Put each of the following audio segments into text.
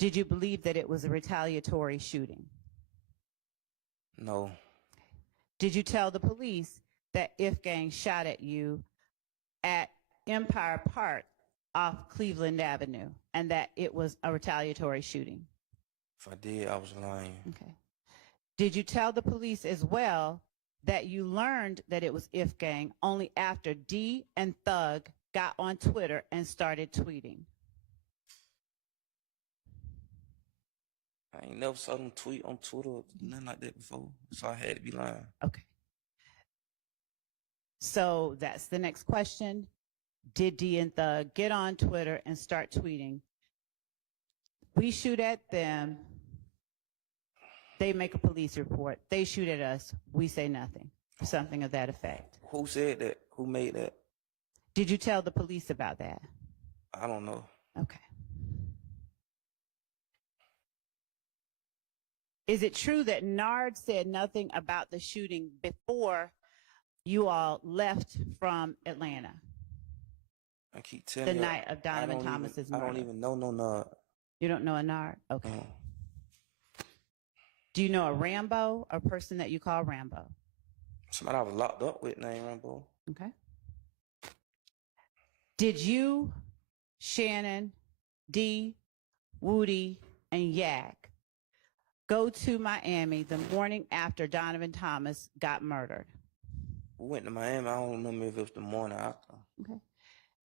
Did you believe that it was a retaliatory shooting? No. Did you tell the police that If Gang shot at you at Empire Park off Cleveland Avenue and that it was a retaliatory shooting? If I did, I was lying. Okay. Did you tell the police as well that you learned that it was If Gang only after D and Thug got on Twitter and started tweeting? I ain't never saw them tweet on Twitter or nothing like that before, so I had to be lying. Okay. So that's the next question. Did D and Thug get on Twitter and start tweeting? We shoot at them. They make a police report. They shoot at us. We say nothing. Something of that effect. Who said that? Who made that? Did you tell the police about that? I don't know. Okay. Is it true that Nard said nothing about the shooting before you all left from Atlanta? I keep telling the you. night of Donovan Thomas's murder. I don't even know no Nard. You don't know a Nard? Okay. Do you know a Rambo, a person that you call Rambo? Somebody I was locked up with named Rambo. Okay. Did you, Shannon, D, Woody, and Yak go to Miami the morning after Donovan Thomas got murdered? We went to Miami. I don't remember if it was the morning after. Okay.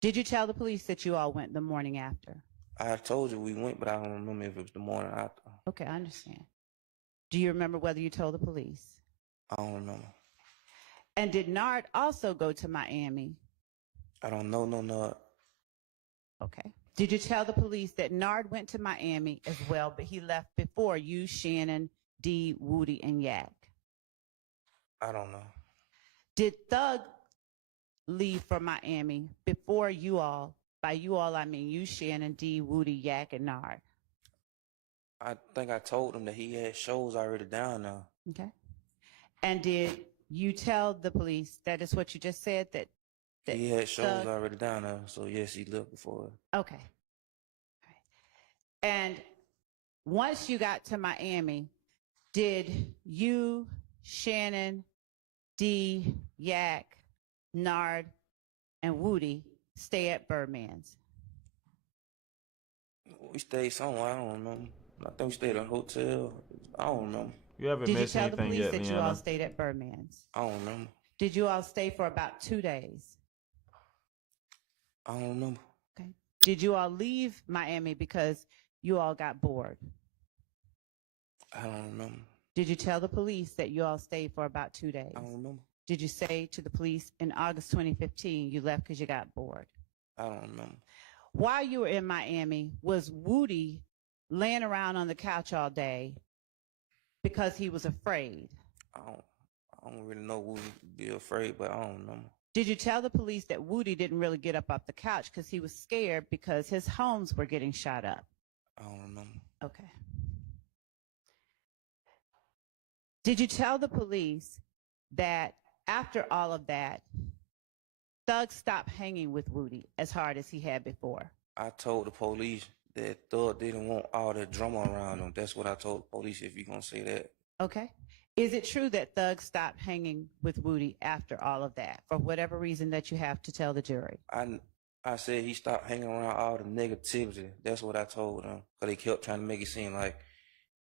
Did you tell the police that you all went the morning after? I told you we went, but I don't remember if it was the morning after. Okay, I understand. Do you remember whether you told the police? I don't remember. And did Nard also go to Miami? I don't know no Nard. Okay. Did you tell the police that Nard went to Miami as well, but he left before you, Shannon, D, Woody, and Yak? I don't know. Did Thug leave for Miami before you all? By you all, I mean you, Shannon, D, Woody, Yak, and Nard. I think I told him that he had shows already down there. Okay. And did you tell the police, that is what you just said, that he had shows already down there, so yes, he left before. Okay. All right. And once you got to Miami, did you, Shannon, D, Yak, Nard, and Woody stay at Birdman's? We stayed somewhere, I don't remember. I think we stayed at a hotel. I don't remember. You haven't missed anything yet, Did you tell the police that you all stayed at Birdman's? I don't remember. Did you all stay for about 2 days? I don't remember. Okay. Did you all leave Miami because you all got bored? I don't remember. Did you tell the police that you all stayed for about 2 days? I don't remember. Did you say to the police in August 2015 you left because you got bored? I don't remember. While you were in Miami, was Woody laying around on the couch all day because he was afraid? I don't really know Woody be afraid, but I don't remember. Did you tell the police that Woody didn't really get up off the couch because he was scared because his homes were getting shot up? I don't remember. Okay. Did you tell the police that after all of that, Thug stopped hanging with Woody as hard as he had before? I told the police that Thug didn't want all that drama around him. That's what I told the police, if you're going to say that. Okay. Is it true that Thug stopped hanging with Woody after all of that, for whatever reason that you have to tell the jury? I said he stopped hanging around all the negativity. That's what I told him, because they kept trying to make it seem like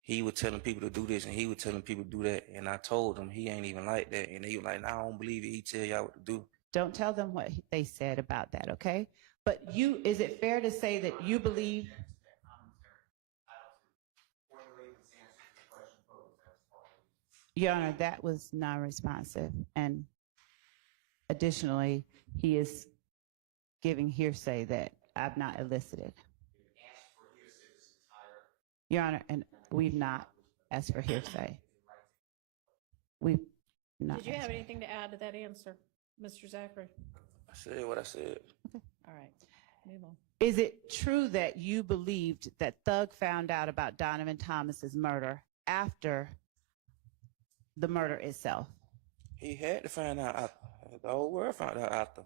he was telling people to do this and he was telling people to do that. And I told him he ain't even like that. And they were like, nah, I don't believe it. He tell y'all what to do. Don't tell them what they said about that, okay? But is it fair to say that you believe? Your Honor, that was non-responsive. And additionally, he is giving hearsay that I've not elicited. Your Honor, and we've not asked for hearsay. We've not. Did you have anything to add to that answer, Mr. Zachary? I said what I said. Okay. All right. Move on. Is it true that you believed that Thug found out about Donovan Thomas's murder after the murder itself? He had to find out after. The whole world found out after.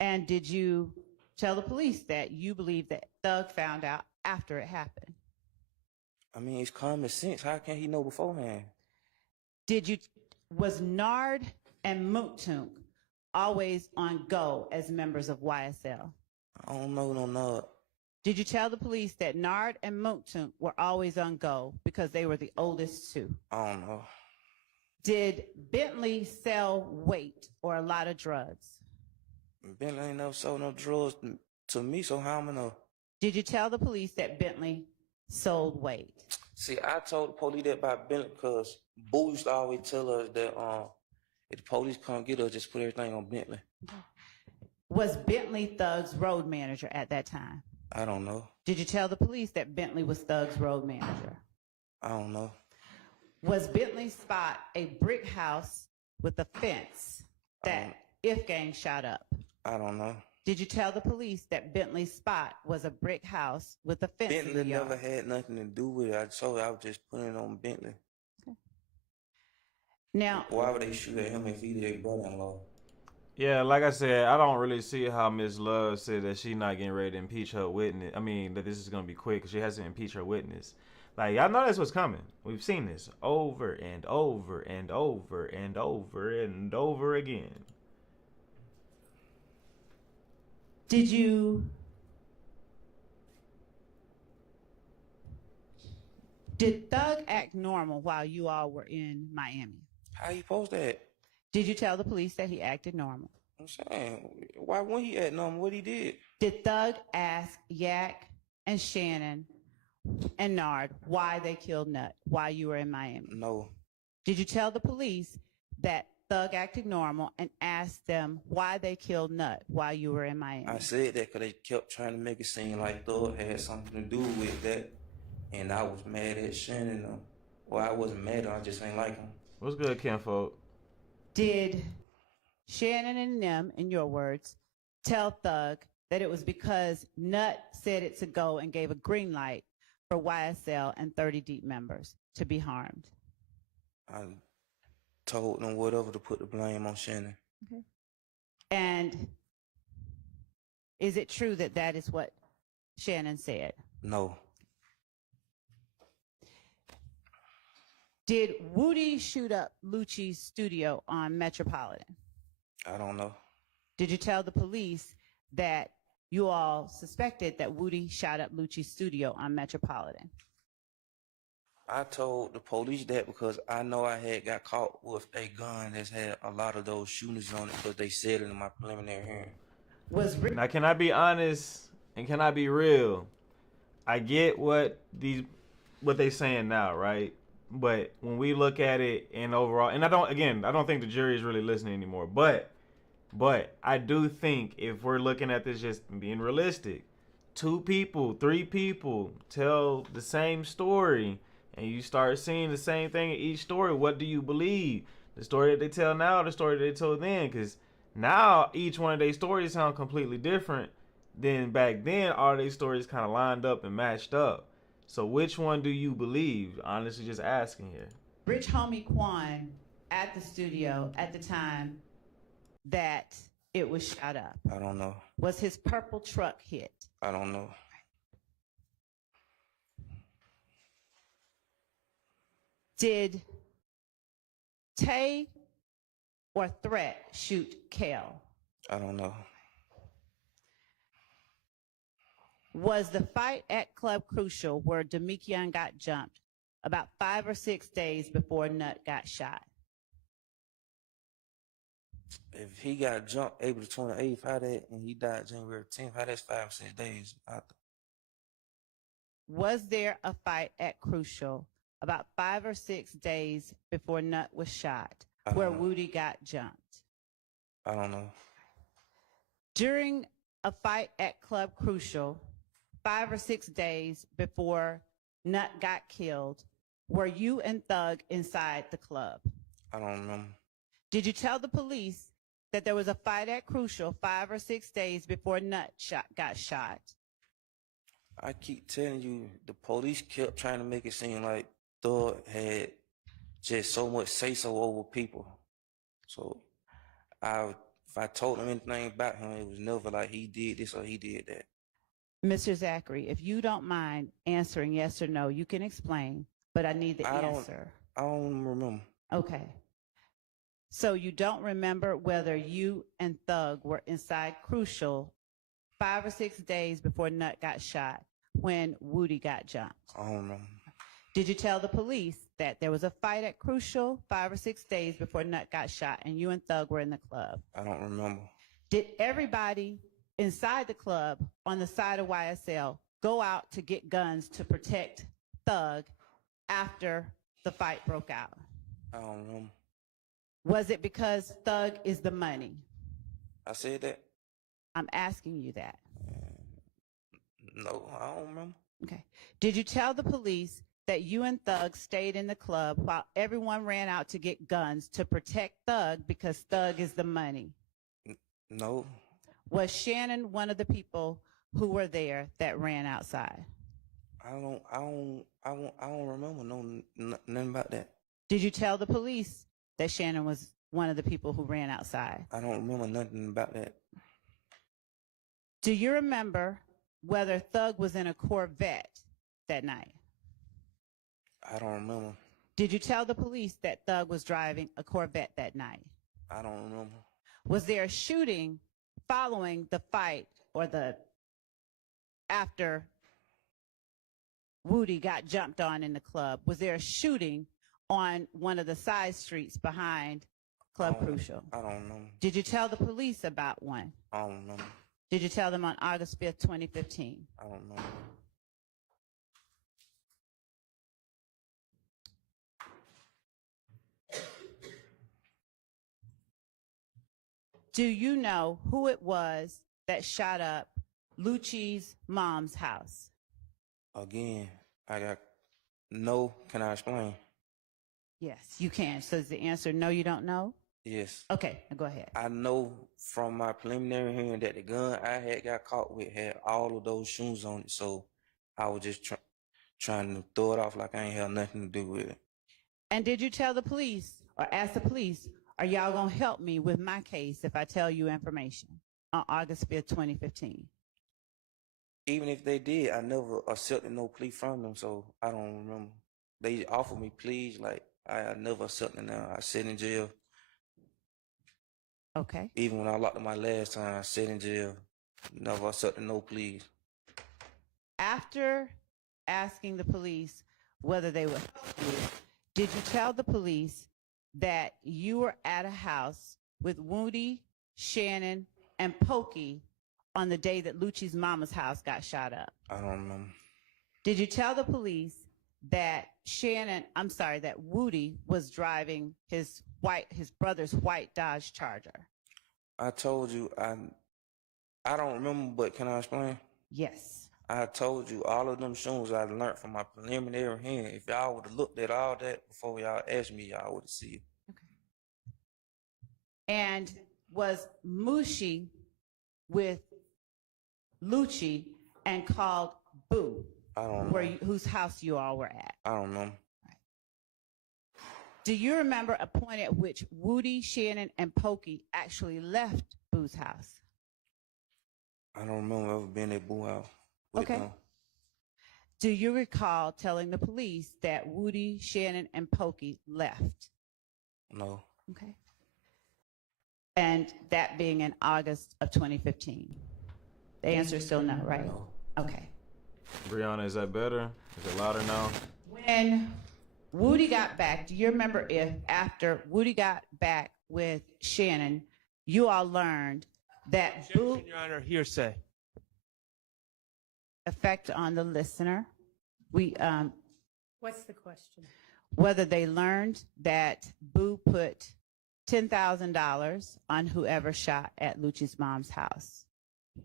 And did you tell the police that you believe that Thug found out after it happened? I mean, it's common sense. How can he know beforehand? Was Nard and Mootunk always on go as members of YSL? I don't know no nod. Did you tell the police that Nard and Mootunk were always on go because they were the oldest two? I don't know. Did Bentley sell weight or a lot of drugs? Bentley ain't never sold no drugs to me, so how am I know? Did you tell the police that Bentley sold weight? See, I told the police that about Bentley because Boo used to always tell us that if the police come get us, just put everything on Bentley. Was Bentley Thug's road manager at that time? I don't know. Did you tell the police that Bentley was Thug's road manager? I don't know. Was Bentley's spot a brick house with a fence that If Gang shot up? I don't know. Did you tell the police that Bentley's spot was a brick house with a fence in the Bentley yard? never had nothing to do with it. I told you I was just putting it on Bentley. Okay. Now, why would they shoot at him if he their brother-in-law? Yeah, like I said, I don't really see how Ms. Love said that she's not getting ready to impeach her witness. I mean, that this is going to be quick because she hasn't impeached her witness. Like, y'all know that's what's coming. We've seen this over and over and over and over and over again. did Thug act normal while you all were in Miami? How you post that? Did you tell the police that he acted normal? I'm saying, why when he at normal, what he did? Did Thug ask Yak and Shannon and Nard why they killed Nut while you were in Miami? No. Did you tell the police that Thug acted normal and asked them why they killed Nut while you were in Miami? I said that because they kept trying to make it seem like Thug had something to do with that. And I was mad at Shannon. Well, I wasn't mad, I just ain't like him. What's good, Kenfolk? Did Shannon and them, in your words, tell Thug that it was because Nut said it to go and gave a green light for YSL and 30 Deep members to be harmed? I told them whatever to put the blame on Shannon. Okay. And is it true that that is what Shannon said? No. Did Woody shoot up Lucci's studio on Metropolitan? I don't know. Did you tell the police that you all suspected that Woody shot up Lucci's studio on Metropolitan? I told the police that because I know I had got caught with a gun that's had a lot of those shooters on it because they said it in my preliminary hearing. Now, can I be honest and can I be real? I get what they saying now, right? But when we look at it in overall, and I don't think the jury is really listening anymore. But I do think if we're looking at this just being realistic, 2 people, 3 people tell the same story, and you start seeing the same thing in each story. What do you believe? The story that they tell now, or the story that they told then? Because now each one of their stories sound completely different than back then. All their stories kind of lined up and matched up. So which one do you believe? Honestly, just asking here. Rich homie Quan at the studio at the time that it was shot up. I don't know. Was his purple truck hit? I don't know. Did Tay or Threat shoot Kale? I don't know. Was the fight at Club Crucial where Demikian got jumped about 5 or 6 days before Nut got shot? If he got jumped April 28th, how that, and he died January 10th, how that's 5 or 6 days? Was there a fight at Crucial about 5 or 6 days before Nut was shot where Woody got jumped? I don't know. During a fight at Club Crucial, 5 or 6 days before Nut got killed, were you and Thug inside the club? I don't remember. Did you tell the police that there was a fight at Crucial 5 or 6 days before Nut got shot? I keep telling you, the police kept trying to make it seem like Thug had just so much say-so over people. So if I told them anything about him, it was never like he did this or he did that. Mr. Zachary, if you don't mind answering yes or no, you can explain, but I need the answer. I don't remember. Okay. So you don't remember whether you and Thug were inside Crucial 5 or 6 days before Nut got shot when Woody got jumped? I don't remember. Did you tell the police that there was a fight at Crucial 5 or 6 days before Nut got shot and you and Thug were in the club? I don't remember. Did everybody inside the club on the side of YSL go out to get guns to protect Thug after the fight broke out? I don't remember. Was it because Thug is the money? I said that? I'm asking you that. No, I don't remember. Okay. Did you tell the police that you and Thug stayed in the club while everyone ran out to get guns to protect Thug because Thug is the money? No. Was Shannon one of the people who were there that ran outside? I don't remember nothing about that. Did you tell the police that Shannon was one of the people who ran outside? I don't remember nothing about that. Do you remember whether Thug was in a Corvette that night? I don't remember. Did you tell the police that Thug was driving a Corvette that night? I don't remember. Was there a shooting following the fight or after Woody got jumped on in the club? Was there a shooting on one of the side streets behind Club Crucial? I don't know. Did you tell the police about one? I don't know. Did you tell them on August 5th, 2015? I don't know. Do you know who it was that shot up Lucci's mom's house? Again, I got no. Can I explain? Yes, you can. So is the answer no, you don't know? Yes. Okay, go ahead. I know from my preliminary hearing that the gun I had got caught with had all of those shoes on it, so I was just trying to throw it off like I ain't had nothing to do with it. And did you tell the police or ask the police, are y'all going to help me with my case if I tell you information on August 5th, 2015? Even if they did, I never accepted no plea from them, so I don't remember. They offered me pleas, like I never accepted them. I sat in jail. Okay. Even when I locked up my last time, I sat in jail. Never accepted no pleas. After asking the police whether they would help you, did you tell the police that you were at a house with Woody, Shannon, and Pokey on the day that Lucci's mama's house got shot up? I don't remember. Did you tell the police that that Woody was driving his brother's white Dodge Charger? I told you, I don't remember, but can I explain? Yes. I told you all of them shoes I learned from my preliminary hearing. If y'all would have looked at all that before y'all asked me, y'all would have seen it. Okay. And was Mushi with Lucci and called Boo? I don't know. Whose house you all were at? I don't know. Do you remember a point at which Woody, Shannon, and Pokey actually left Boo's house? I don't remember ever being at Boo house. Okay. Do you recall telling the police that Woody, Shannon, and Pokey left? No. Okay. And that being in August of 2015? The answer is still no, right? No. Okay. Brianna, is that better? Is it louder now? When Woody got back, do you remember if after Woody got back with Shannon, you all learned that Boo... Your Honor, hearsay. Effect on the listener. What's the question? Whether they learned that Boo put $10,000 on whoever shot at Lucci's mom's house.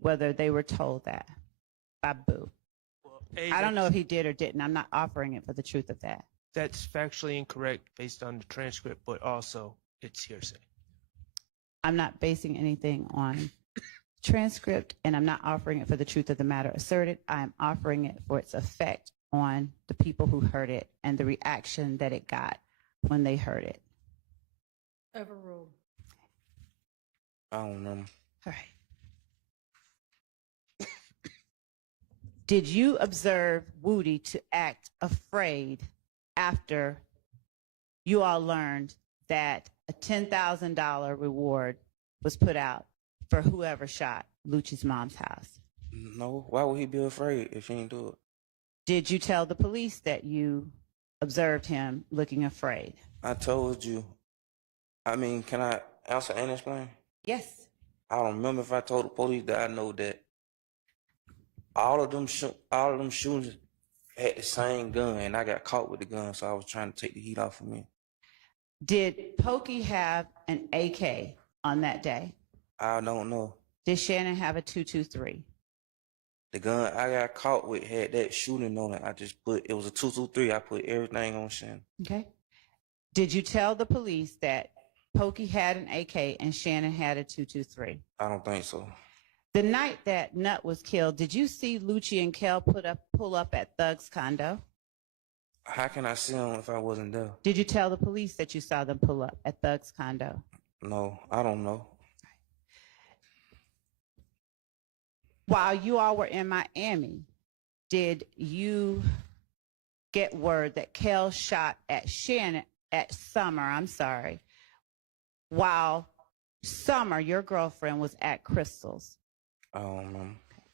Whether they were told that by Boo. Well, I don't know if he did or didn't. I'm not offering it for the truth of that. That's factually incorrect based on the transcript, but also it's hearsay. I'm not basing anything on transcript, and I'm not offering it for the truth of the matter asserted. I'm offering it for its effect on the people who heard it and the reaction that it got when they heard it. Overruled. I don't remember. All right. Did you observe Woody to act afraid after you all learned that a $10,000 reward was put out for whoever shot Lucci's mom's house? No, why would he be afraid if he didn't do it? Did you tell the police that you observed him looking afraid? I told you. I mean, can I answer and explain? Yes. I don't remember if I told the police that. I know that all of them shooters had the same gun, and I got caught with the gun, so I was trying to take the heat off of me. Did Pokey have an AK on that day? I don't know. Did Shannon have a 223? The gun I got caught with had that shooting on it. It was a 223. I put everything on Shannon. Okay. Did you tell the police that Pokey had an AK and Shannon had a 223? I don't think so. The night that Nut was killed, did you see Lucci and Kel pull up at Thug's condo? How can I see him if I wasn't there? Did you tell the police that you saw them pull up at Thug's condo? No, I don't know. While you all were in Miami, did you get word that Kel shot at Summer, while Summer, your girlfriend, was at Crystal's? I don't know.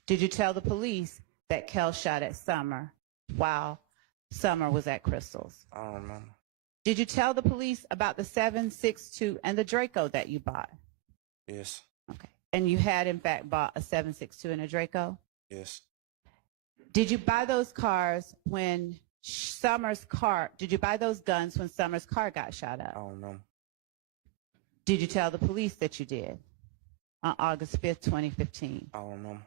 Did you tell the police that Kel shot at Summer while Summer was at Crystal's? I don't know. Did you tell the police about the 7.62 and the Draco that you bought? Yes. Okay. And you had, in fact, bought a 7.62 and a Draco? Yes. Did you buy those cars when did you buy those guns when Summer's car got shot I up? don't know. Did you tell the police that you did on August 5th, 2015? I don't know.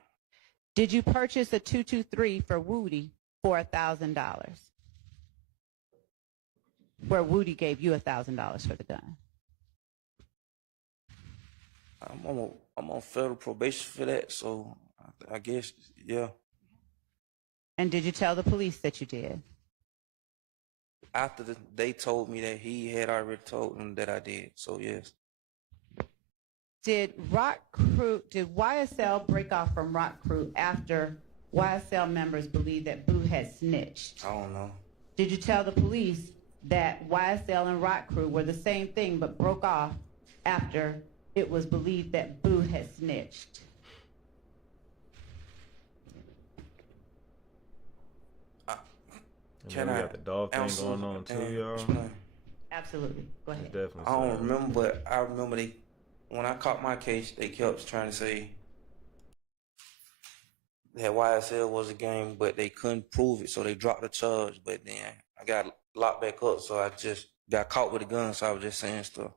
Did you purchase a 223 for Woody for $1,000? Where Woody gave you $1,000 for the gun? I'm on federal probation for that, so I guess, yeah. And did you tell the police that you did? After they told me that he had already told them that I did, so yes. Did YSL break off from Rock Crew after YSL members believed that Boo had snitched? I don't know. Did you tell the police that YSL and Rock Crew were the same thing but broke off after it was believed that Boo had snitched? And then we got the dog thing going on too, y'all. Absolutely. Go ahead. It's definitely I don't sad. remember, but I remember when I caught my case, they kept trying to say that YSL was a game, but they couldn't prove it, so they dropped the charge. But then I got locked back up, so I just got caught with a gun, so I was just saying stuff.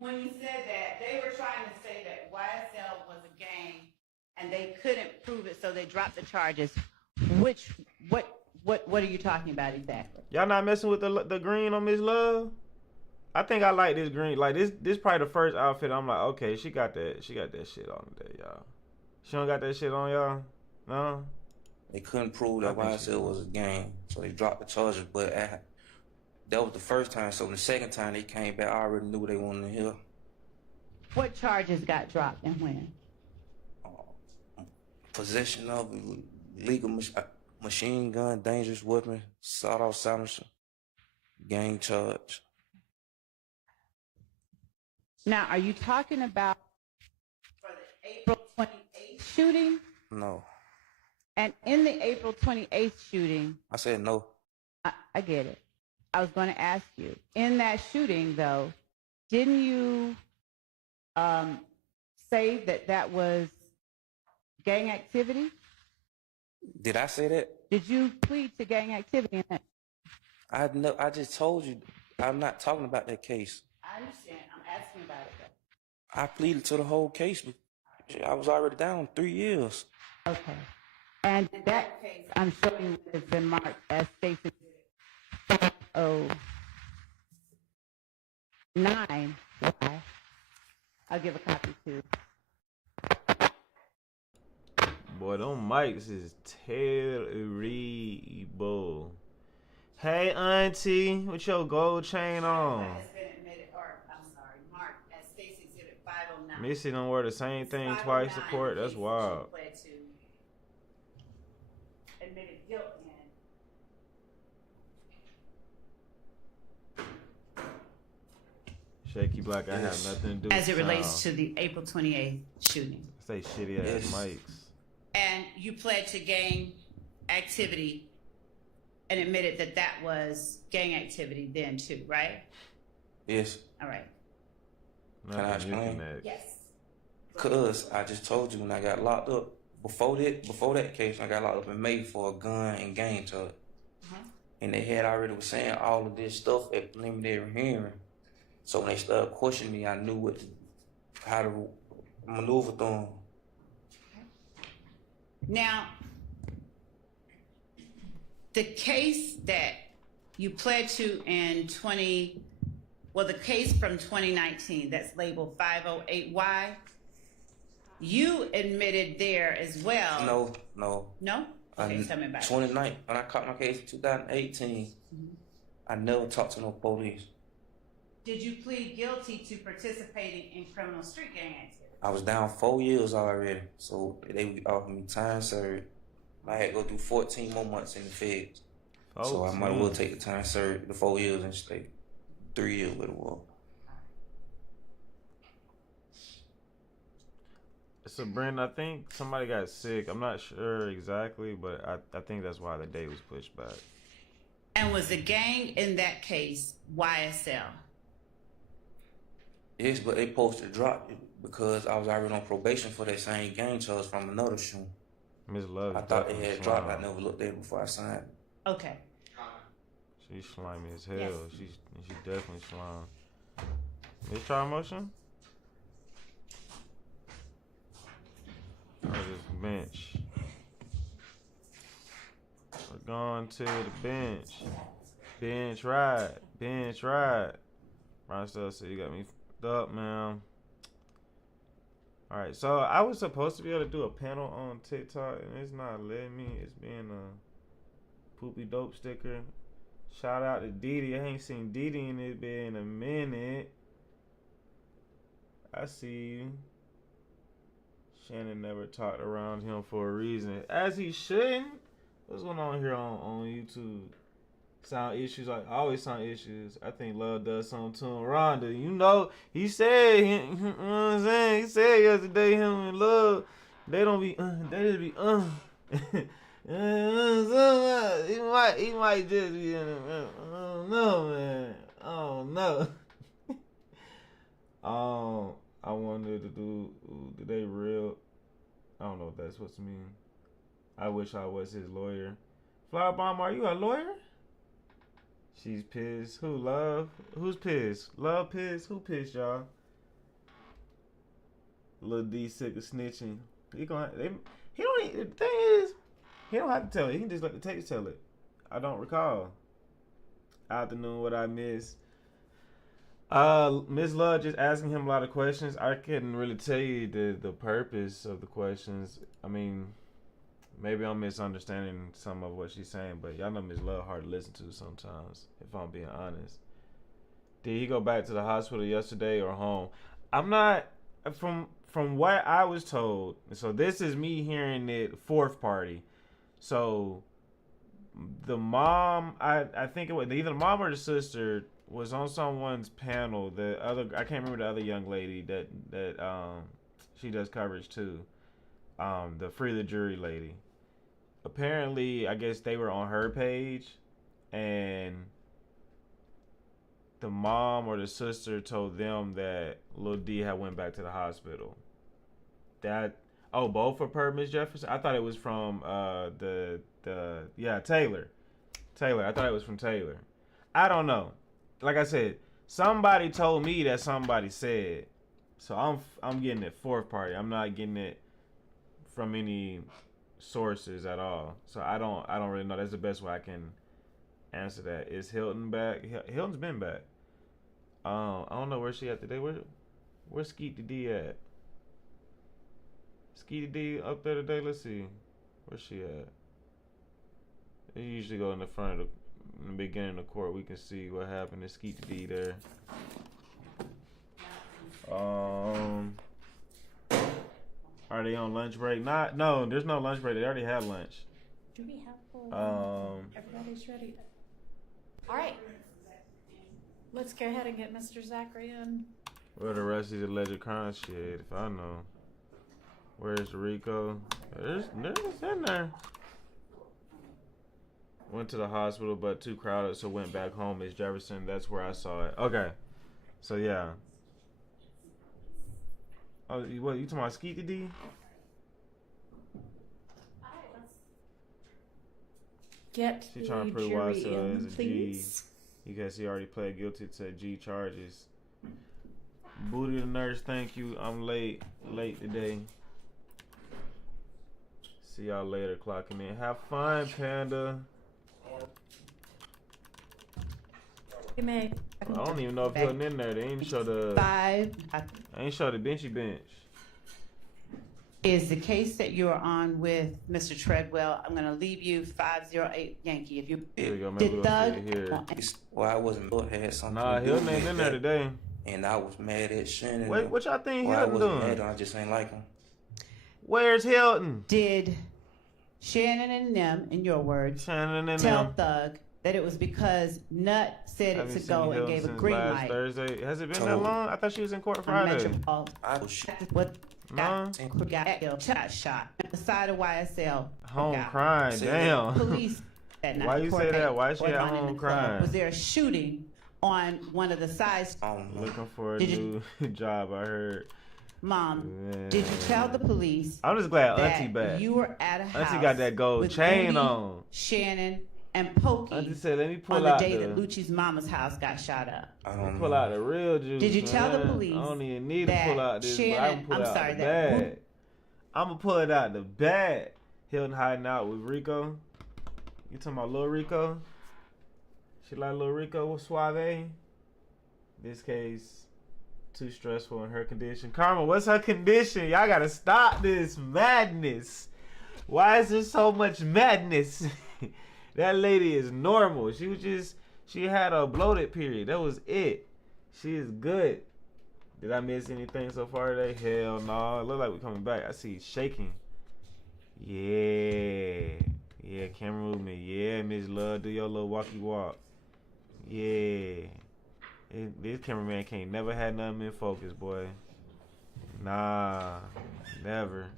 When you said that, they were trying to say that YSL was a gang and they couldn't prove it, so they dropped the charges. What are you talking about exactly? Y'all not messing with the green on Miss Love? I think I like this green. Like this probably the first outfit I'm like, okay, she got that shit on today, y'all. She don't got that shit on, y'all? No? They couldn't prove that YSL was a gang, so they dropped the charges. But that was the first time, so the second time they came back, I already knew what they wanted to hear. What charges got dropped and when? Possession of legal machine gun, dangerous weapon, sawed-off silencer, gang charge. Now, are you talking about for the April 28th shooting? No. And in the April 28th shooting, I said no. I get it. I was going to ask you, in that shooting, though, didn't you say that was gang activity? Did I say that? Did you plead to gang activity in that? I just told you I'm not talking about that case. I understand. I'm asking about it, though. I pleaded to the whole case, but I was already down 3 years. Okay. And in that case, I'm showing you it's been marked as Stacy 509. Why? I'll give a copy too. Boy, them mics is terrible. Hey, auntie, with your gold chain on? Has been admitted, or I'm sorry, marked as Stacy Exhibit 509. Missy don't wear the same thing twice to court. That's wild. admitted guilt in. Shaky Black, I have Yes. nothing to do with As it relates sound. to the April 28th shooting. Say shitty ass Yes. mics. And you pled to gang activity and admitted that that was gang activity then too, right? Yes. All right. Can I Nothing you explain? can ask. Yes. Cause I just told you when I got locked up, before that case, I got locked up in May for a gun and gang charge. And they had already was saying all of this stuff at preliminary hearing. So when they started questioning me, I knew how to maneuver through them. Now, the case that you pled to in the case from 2019 that's labeled 508Y, you admitted there as well. No. No? Okay, tell me about it. 29, when I caught my case in 2018, I never talked to no police. Did you plead guilty to participating in criminal street gang activity? I was down 4 years already, so they offered me time served. I had to go through 14 more months in the feds. So I might well take the time served, the 4 years and stay 3 years with the war. So Brandon, I think somebody got sick. I'm not sure exactly, but I think that's why the date was pushed back. And was the gang in that case YSL? Yes, but they posted drop it because I was already on probation for that same gang charge from another shoe. Miss Love. I thought they had dropped. I never looked at it before I signed. Okay. She's slimy as hell. Yes. She's definitely slime. Miss Trial Motion? Or this bench. We're going to the bench. Bench ride. Bench ride. Ron Stell said you got me fucked up, man. Alright, so I was supposed to be able to do a panel on TikTok and it's not letting me. It's being a poopy dope sticker. Shout out to Didi. I ain't seen Didi in this bed in a minute. I see you. Shannon never talked around him for a reason. As he shouldn't. What's going on here on YouTube? Sound issues, like always sound issues. I think Love does something to him. Rhonda, you know, he said, you know what I'm saying? He said yesterday, him and Love, they don't be, they just be, he might just be, I don't know, man. I don't know. I wanted to do they real? I don't know what that's supposed to mean. I wish I was his lawyer. Flower Bomb, are you a lawyer? She's pissed. Who, Love? Who's pissed? Love pissed? Who pissed, y'all? Lil D sick of snitching. The thing is, he don't have to tell it. He can just let the tapes tell it. I don't recall. Afternoon, what I missed. Miss Love just asking him a lot of questions. I couldn't really tell you the purpose of the questions. I mean, maybe I'm misunderstanding some of what she's saying, but y'all know Miss Love hard to listen to sometimes, if I'm being honest. Did he go back to the hospital yesterday or home? I'm not, from what I was told, so this is me hearing it fourth party. So the mom, I think it was either the mom or the sister was on someone's panel. I can't remember the other young lady that she does coverage too. The Free the Jury lady. Apparently, I guess they were on her page, and the mom or the sister told them that Lil D had went back to the hospital. Both for per Miss Jefferson? I thought it was from Taylor. Taylor. I thought it was from Taylor. I don't know. Like I said, somebody told me that somebody said. So I'm getting it fourth party. I'm not getting it from any sources at all. So I don't really know. That's the best way I can answer that. Is Hilton back? Hilton's been back. I don't know where she at today. Where's Skeet D at? Skeet D up there today? Let's see. Where's she at? They usually go in the front of in the beginning of the court. We can see what happened to Skeet D there. Are they on lunch break? No, there's no lunch break. They already had lunch. Do we have full? Everybody's ready. All right. Let's go ahead and get Mr. Zachary in. Where the rest of the alleged crime shit? If I know. Where's Rico? There's in there. Went to the hospital, but too crowded, so went back home. Miss Jefferson. That's where I saw it. Okay. So yeah. Oh, what you talking about? Skeety D? Get She the trying to prove jury YSL in, is a please. G because he already pled guilty to G charges. Booty the nurse, thank you. I'm late today. See y'all later, clocking in. Have fun, Panda. You may. I don't even know if he's in there. They ain't show the. Five I ain't show the benchy bench. is the case that you are on with Mr. Treadwell. I'm going to leave you 508 Yankee. If you Here we go. Maybe did we'll see Thug, it here. Well, I wasn't booked. Had something Nah, to do Hill with ain't in that. there today. And I was mad at Shannon. What y'all think Well, I Hilton wasn't mad. doing? I just ain't like him. Where's Hilton? did Shannon and them, in your words, Shannon and tell them. Thug that it was because Nut said it Haven't to seen go and Hilton gave a since green last light Thursday. Has it been that Told. long? I thought she was in court on Friday. Metropolitan? I was What No. got shot at the side of YSL. Home got crying. See, Damn. police that night. Why you Court say that? date Why she was at on in home the club. crying? Was there a shooting on one of the sides? Looking for a Did you- new job, I heard. Mom, Man. did you tell the police I'm just glad Auntie that back. you were at a house Auntie got that gold with chain Booty, on. Shannon, and Pokey Auntie said, let me on pull the out day the that Lucci's mama's house got shot up? I let me don't pull know. out the real juice. Did you tell the man. police I don't even need to that pull out this, but I can Shannon- pull I'm it out sorry, the that bag. I'm gonna pull it out the bag. Hilton hiding out with Rico. You talking about Lil Rico? She like Lil Rico with Suave? This case, too stressful in her condition. Karma, what's her condition? Y'all gotta stop this madness. Why is there so much madness? That lady is normal. She had a bloated period. That was it. She is good. Did I miss anything so far today? Hell no. It look like we're coming back. I see it shaking. Yeah, camera movement. Yeah, Miss Love, do your little walkie walk. Yeah. This cameraman can't never had nothing in focus, boy. Nah, never.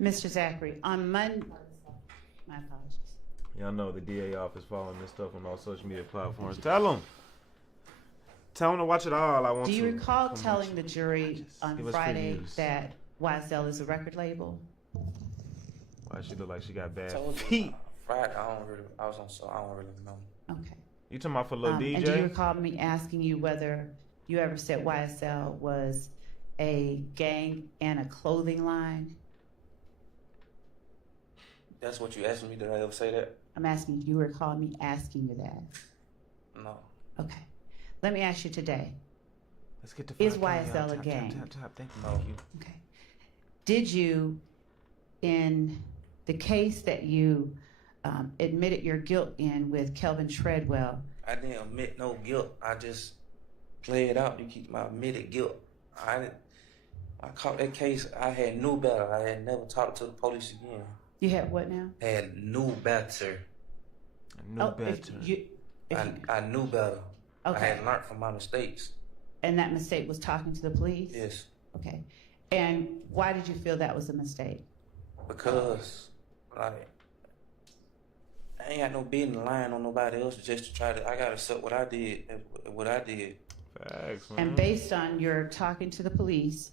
Mr. Zachary, on Monday, my apologies. Y'all know the DA office following this stuff on all social media platforms. Tell them to watch it all. I want Do to. you recall Come telling watch the it. jury on Give us Friday previews. that YSL is a record label? Why she look like she got bad Told you, feet? Friday, I don't really know. Okay. You talking about for Lil And do you DJ? recall me asking you whether you ever said YSL was a gang and a clothing line? That's what you asked me. Did I ever say that? I'm asking if you recall me asking you that. No. Okay. Let me ask you today. Let's get to Is 5K, y'all. YSL a Tap, gang? Tap, tap, tap. Thank you. No. Thank you. Okay. Did you, in the case that you admitted your guilt in with Kelvin Treadwell, I didn't admit no guilt. I just played out to keep my admitted guilt. I caught that case. I had knew better. I had never talked to the police again. you had what now? Had knew better. No if better. I knew better. I Okay. had learned from my mistakes. And that mistake was talking to the police? Yes. Okay. And why did you feel that was a mistake? Because, like, I ain't got no business lying on nobody else just to try to. I gotta accept what I did. Facts, man. And based on your talking to the police,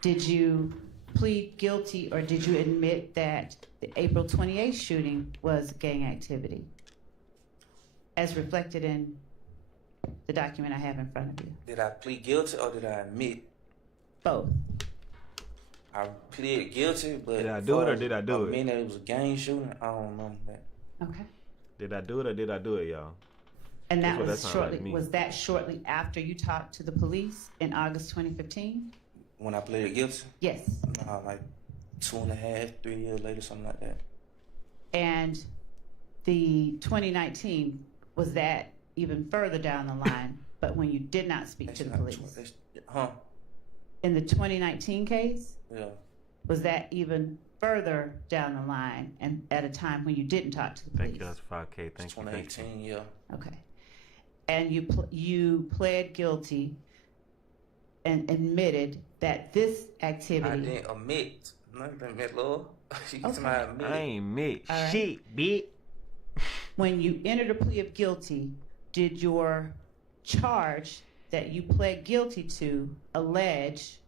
did you plead guilty or did you admit that the April 28th shooting was gang activity? As reflected in the document I have in front of you. Did I plead guilty or did I admit? Both. I pleaded guilty, but Did I do it or did I do it? mean that it was a gang shooting. I don't know that. Okay. Did I do it or did I do it, y'all? And That's that what was that sound like shortly, to me. was that shortly after you talked to the police in August 2015? When I pleaded guilty, Yes. like 2.5, 3 years later, something like that. And the 2019, was that even further down the line, but when you did not speak to the police? Huh? In the 2019 case, Yeah. Was that even further down the line and at a time when you didn't talk to the police? Thank you, that's 5K. Thank you. 2018, yeah. Okay. And you pled guilty and admitted that this activity. I didn't admit nothing, that Lord. She Okay. okay. Admit. I ain't admit All right. shit, bitch. When you entered a plea of guilty, did your charge that you pled guilty to allege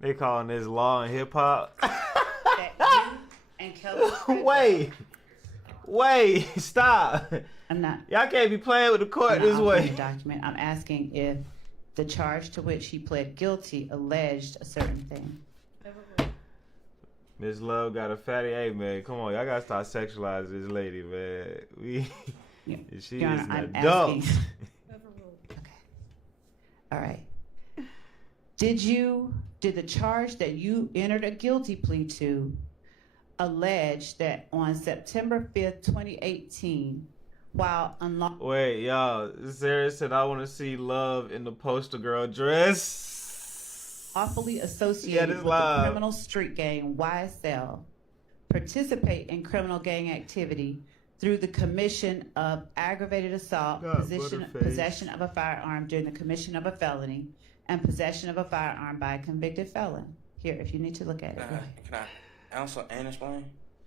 They calling this law and hip hop. that you and Kelly? Wait, stop. I'm not. Y'all can't be playing with the court I'm not this offering way. the document. I'm asking if the charge to which he pled guilty alleged a certain thing. Miss Love got a fatty. Hey man, come on, y'all gotta start sexualizing this lady, man. Yeah. She Your is Honor, an I'm adult. asking. Okay. All right. Did the charge that you entered a guilty plea to allege that on September 5th, 2018, while unlawfully Wait, y'all. Sarah said I want to see Love in the poster girl dress. associated this with the live. criminal street gang YSL participate in criminal gang activity through the commission of aggravated assault, God, possession of a firearm during the commission of a felony, and possession of a firearm by a convicted felon. Here, if you need to look at it. Go ahead. Can I answer and explain?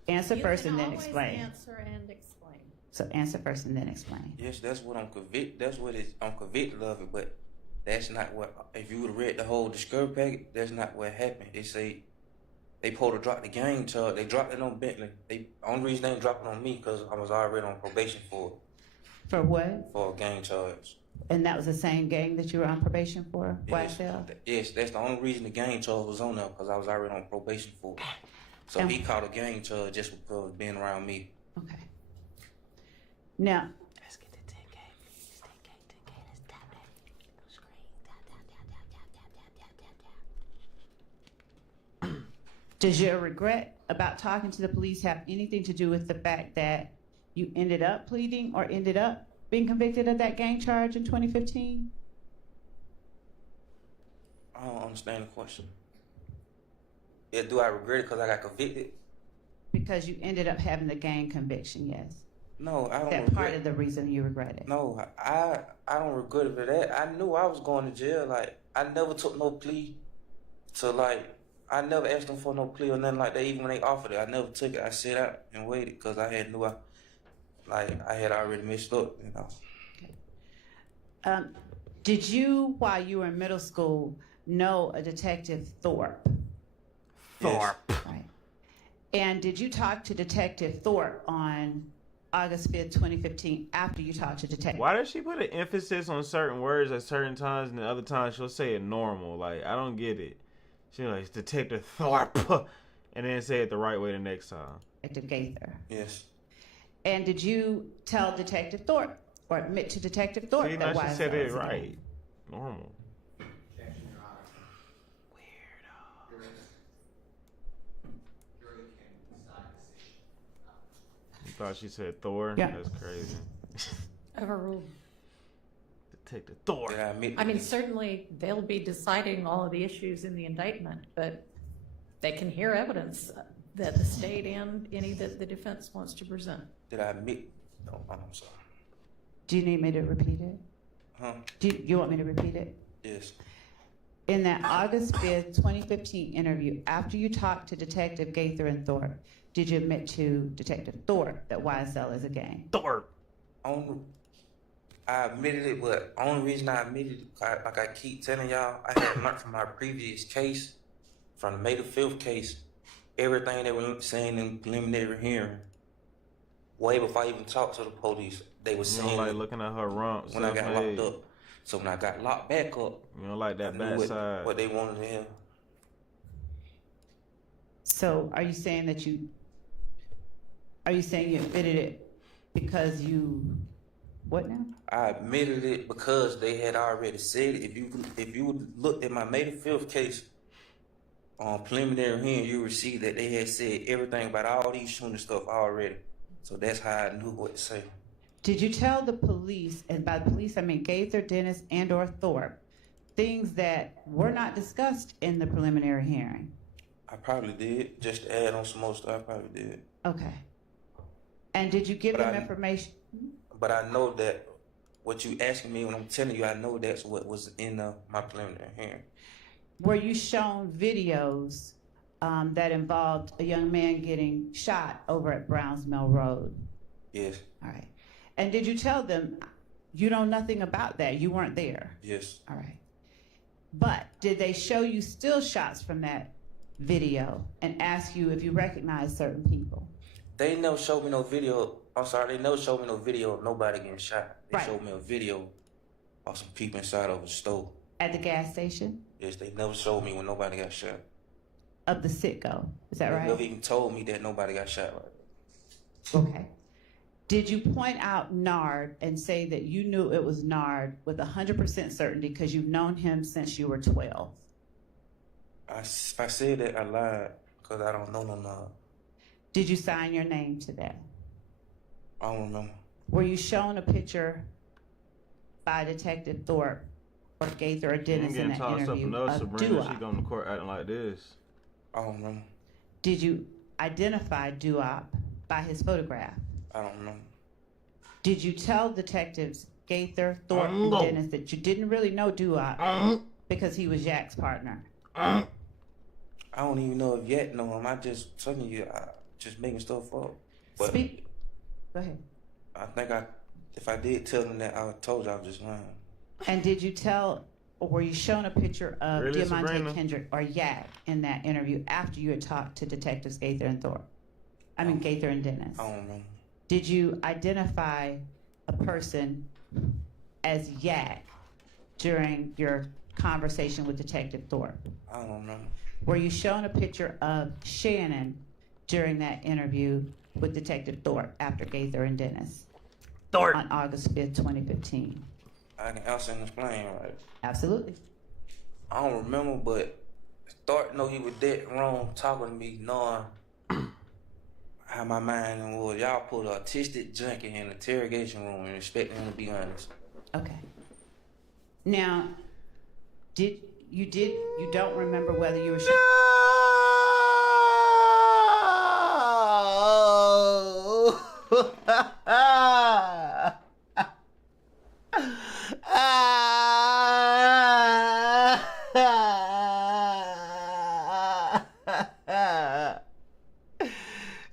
Answer You first can and then always explain. answer and explain. So answer first and then explain. Yes, that's what I'm convicted. That's what I'm convicted of it. But that's not what. If you would have read the whole discovery packet, that's not what happened. They say they supposed to drop the gang charge. They dropped it on Bentley. Only reason they didn't drop it on me because I was already on probation for For what? a gang charge. And that was the same gang that you were on probation for, Yes, YSL? yes, that's the only reason the gang charge was on there because I was already on probation for it. So And- he caught a gang charge just because of being around me. Okay. Now, Let's get to 10K. 10K, 10K. Let's tap that screen. Tap. does your regret about talking to the police have anything to do with the fact that you ended up pleading or ended up being convicted of that gang charge in 2015? I don't understand the question. Yeah, do I regret it because I got convicted? Because you ended up having the gang conviction, yes. No, I don't That regret part of the reason you regret it. No, I don't regret it for that. I knew I was going to jail. Like, I never took no plea to, like, I never asked them for no plea or nothing like that. Even when they offered it, I never took it. I sat out and waited because I had I had already messed up, you know. Did you, while you were in middle school, know a Detective Thorpe? Yes. Right. And did you talk to Detective Thorpe on August 5th, 2015, after you talked to Detective? Why does she put an emphasis on certain words at certain times and the other times she'll say it normal? Like, I don't get it. She's like, Detective Thorpe, and then say it the right way the next time. Detective Gaither. Yes. And did you tell Detective Thorpe or admit to Detective Thorpe See, that now she YSL said it is a gang? right. Normal. You thought she said Thor? Yeah. That's crazy. Overruled. Detective Thor. Did I admit? I mean, certainly they'll be deciding all of the issues in the indictment, but they can hear evidence that the state and any that the defense wants to present. Did I admit? No, I'm sorry. Do you need me to repeat it? Huh? Do you want me to repeat it? Yes. In that August 5th, 2015 interview, after you talked to Detective Gaither and Thorpe, did you admit to Detective Thorpe that YSL is a gang? Thor. I admitted it, but only reason I admitted it, like I keep telling y'all, I had learned from my previous case, from the May the 5th case, everything they were saying in preliminary hearing, way before I even talked to the police, they were You saying don't like it looking at her rump. when I got self-made. locked up. So when I got locked back up, You don't like I that knew bad side. what they wanted to hear. So are you saying you admitted it because you, what now? I admitted it because they had already said it. If you looked at my May the 5th case on preliminary hearing, you would see that they had said everything about all these shooting stuff already. So that's how I knew what to say. Did you tell the police, and by the police I mean Gaither, Dennis, and or Thorpe, things that were not discussed in the preliminary hearing? I probably did. Just to add on some more stuff, I probably did. Okay. And did you give But them I- information? But I know that what you asking me when I'm telling you, I know that's what was in my preliminary hearing. Were you shown videos that involved a young man getting shot over at Browns Mill Road? Yes, All right. And did you tell them you know nothing about that? You weren't there? yes. All right. But did they show you still shots from that video and ask you if you recognize certain people? They never showed me no video. I'm sorry, they never showed me no video of nobody getting shot. They Right. showed me a video of some people inside of a store. At the gas station Yes, they never showed me when nobody got shot. of the Citgo. Is that They right? never even told me that nobody got shot like that. Okay. Did you point out Nard and say that you knew it was Nard with 100% certainty because you've known him since you were 12? If I said that, I lied because I don't know no Nard. Did you sign your name to that? I don't remember. Were you shown a picture by Detective Thorpe or Gaither or You Dennis in getting that tossed up interview enough, of Sabrina. She Duop? going to court acting like this. I don't remember. Did you identify Duop by his photograph? I don't remember. Did you tell detectives Gaither, Thorpe, and No. Dennis that you didn't really know Duop because he was Jack's partner? I don't even know if yet know him. I just telling you, I just making stuff up. But Speak. Go ahead. I think if I did tell them that, I told you I was just lying. And did you tell, or were you shown a picture of Really, Diamante Sabrina? Kendrick or Yak in that interview after you had talked to detectives Gaither and Thorpe? I mean, Gaither and Dennis. I don't remember. Did you identify a person as Yak during your conversation with Detective Thorpe? I don't remember. Were you shown a picture of Shannon during that interview with Detective Thorpe after Gaither and Dennis? Thorpe. On August 5th, 2015. I can answer and explain, right? Absolutely. I don't remember, but Thorpe know he was dead wrong talking to me, knowing how my mind was. Y'all put an autistic junkie in the interrogation room and expecting him to be honest. Okay. Now, you don't remember whether you were shown?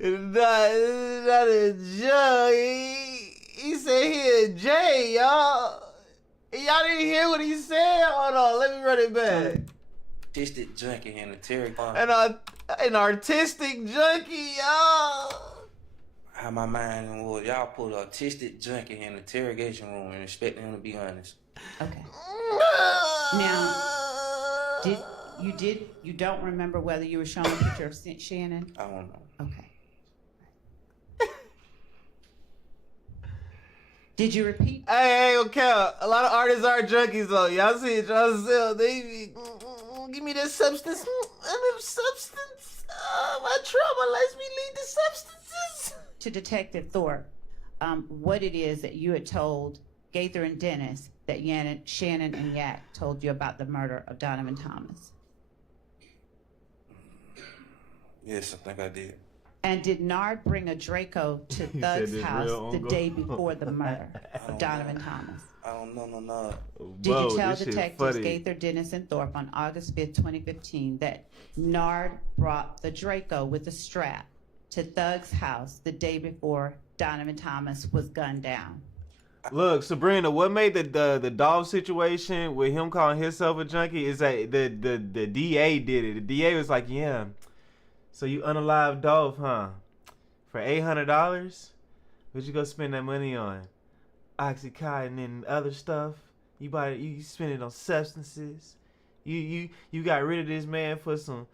It's not a joke. He said he a J, y'all. Y'all didn't hear what he said? Hold on, let me run it back. Autistic junkie in the interrogation. An artistic junkie, y'all. How my mind was. Y'all put an autistic junkie in the interrogation room and expecting him to be honest. Okay. Now, you don't remember whether you were shown a picture of Shannon? I don't know. Okay. Did you repeat? Hey, okay. A lot of artists are junkies, though. Y'all see it yourself. They be, give me that substance. Substance. My trauma lets me lead to substances. To Detective Thorpe, what it is that you had told Gaither and Dennis that Shannon and Yak told you about the murder of Donovan Thomas. Yes, I think I did. And did Nard bring a Draco to He said Thug's this house real the on day go. before the murder of Donovan Thomas? I don't know no. Did Whoa, you tell this shit detectives funny. Gaither, Dennis, and Thorpe on August 5th, 2015 that Nard brought the Draco with a strap to Thug's house the day before Donovan Thomas was gunned down? Look, Sabrina, what made the dog situation with him calling himself a junkie is that the DA did it. The DA was like, yeah, so you unalived Dolph, huh? For $800? What'd you go spend that money on? Oxycontin and other stuff? You spend it on substances? You got rid of this man for some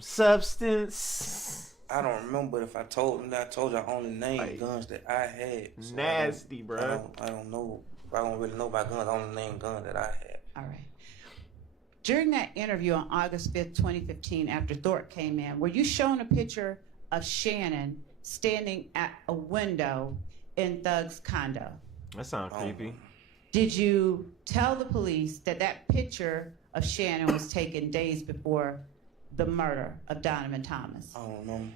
substance? I don't remember, but if I told him that, I told you I only named Like, guns that I had. So nasty, bro. I don't know. I don't really know about guns. I only named guns that I had. All right. During that interview on August 5th, 2015, after Thorpe came in, were you shown a picture of Shannon standing at a window in Thug's condo? That sounds creepy. Did you tell the police that that picture of Shannon was taken days before the murder of Donovan Thomas? I don't know.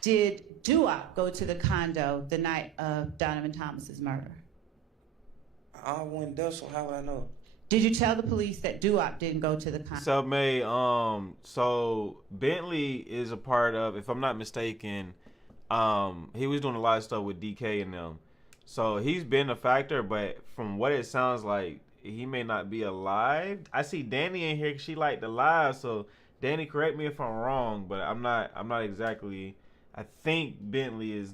Did Duop go to the condo the night of Donovan Thomas's murder? I went there, so how would I know? Did you tell the police that Duop didn't go to the condo? So May, so Bentley is a part of, if I'm not mistaken, he was doing a lot of stuff with DK and them. So he's been a factor, but from what it sounds like, he may not be alive. I see Danny in here. She liked the live, so Danny, correct me if I'm wrong, but I'm not exactly. I think Bentley is.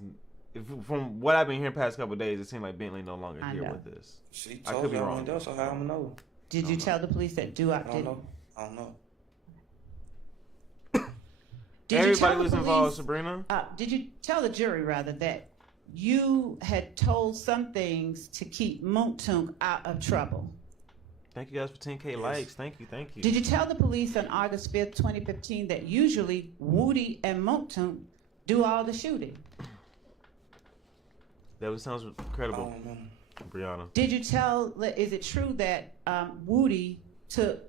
From what I've been hearing past couple of days, it seemed like Bentley no longer here with us. She I told could be me I wrong. went there, so how I'm gonna know? Did you tell the police that Duop I don't didn't? know. I don't know. Did you Everybody tell the was police- involved, Sabrina. Did you tell the jury, rather, that you had told some things to keep Moontunk out of trouble? Thank you guys for 10K likes. Thank you. Did you tell the police on August 5th, 2015, that usually Woody and Moontunk do all the shooting? That sounds I credible, don't know. Brianna. Did you tell, is it true that Woody took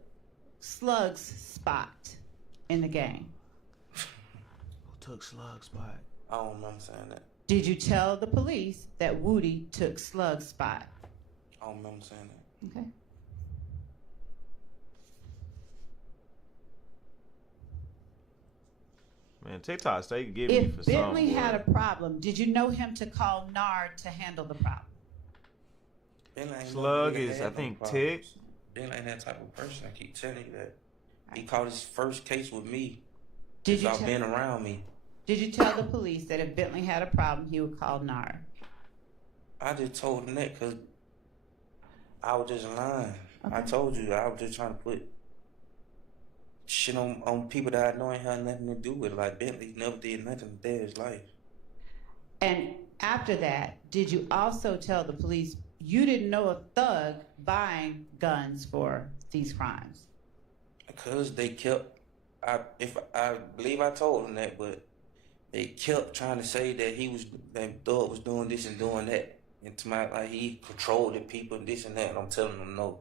Slug's spot in the game? Who took Slug's spot? I don't remember saying that. Did you tell the police that Woody took Slug's spot? I don't remember saying that. Okay. Man, TikTok stay giving me for If some. Bentley had boy. a problem, did you know him to call Nard to handle the problem? Bentley ain't Slug never is, had I no think, problems. Tick. Bentley ain't that type of person. I keep telling you that. He caught his first case with me. Did you, Y'all been around me. did you tell the police that if Bentley had a problem, he would call Nard? I just told him that because I was just lying. I Okay. told you I was just trying to put shit on people that I know ain't had nothing to do with it. Like Bentley never did nothing to his life. And after that, did you also tell the police you didn't know a thug buying guns for these crimes? Because they kept, I believe I told them that, but they kept trying to say that Thug was doing this and doing that. And to my, like, he controlled the people and this and that, and I'm telling them no.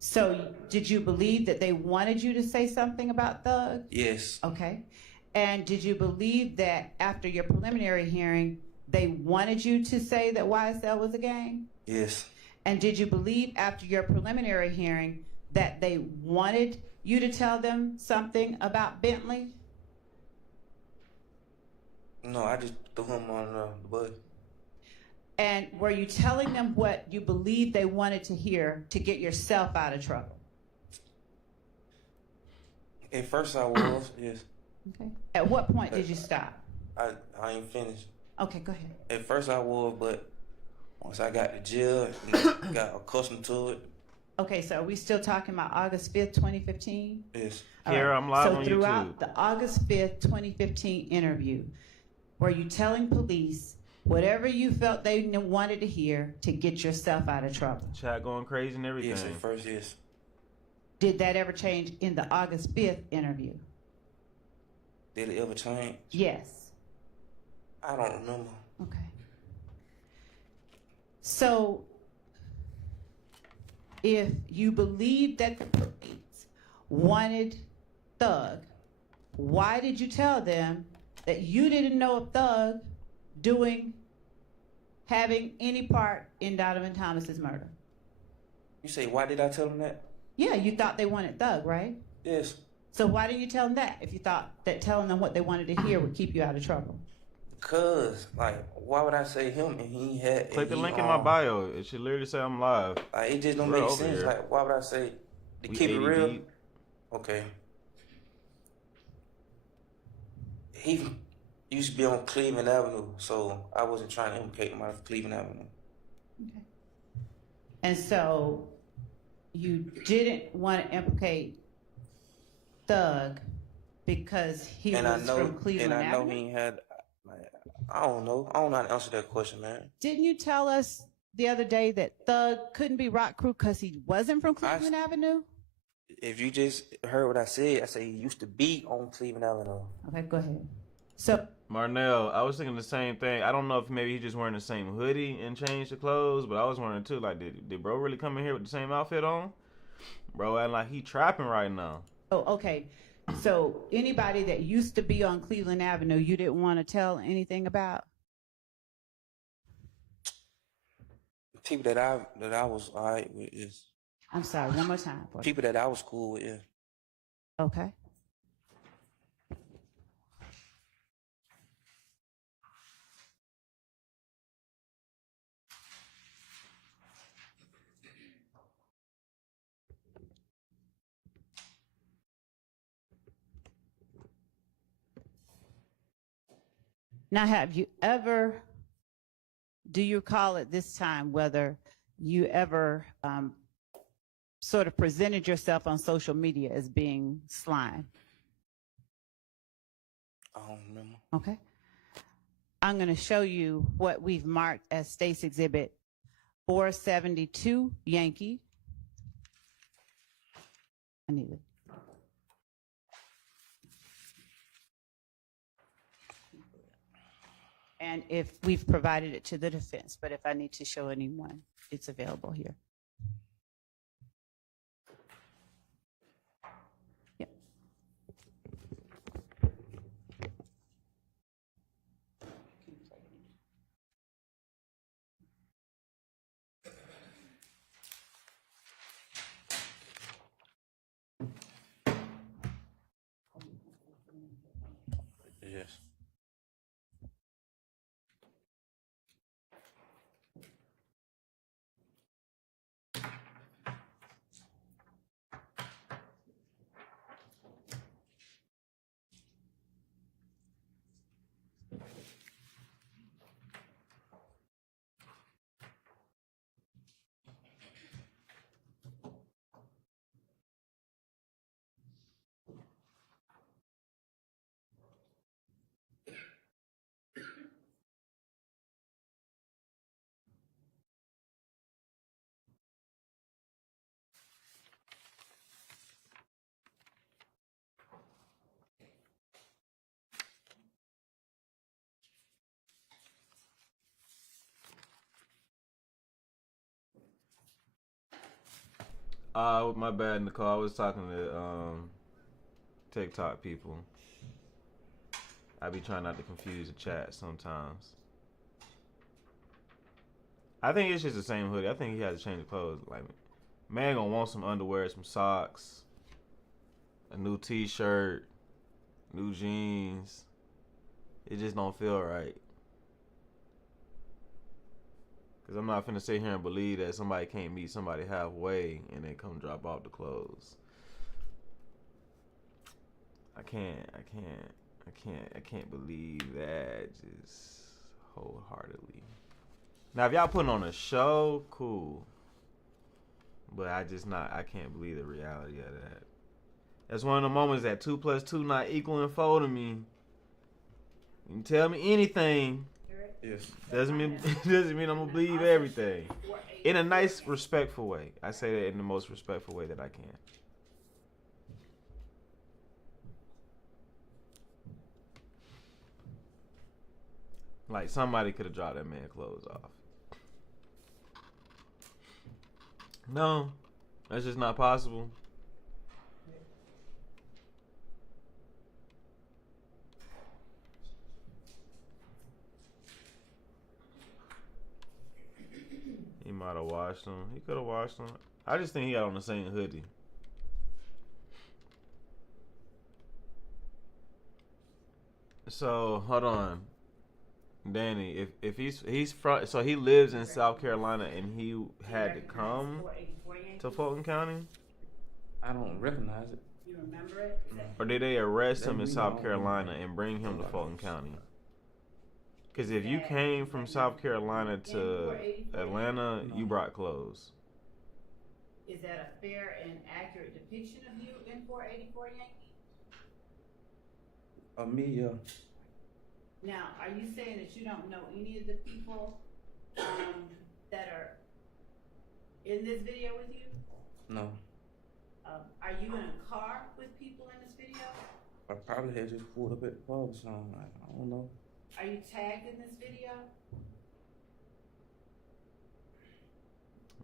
So did you believe that they wanted you to say something about Thug? Yes. Okay. And did you believe that after your preliminary hearing, they wanted you to say that YSL was a gang? Yes. And did you believe after your preliminary hearing that they wanted you to tell them something about Bentley? No, I just threw him on the bus. And were you telling them what you believed they wanted to hear to get yourself out of trouble? At first I was, yes. Okay. At what point did you stop? I ain't finished. Okay, go ahead. At first I was, but once I got to jail and got accustomed to it, Okay, so are we still talking about August 5th, 2015? yes. All Here, I'm live so on throughout YouTube. the August 5th, 2015 interview, were you telling police whatever you felt they wanted to hear to get yourself out of trouble? Chat going crazy and everything. Yes, at first, yes. Did that ever change in the August 5th interview? Did it ever change? Yes. I don't remember. Okay. So, if you believe that the police wanted Thug, why did you tell them that you didn't know of Thug having any part in Donovan Thomas's murder? You say, why did I tell him that? Yeah, you thought they wanted Thug, right? Yes. So why didn't you tell them that if you thought that telling them what they wanted to hear would keep you out of trouble? Because, like, why would I say him and he had... Click and the he, link in my bio. It should literally say I'm live. Like, it just don't We're make over sense. here. Like, why would I say... To We keep it 80 real... deep. Okay. He used to be on Cleveland Avenue, so I wasn't trying to implicate him on Cleveland Avenue. Okay. And so you didn't want to implicate Thug because he And was from Cleveland and I know Avenue? he ain't had... Like, I don't know how to answer that question, man. Didn't you tell us the other day that Thug couldn't be Rock Crew because he wasn't from Cleveland Avenue? If you just heard what I said he used to be on Cleveland Avenue. Okay, go ahead. So, Marnell, I was thinking the same thing. I don't know if maybe he just wearing the same hoodie and changed the clothes, but I was wondering too, like, did bro really come in here with the same outfit on? Bro, acting like he trapping right now. oh, okay. So anybody that used to be on Cleveland Avenue, you didn't want to tell anything about? People that I was alright with is I'm sorry, one more time. people that I was cool with. Yeah. Okay. Now, do you recall at this time whether you ever sort of presented yourself on social media as being slime? I don't remember. Okay. I'm going to show you what we've marked as State's Exhibit 472 Yankee. I need it. And if we've provided it to the defense, but if I need to show anyone, it's available here. Yep. Yes. My bad, Nicole. I was talking to TikTok people. I be trying not to confuse the chat sometimes. I think it's just the same hoodie. I think he has to change the clothes. Like, man gonna want some underwear, some socks, a new t-shirt, new jeans. It just don't feel right. Cause I'm not finna sit here and believe that somebody can't meet somebody halfway and then come drop off the clothes. I can't believe that just wholeheartedly. Now if y'all putting on a show, cool. But I can't believe the reality of that. That's one of the moments that 2 + 2 not equaling 4 to me. You can tell me anything. Yes. Doesn't mean I'm gonna believe everything. In a nice, respectful way. I say that in the most respectful way that I can. Like somebody could have dropped that man clothes off. No, that's just not possible. He might have washed them. He could have washed them. I just think he got on the same hoodie. So hold on, Danny. If he's from, so he lives in South Carolina and he had to come to Fulton County, I don't recognize it. You remember it? or did they arrest him in South Carolina and bring him to Fulton County? Because if you came from South Carolina to Atlanta, you brought clothes. Is that a fair and accurate depiction of you in 484 Yankee? Me, yeah. Now, are you saying that you don't know any of the people that are in this video with you? No. Are you in a car with people in this video? I probably had just pulled up at the pub or something. Like, I don't know. Are you tagged in this video?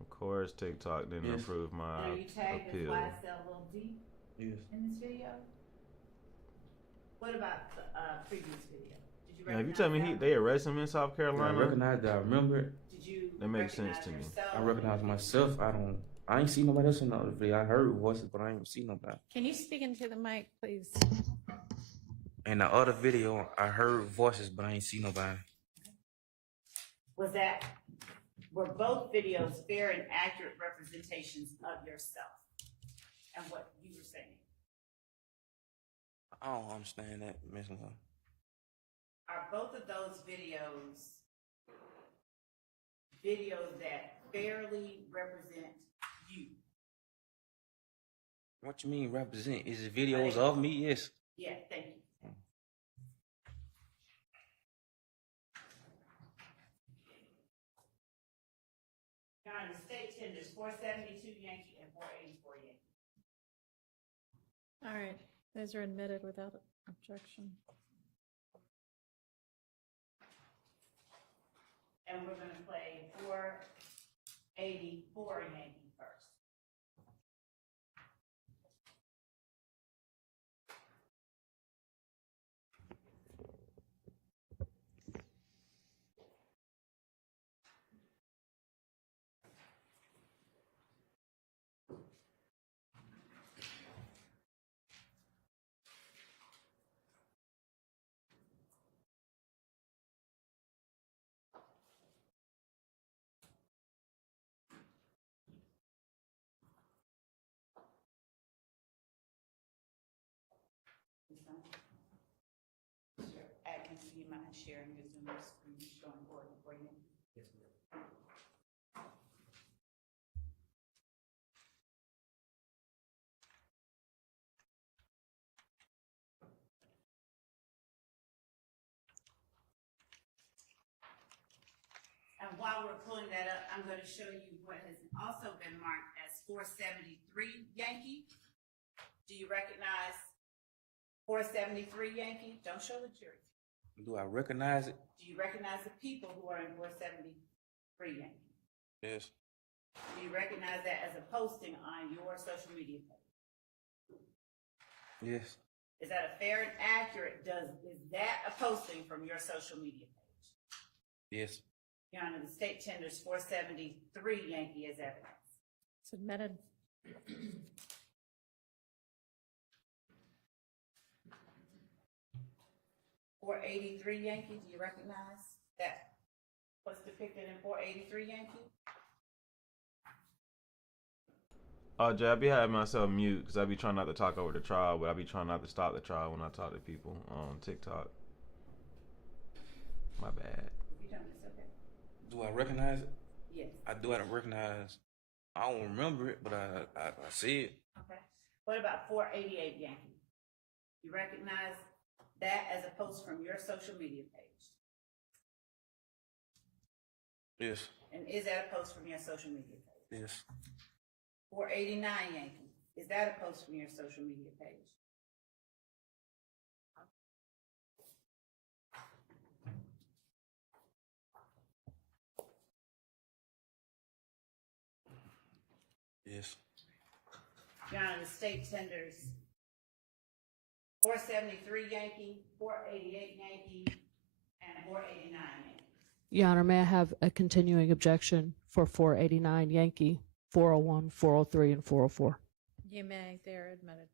Of course, TikTok didn't Yes. approve And my are you tagged as appeal. YSL Lil D Yes. in this video? What about the previous video? Did you Now, if you recognize tell me that one? they arrested him in South I Carolina, recognize that. I remember it. Did you That makes sense recognize to me. yourself? I recognize myself. I ain't seen nobody else in the other video. I heard voices, but I ain't seen nobody. Can you speak into the mic, please? In the other video, I heard voices, but I ain't seen nobody. Were both videos fair and accurate representations of yourself and what you were saying? I don't understand that, Miss Love. Are both of those videos that fairly represent you? What you mean represent? Is it videos of me? Yes. Yeah, thank you. Your Honor, the state tenders 472 Yankee and 484 Yankee. All right, those are admitted without objection. And we're gonna play 484 Yankee first. Sure. Atkins, do you mind sharing your Zoom screen showing board for you? Yes, ma'am. And while we're pulling that up, I'm going to show you what has also been marked as 473 Yankee. Do you recognize 473 Yankee? Don't show the jury. Do I recognize it? Do you recognize the people who are in 473 Yankee? Yes. Do you recognize that as a posting on your social media page? Yes. Is that a fair and accurate? Is that a posting from your social media page? Yes. Your Honor, the state tenders 473 Yankee as evidence. It's admitted. 483 Yankee, do you recognize that? What's depicted in 483 Yankee? Jay, I be having myself mute because I be trying not to talk over the trial, but I be trying not to stop the trial when I talk to people on TikTok. My bad. You don't, it's okay. Do I recognize it? Yes. I do. I recognize. I don't remember it, but I see it. Okay. What about 488 Yankee? You recognize that as a post from your social media page? Yes. And is that a post from your social media page? Yes. 489 Yankee, is that a post from your social media page? Yes. Your Honor, the state tenders 473 Yankee, 488 Yankee, and 489 Yankee. Your Honor, may I have a continuing objection for 489 Yankee, 401, 403, and 404? You may, they're admitted.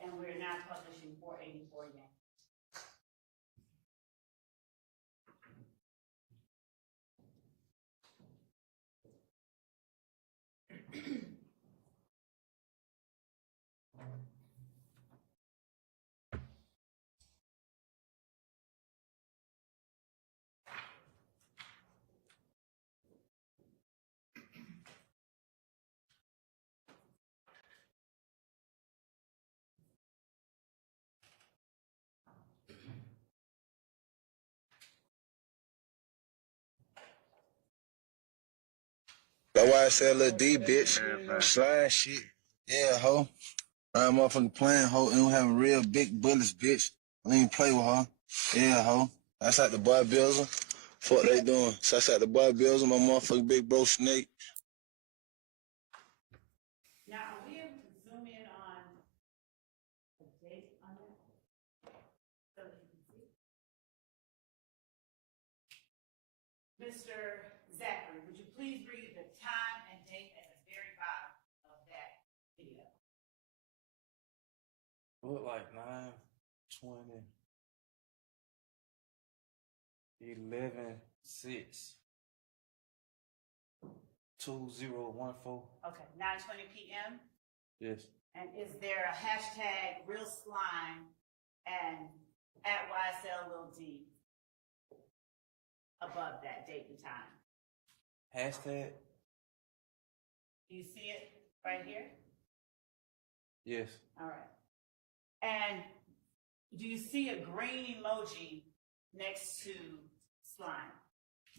And we're now publishing 484 Yankee. That YSL Lil D, bitch. Slime shit. Yeah, ho. Right, motherfucking playing, ho. And we having real big bullets, bitch. I don't even play with her. Yeah, ho. That's like the boy builder. Fuck they doing. So that's like the boy builder, my motherfucking big bro Snake. Now, are we able to zoom in on the date on that? So that you can see. Mr. Zachary, would you please read the time and date at the very bottom of that video? Look like 9:20, 11:06, 2014. Okay, 9:20 p.m. Yes. And is there a hashtag real slime and at YSL Lil D above that date and time? Hashtag? Do you see it right here? Yes. All right. And do you see a green emoji next to slime?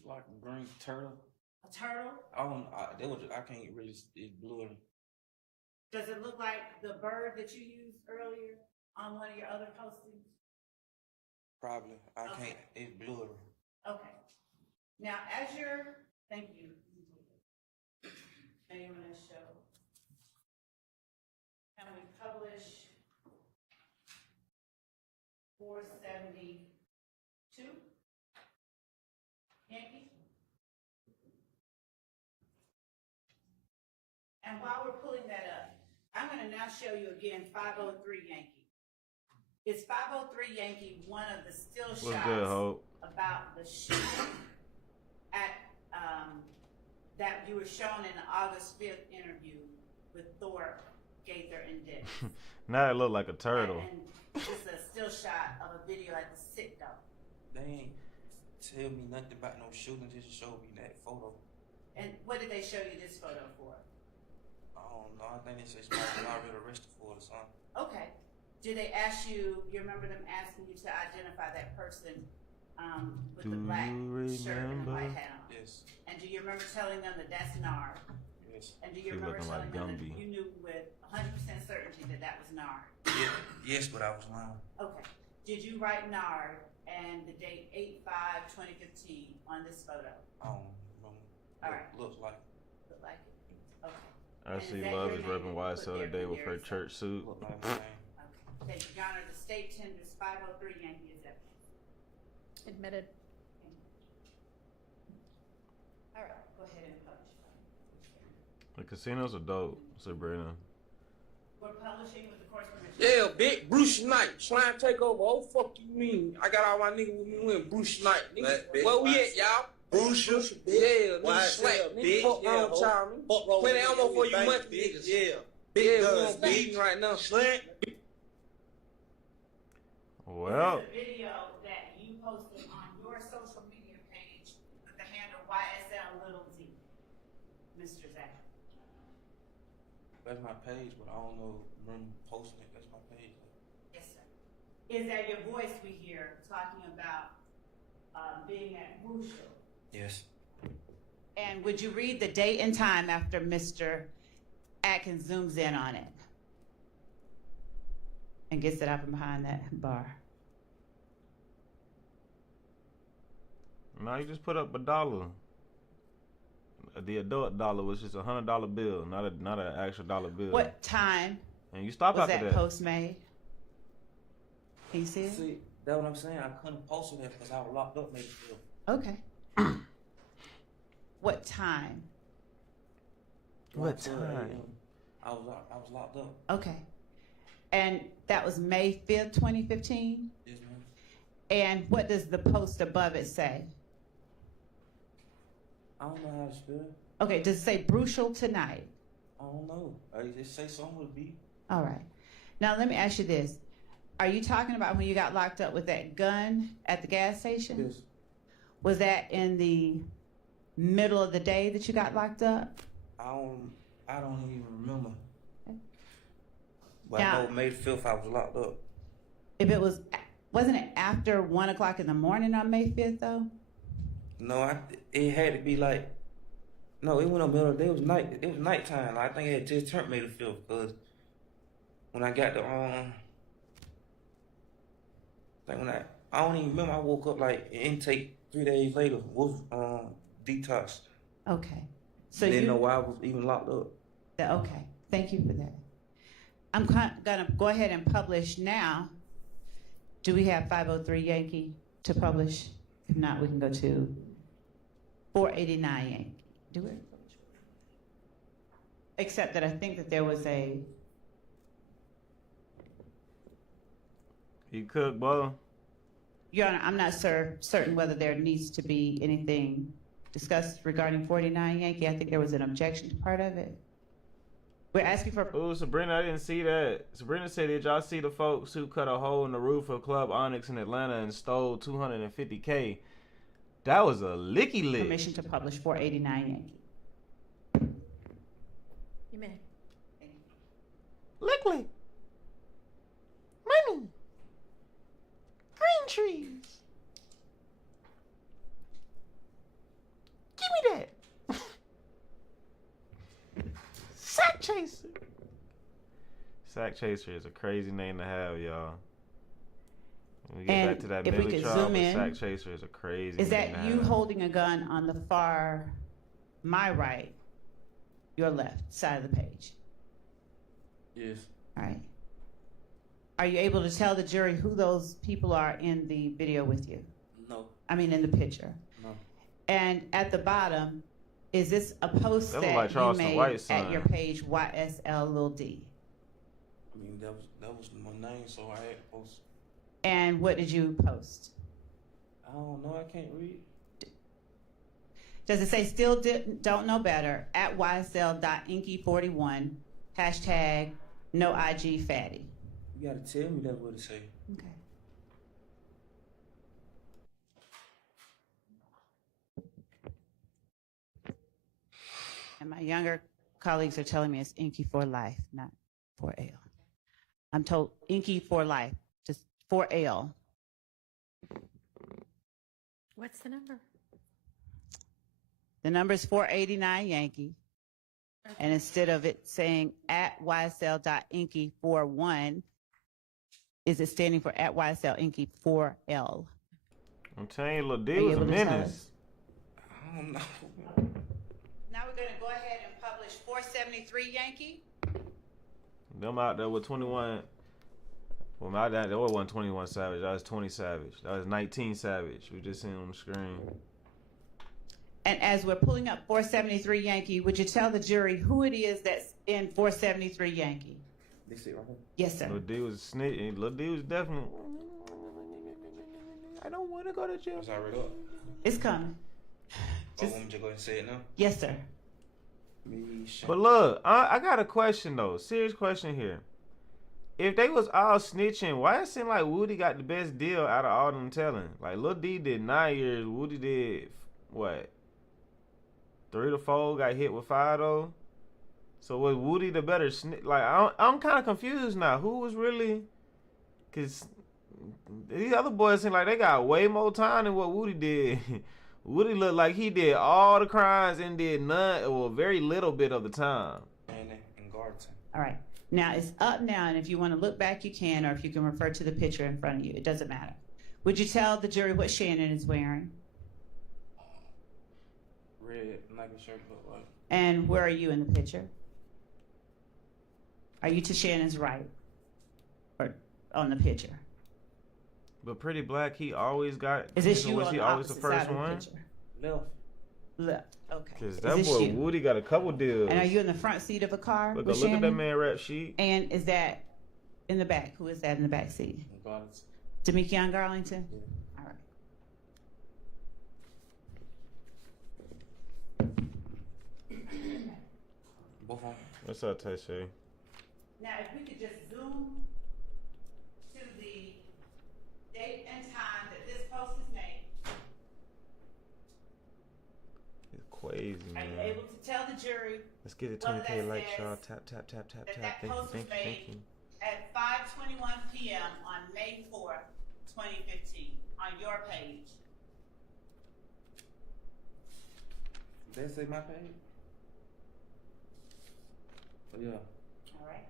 Like a green turtle. A turtle? I can't really, it's blurry. Does it look like the bird that you used earlier on one of your other postings? Probably. I Okay. can't, it's blurry. Okay. Now, thank you. Now you want to show. Can we publish 472? Yankee? And while we're pulling that up, I'm going to now show you again 503 Yankee. Is 503 Yankee one of the still What's shots good, Hope? about the shooting at that you were shown in the August 5th interview with Thorpe, Gaither, and Dick? Now it look like a turtle. And it's a still shot of a video at the sick though. They ain't tell me nothing about no shooting, just showed me that photo. And what did they show you this photo for? I don't know. I think they said somebody was already arrested for it or something. Okay. Did they ask you remember them asking you to identify that person with the black shirt and the white hat on? Yes. And do you remember telling them that that's Nard? Yes. And do you He remember looking like telling them Gumby. that you knew with 100% certainty that that was Nard? Yeah. Yes, but I was lying. Okay. Did you write Nard and the date 8/5/2015 on this photo? I don't remember. All right. Looks like Look like it. Okay. I And see is that Love your is name repping that you put YSL there today when with her Gary said- church suit. look like my name. Okay. Thank you, Your Honor. The state tenders 503 Yankee is evidence. Admitted. All right. Go ahead and publish. The casinos are dope, Sabrina. We're publishing with the court's permission. Yeah, big Bruce Knight, slime takeover. Oh fuck you mean? I got all my niggas with me with Bruce Knight. Nigga, where we at, y'all? Bruce, Yeah, nigga YSL, slack. Nigga, bitch. fuck Yeah, wrong with ho. y'all, man. Fuck wrong Plenty with ammo you, for you thank munch you, niggas. Yeah. Yeah, Big we guns, on beating bitch. right now. Slant. Well, This is a video that you posted on your social media page with the handle YSL Lil D, Mr. Zach. That's my page, but I don't know. Remember posting it? That's my page. Yes, sir. Is that your voice we hear talking about being at Brucial? Yes. And would you read the date and time after Mr. Atkins zooms in on it and gets it out from behind that bar? no, you just put up $1. The adult dollar was just $100 bill, not an actual dollar bill. What time And you stop was after that that. post made? Can you see it? See, that's what I'm saying. I couldn't post it because I was locked up. Maybe still. Okay. What time? What 12 time? a.m. I was locked up. Okay. And that was May 5th, 2015? Yes, ma'am. And what does the post above it say? I don't know how to spell it. Okay, does it say Brucial tonight? I don't know. I just say something with a B. All right. Now let me ask you this. Are you talking about when you got locked up with that gun at the gas station? Yes. Was that in the middle of the day that you got locked up? I don't even remember. Okay. But Now- I know May 5th I was locked up. If it wasn't it after 1 o'clock in the morning on May 5th though? No, it had to be like No, it went up middle of the day. It was night. It was nighttime. Like, I think it had just turned May the 5th. Cause when I got the I don't even remember. I woke up like intake 3 days later with detox. Okay. So Didn't you know why I was even locked up. Okay. Thank you for that. I'm gonna go ahead and publish now. Do we have 503 Yankee to publish? If not, we can go to 489 Yankee. Do it. Except that I think that there was a. You cook, boy. Your Honor, I'm not certain whether there needs to be anything discussed regarding 49 Yankee. I think there was an objection to part of it. We're asking for. Oh, Sabrina, I didn't see that. Sabrina said, did y'all see the folks who cut a hole in the roof of Club Onyx in Atlanta and stole $250K? That was a licky lick. Permission to publish 489 Yankee. You may. Lick lick. Money. Green trees. Give me that. Sack Chaser. Sack Chaser is a crazy name to have, y'all. When we get And back to that if we Millie could trial, zoom but in, Sack Chaser is a crazy Is name that to you have. holding a gun on the far, my right, your left side of the page? Yes. All right. Are you able to tell the jury who those people are in the video with you? No. I mean, in the picture. No. And at the bottom, is this a post That that look like you Charleston made White's at son. your page YSL Lil D? I mean, that was my name, so I had to post. And what did you post? I don't know. I can't read. Does it say still don't know better at YSL.inky41 hashtag no IG fatty? You gotta tell me that's what it say. Okay. And my younger colleagues are telling me it's Inky for life, not 4L. I'm told Inky for life, just 4L. What's the number? The number is 489 Yankee. And instead of it saying at YSL.inky41, is it standing for at YSL Inky 4L? I'm telling you, Lil D Are you was a able to tell menace. us? I don't know. Now we're going to go ahead and publish 473 Yankee. Them out there with 21. Well, my dad, that wasn't 21 Savage. That was 20 Savage. That was 19 Savage. We just seen on the screen. And as we're pulling up 473 Yankee, would you tell the jury who it is that's in 473 Yankee? This it right here. Yes, sir. Lil D was snitching. Lil D was definitely. I don't want to go to jail. Was I read up? It's coming. Just, want me to go ahead and say it now? Yes, sir. But look, I got a question though. Serious question here. If they was all snitching, why it seem like Woody got the best deal out of all them telling? Like Lil D did 9 years, Woody did what? 3 to 4, got hit with 5 though. So was Woody the better snitch? Like I'm kind of confused now. Who was really? Cause these other boys seem like they got way more time than what Woody did. Woody looked like he did all the crimes and did none or very little bit of the time. And Garton. All right. Now it's up now, and if you want to look back, you can, or if you can refer to the picture in front of you, it doesn't matter. Would you tell the jury what Shannon is wearing? Red Nike shirt, look like. And where are you in the picture? Are you to Shannon's right, or on the picture? But Pretty Black, he always got. Is this you was on he the always the opposite first side of the one? picture? Left. Left. Okay. Cause Is that this boy you? Woody got a couple deals. And are you in the front seat of a car Look, with look at Shannon? that man rap sheet. And is that in the back? Who is that in the back seat? Garton. Demekion Garlington? Yeah. All right. Both of them. What's up, Tayshay? Now, if we could just zoom to the date and time that this post is made. It's crazy, Are you man. able to tell the jury Let's get it whether 20K that likes, says y'all. Tap, tap, tap, tap, that tap. that Thank you, post was thank you, thank made you. at 5:21 p.m. on May 4th, 2015, on your page? Did they say my page? Yeah. All right.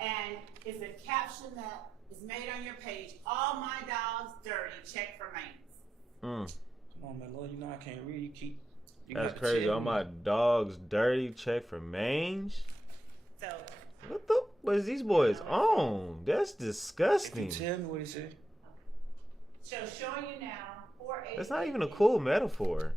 And is the caption that is made on your page, all my dogs dirty, check for mange? Come on, man, Lord, you know I can't read. You That's got to crazy. tell All me. my dogs dirty. Check for mange. So, What is these boys on? That's If you disgusting. tell me what he said. so showing you now 480. That's not even a cool metaphor.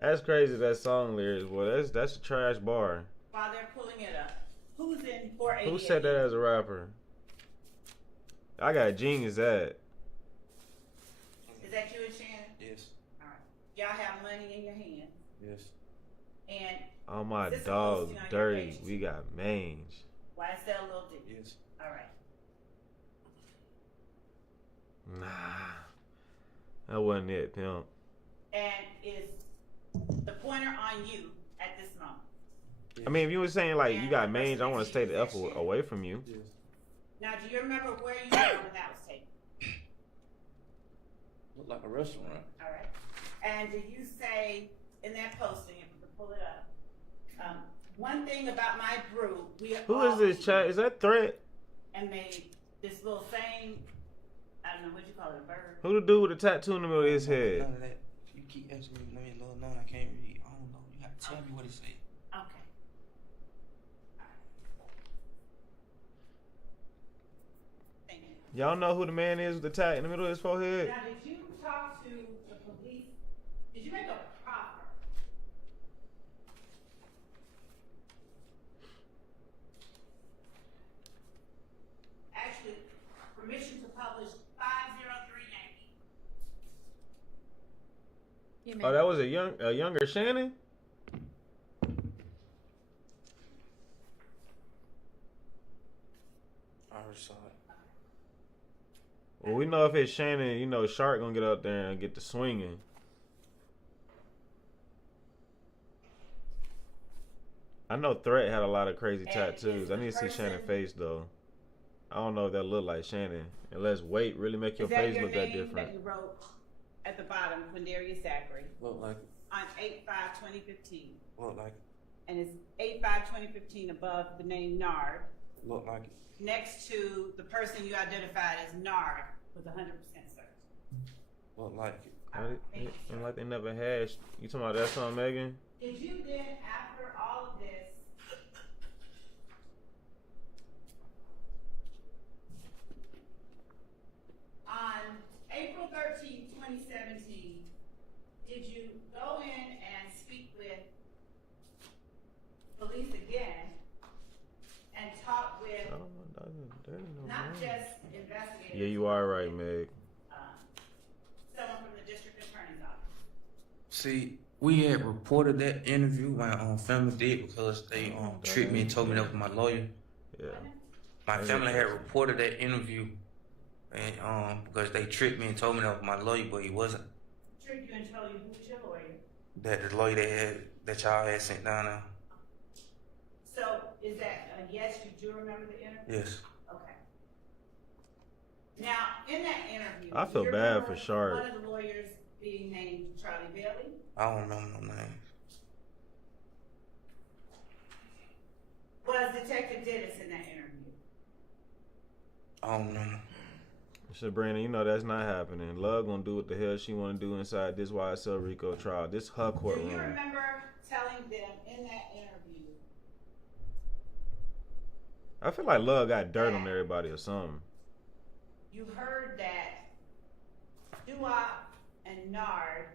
That's crazy. That song lyrics, boy. That's a trash bar. While they're pulling it up, who's in 488? Who said that as a rapper? I got genius that. Is that you and Shannon? Yes. All right. Y'all have money in your hand. Yes. And All my Is this a dogs posting on your dirty. page? We got mange. YSL Lil D. Yes. All right. Nah, that wasn't it, pimp. And is the pointer on you at this moment? I mean, if you were saying like you got mange, I want to stay the F away from you. Yes. Now, do you remember where you were when that was taken? Look like a restaurant. All right. And did you say in that posting, if we could pull it up, one thing about my brew, we Who is this chat? Is that Threat? and made this little same, I don't know, what you call it, a bird? Who the dude with the tattoo in the middle of his head? None of that. You keep asking me, let me Lord know I can't read. I don't know. You got to tell me what he said. Okay. Thank you. Y'all know who the man is with the tat in the middle of his forehead? Now, did you talk to the police? Did you make a proffer? Actually, permission to publish 503 Yankee. You may- Oh, that was a younger Shannon? I already saw it. Well, we know if it's Shannon, you know Shark gonna get up there and get the swinging. I know Threat had a lot of crazy And tattoos. is I the need to see Shannon's person- face though. I don't know if that look like Shannon. Unless weight really make your Is that face your look that name different. that you wrote at the bottom, Quindarius Zachary, Look like on 8/5/2015? Look like And it's 8/5/2015 above the name Nard, Look like it. next to the person you identified as Nard with 100% search. Look like it. And like they never had. You talking about that song, Megan? Did you then, after all of this, on April 13th, 2017, did you go in and speak with police again and talk with not just investigators? Yeah, you are right, Meg. Someone from the district attorney's office? See, we had reported that interview my family did because they tricked me and told me that was my lawyer. Yeah. My family had reported that interview and because they tricked me and told me that was my lawyer, but he wasn't. Tricked you and told you who was your lawyer? That the lawyer that y'all had sent down there. So is that a yes, you do remember the interview? Yes. Okay. Now, in that interview, I feel do you bad remember for Shark. one of the lawyers being named Charlie Bailey? I don't remember no name. Was Detective Dennis in that interview? I don't remember. So Brandon, you know that's not happening. Love gonna do what the hell she wanna do inside this YSL Rico trial. This her Do you courtroom. remember telling them in that interview I feel like Love got dirt on everybody or something. you heard that Duop and Nard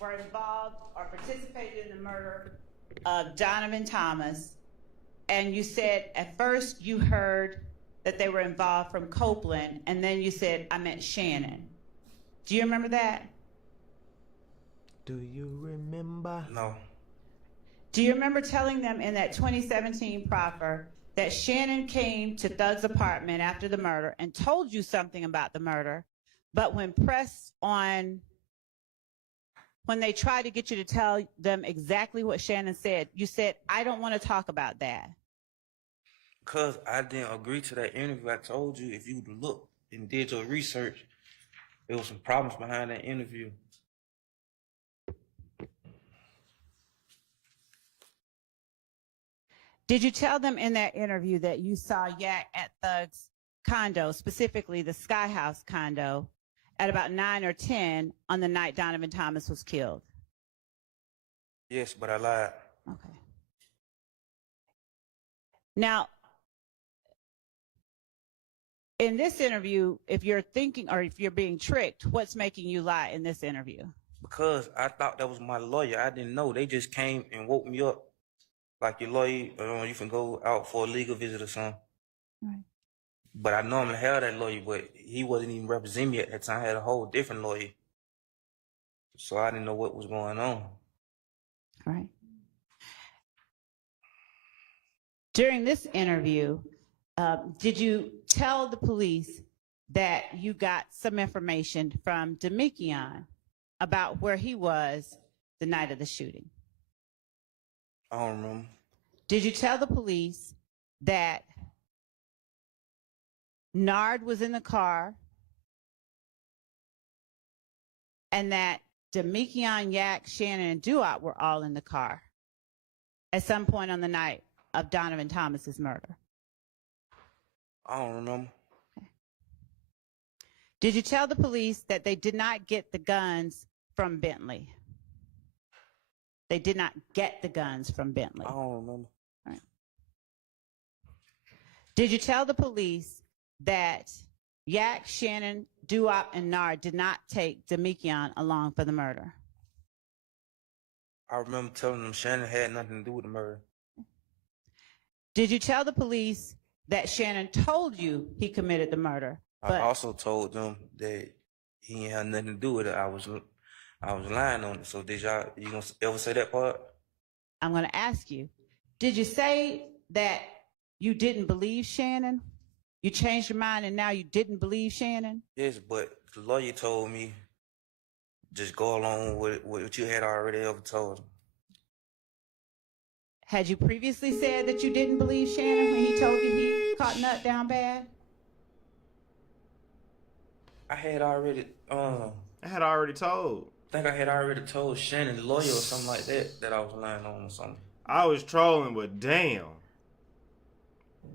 were involved or participated in the murder of Donovan Thomas, and you said at first you heard that they were involved from Copeland, and then you said, I meant Shannon. Do you remember that? Do you remember? No. Do you remember telling them in that 2017 proffer that Shannon came to Thug's apartment after the murder and told you something about the murder, but when pressed on, when they tried to get you to tell them exactly what Shannon said, you said, I don't want to talk about that. Because I didn't agree to that interview. I told you if you looked and did your research, There was some problems behind that interview. Did you tell them in that interview that you saw Yak at Thug's condo, specifically the Sky House condo, at about 9 or 10 on the night Donovan Thomas was killed? Yes, but I lied. Okay. Now, in this interview, if you're thinking or if you're being tricked, what's making you lie in this interview? Because I thought that was my lawyer. I didn't know. They just came and woke me up. Like your lawyer, you can go out for a legal visit or something. Right. But I normally have that lawyer, but he wasn't even representing me at that time. I had a whole different lawyer. So I didn't know what was going on. Right. During this interview, did you tell the police that you got some information from Demikion about where he was the night of the shooting? I don't remember. Did you tell the police that Nard was in the car and that Demikion, Yak, Shannon, and Duop were all in the car at some point on the night of Donovan Thomas's murder? I don't remember. Okay. Did you tell the police that they did not get the guns from Bentley? They did not get the guns from Bentley. I don't remember. All right. Did you tell the police that Yak, Shannon, Duop, and Nard did not take Demikion along for the murder? I remember telling them Shannon had nothing to do with the murder. Did you tell the police that Shannon told you he committed the murder? I also told them that he ain't had nothing to do with it. I was lying on it. So you gonna ever say that part? I'm going to ask you, did you say that you didn't believe Shannon? You changed your mind and now you didn't believe Shannon? Yes, but the lawyer told me just go along with what you had already ever told him. Had you previously said that you didn't believe Shannon when he told you he caught Nut down bad? I had already told. I think I had already told Shannon, the lawyer, or something like that I was lying on or something. I was trolling, but damn.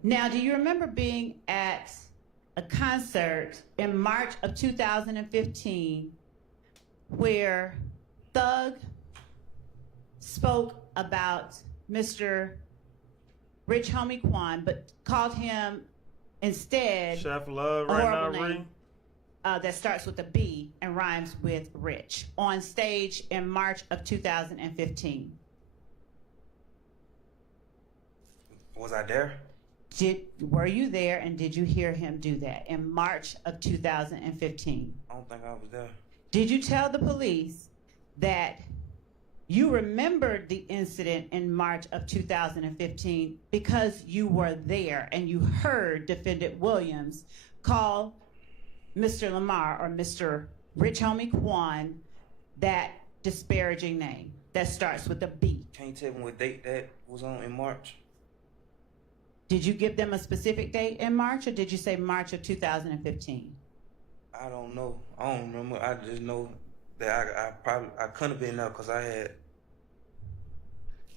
Now, do you remember being at a concert in March of 2015 where Thug spoke about Mr. Rich Homie Quan, but called him instead Chef Love a right horrible now, name that starts with a B and rhymes with Rich, on stage in March of 2015? Was I there? Were you there, and did you hear him do that in March of 2015? I don't think I was there. Did you tell the police that you remembered the incident in March of 2015 because you were there and you heard Defendant Williams call Mr. Lamar or Mr. Rich Homie Quan that disparaging name that starts with a B? Can you tell me what date that was on in March? Did you give them a specific date in March, or did you say March of 2015? I don't know. I don't remember. I just know that I couldn't have been there because I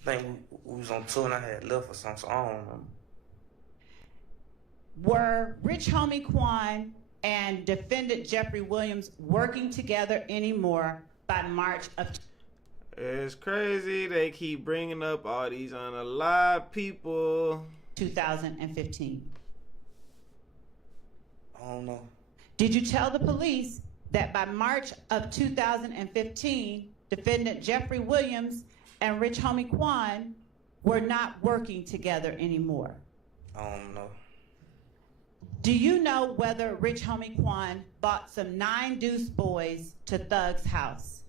think we was on tour and I had left or something, so I don't remember. Were Rich Homie Quan and Defendant Jeffrey Williams working together anymore by March of? It's crazy. They keep bringing up all these unalive people. 2015. I don't know. Did you tell the police that by March of 2015, Defendant Jeffrey Williams and Rich Homie Quan were not working together anymore? I don't know. Do you know whether Rich Homie Quan bought some 9 Deuce boys to Thug's house?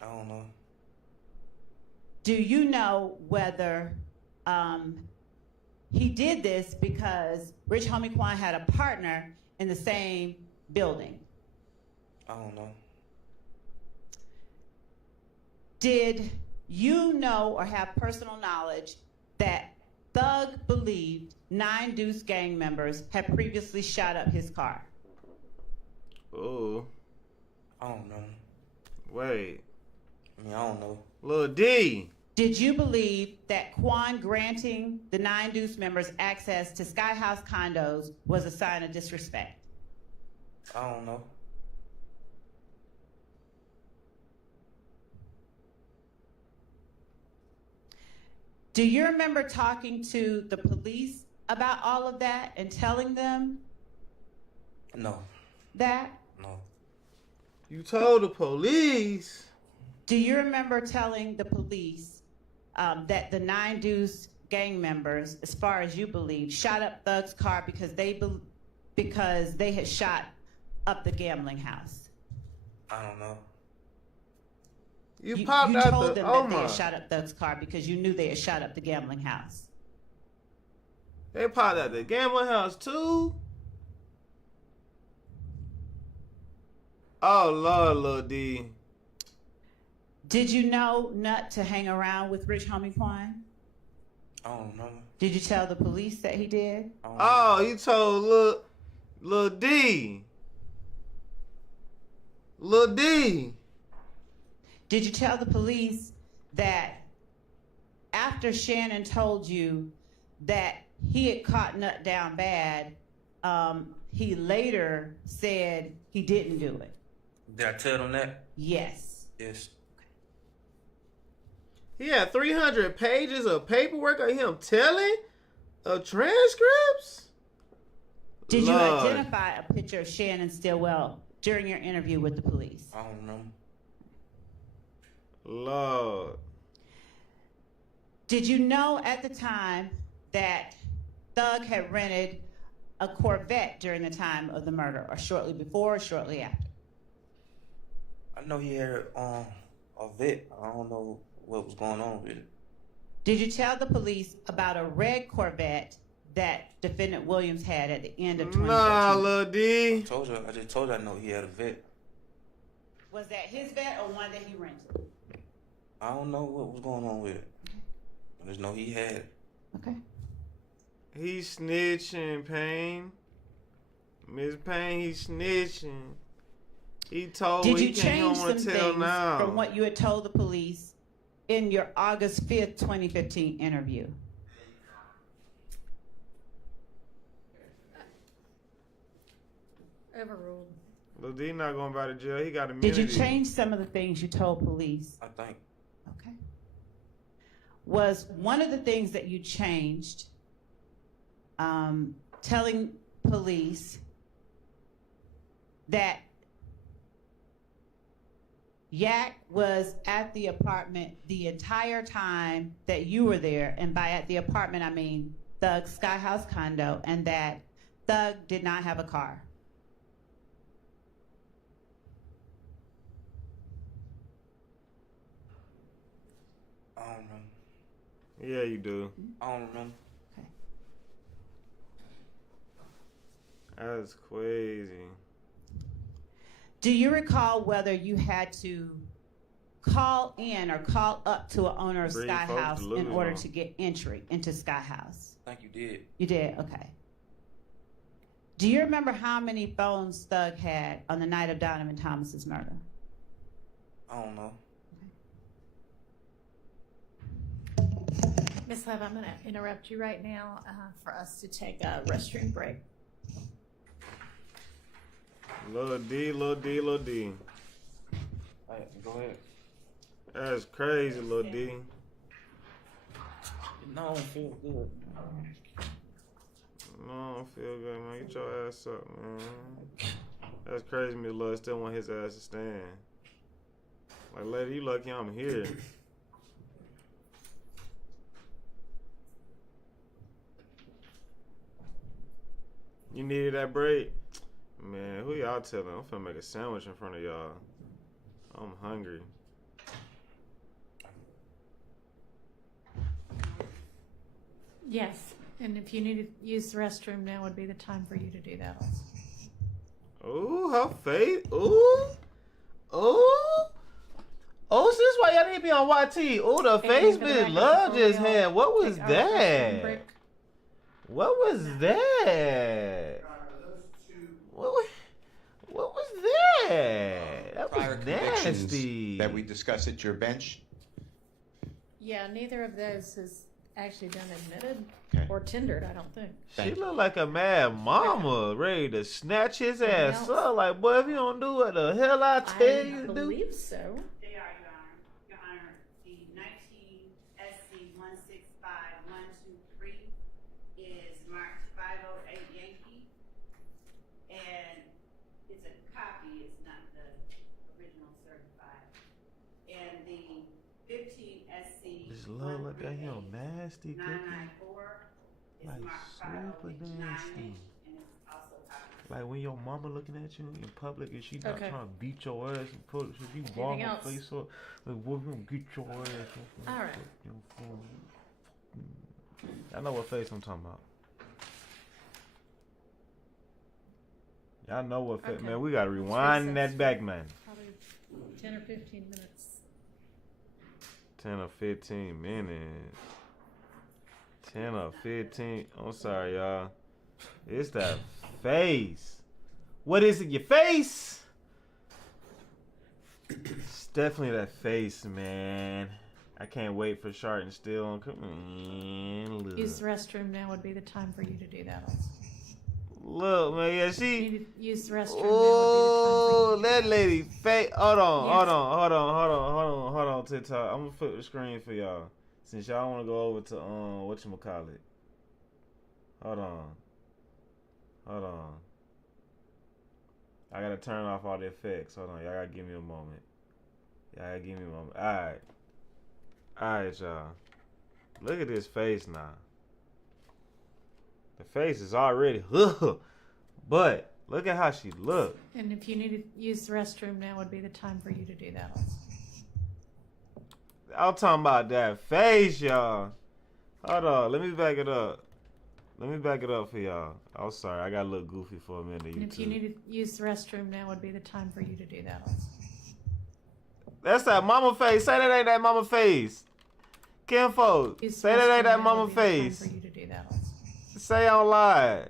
I don't know. Do you know whether he did this because Rich Homie Quan had a partner in the same building? I don't know. Did you know or have personal knowledge that Thug believed 9 Deuce gang members had previously shot up his car? Ooh. I don't know. Wait. I mean, I don't know. Lil D. Did you believe that Quan granting the 9 Deuce members access to Sky House condos was a sign of disrespect? I don't know. Do you remember talking to the police about all of that and telling them No. that? No. You told the police. Do you remember telling the police that the 9 Deuce gang members, as far as you believe, shot up Thug's car because they had shot up the gambling house? I don't know. You popped out told the them that they had shot up Thug's car because you knew they had shot up the gambling house. They popped out the gambling house too. Oh Lord, Lil D. Did you know not to hang around with Rich Homie Quan? I don't know. Did you tell the police that he did? I don't know. Oh, you told Lil D. Lil D. Did you tell the police that after Shannon told you that he had caught Nut down bad, he later said he didn't do it? Did I tell them that? Yes. Yes. He had 300 pages of paperwork of him telling of transcripts. Did Lord. you identify a picture of Shannon Stillwell during your interview with the police? I don't know. Lord. Did you know at the time that Thug had rented a Corvette during the time of the murder, or shortly before or shortly after? I know he had a vet. I don't know what was going on with it. Did you tell the police about a red Corvette that defendant Williams had at the end of 2013? Nah, Lil D. I just told you I know he had a vet. Was that his vet or one that he rented? I don't know what was going on with it. I just know he had it. Okay. He snitching, Payne. Miss Payne, he snitching. He told Did what you he change don't some want to tell things now. from what you had told the police in your August 5th, 2015 interview? Overruled. Lil D not going back to jail. He got immunity. Did you change some of the things you told police? I think. Okay. Was one of the things that you changed telling police that Yak was at the apartment the entire time that you were there, and by at the apartment I mean Thug's Sky House condo, and that Thug did not have a car? I don't know. Yeah, you do. I don't know. Okay. That's crazy. Do you recall whether you had to call in or call up to an owner of Breed Sky folks House in delusional. order to get entry into Sky House? I think you did. You did? Okay. Do you remember how many phones Thug had on the night of Donovan Thomas's murder? I don't know. Ms. Love, I'm going to interrupt you right now for us to take a restroom break. Lil D, Lil D, Lil D. Hey, go ahead. That's crazy, Lil D. No, I don't feel good. No, I don't feel good, man. Get your ass up, man. That's crazy, Miss Love still want his ass to stand. Like, lady, you lucky I'm here. You needed that break? Man, who y'all telling? I'm finna make a sandwich in front of y'all. I'm hungry. Yes, and if you need to use the restroom, now would be the time for you to do that also. Ooh, her face. Ooh. Ooh. Oh, so this why y'all need to be on YT. Ooh, the Hey, face for the Miss record, Love before just we all had. What was take our restroom break. that? What was that? What was bad. That prior was convictions nasty. that we discussed at your bench? Yeah, neither of those has actually been admitted Okay. or tendered, I don't think. She looked like a mad mama, ready to snatch his ass else? up. Like, boy, if you don't do what the hell I tell you I to do. believe so. They are, Your Honor. Your Honor, the 19 SC 165123 is marked 508 Yankee, and it's a copy, it's not the original certified. And the 15 SC This love look at him nasty, cookie. 994 is Like marked super 508 nasty. and it's also copied. Like when your mama looking at you in public and she not Okay. trying to beat your ass and put you ball Anything her else? face up. Like, we're gonna get your ass. All right. I know what face I'm talking about. Y'all know what face, Okay. man. We gotta rewind recess that back, man. Probably 10 or 15 minutes. 10 or 15 minutes. 10 or 15. I'm sorry, y'all. It's that face. What is it? Your face? It's definitely that face, man. I can't wait for Shart and Still on. Man, Use the look. restroom now would be the time for you to do that also. Look, man. Yeah, You she. need to use the restroom Oh, now would be the time for you to do that lady face. Hold on, Yes. hold on, TikTok. I'm gonna flip the screen for y'all. Since y'all wanna go over to whatchamacallit. Hold on. I gotta turn off all the effects. Hold on, y'all gotta give me a moment. Alright, y'all. Look at this face now. The face is already but look at how she look. And if you need to use the restroom now would be the time for you to do that also. I'm talking about that face, y'all. Hold on, let me back it up. For y'all. I'm sorry, I got a little goofy for a minute. And if you YouTube. need to use the restroom now would be the time for you to do that also. That's that mama face. Say that ain't that mama face. Kinfolk, Use the say that ain't restroom that now mama would be the time face. for you to do that also. Say I'm lying.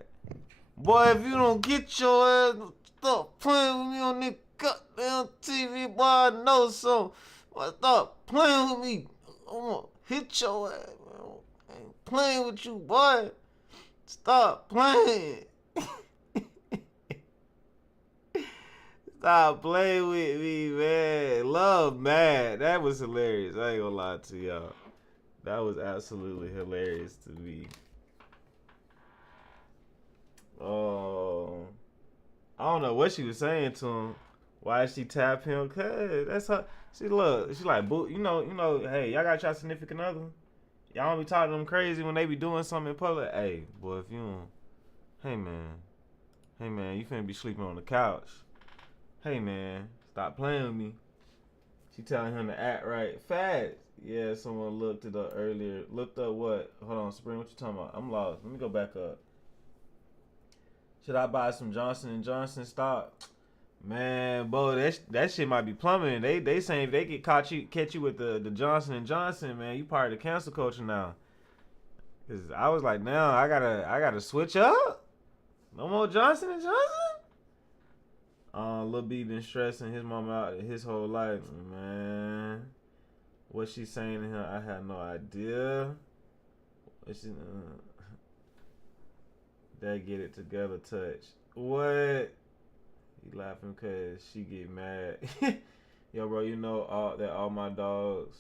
Boy, if you don't get your ass, stop playing with me on this goddamn TV, boy, I know some. Boy, stop playing with me. I'm gonna hit your ass, man. I ain't playing with you, boy. Stop playing. Stop playing with me, man. Love mad. That was hilarious. I ain't gonna lie to y'all. That was absolutely hilarious to me. Oh, I don't know what she was saying to him. Why she tap him? Cause that's her. She like, boo. You know. Hey, y'all got your significant other. Y'all don't be talking to them crazy when they be doing something in public. Hey, boy, if you don't. Hey man, you finna be sleeping on the couch. Hey man, stop playing with me. She telling him to act right. Fast. Yeah, someone looked it up earlier. Looked up what? Hold on, Spring, what you talking about? I'm lost. Let me go back up. Should I buy some Johnson & Johnson stock? Man, boy, that shit might be plummeting. They saying if they get catch you with the Johnson & Johnson, man, you part of the cancel culture now. Cause I was like, now I gotta switch up. No more Johnson & Johnson? Lil B been stressing his mom out his whole life. Man, what she saying to him, I had no idea. What she, that get it together touch. What? He laughing cause she get mad. Yo, bro, you know all my dogs.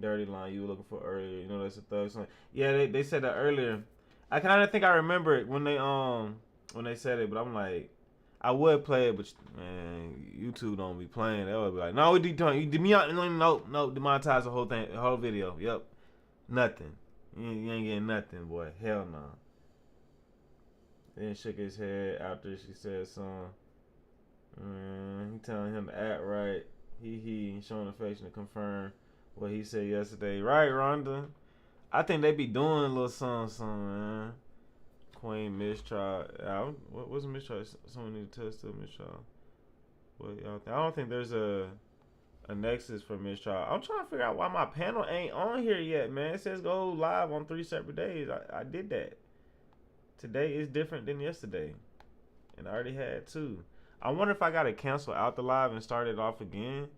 Dirty line you were looking for earlier. You know that's a thug song. Yeah, they said that earlier. I kind of think I remember it when they said it, but I'm like, I would play it, but man, YouTube don't be playing. They would be like, no, demonetize the whole thing, the whole video. Yep, nothing. You ain't getting nothing, boy. Hell no. Then shook his head after she said something. He telling him to act right. He showing affection to confirm what he said yesterday. Right, Rhonda? I think they be doing a little something, man. Queen mistrial. What was a mistrial? Someone need to test a mistrial. What y'all think? I don't think there's a nexus for mistrial. I'm trying to figure out why my panel ain't on here yet, man. It says go live on 3 separate days. I did that. Today is different than yesterday. And I already had 2. I wonder if I gotta cancel out the live and start it off again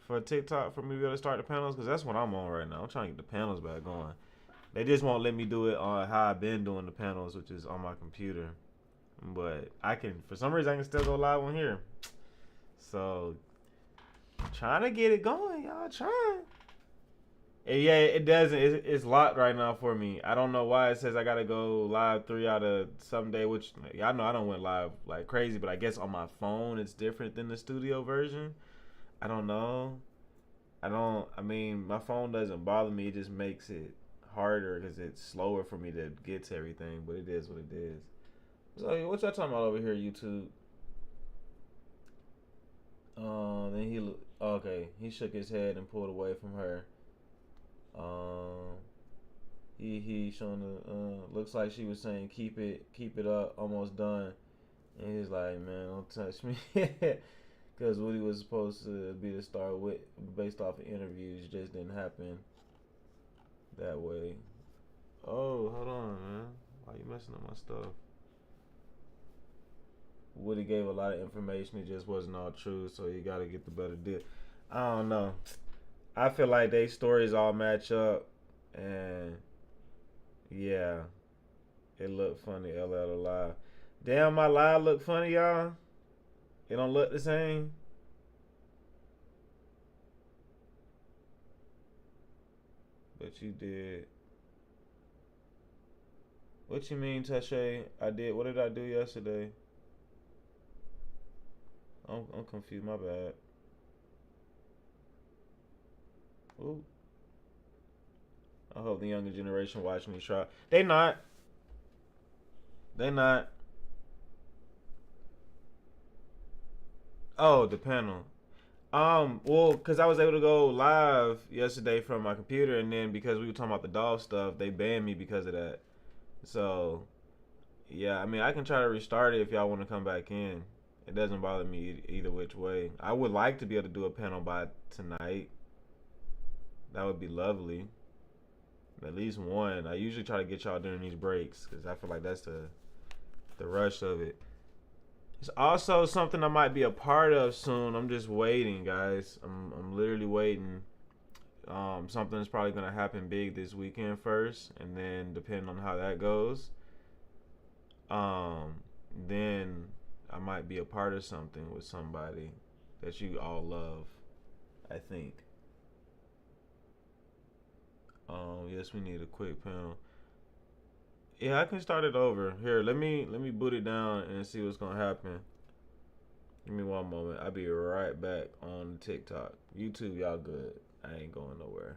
for TikTok for me to be able to start the panels, because that's what I'm on right now. I'm trying to get the panels back going. They just won't let me do it on how I've been doing the panels, which is on my computer. But I can, for some reason, I can still go live on here. So, trying to get it going, y'all. Trying. And yeah, it doesn't. It's locked right now for me. I don't know why it says I gotta go live 3 out of some day, which y'all know I don't went live like crazy, but I guess on my phone it's different than the studio version. I don't know. I mean, my phone doesn't bother me. It just makes it harder because it's slower for me to get to everything, but it is what it is. So, what y'all talking about over here, YouTube? Then he shook his head and pulled away from her. He showing the looks like she was saying keep it up, almost done, and he's like, man, don't touch me, because what he was supposed to be the star with based off of interviews just didn't happen that way. Oh, hold on, man, why you messing up my stuff? Woody gave a lot of information, it just wasn't all true, so you gotta get the better deal. I don't know. I feel like they stories all match up, and yeah, it looked funny. LL alive. Damn, my live look funny, y'all. It don't look the same. But you did. What you mean, Tashay? I did. What did I do yesterday? I'm confused. My bad. Ooh. I hope the younger generation watch me try. They not. Oh, the panel. Well, because I was able to go live yesterday from my computer, and then because we were talking about the dog stuff, they banned me because of that. So, yeah, I mean, I can try to restart it if y'all want to come back in. It doesn't bother me either which way. I would like to be able to do a panel by tonight. That would be lovely. At least one. I usually try to get y'all during these breaks because I feel like that's the rush of it. It's also something I might be a part of soon. I'm just waiting, guys. I'm literally waiting. Something's probably gonna happen big this weekend first, and then depending on how that goes, then I might be a part of something with somebody that you all love, I think. Yes, we need a quick panel. Yeah, I can start it over. Here, let me boot it down and see what's gonna happen. Give me one moment. I'll be right back on TikTok. YouTube, y'all good. I ain't going nowhere.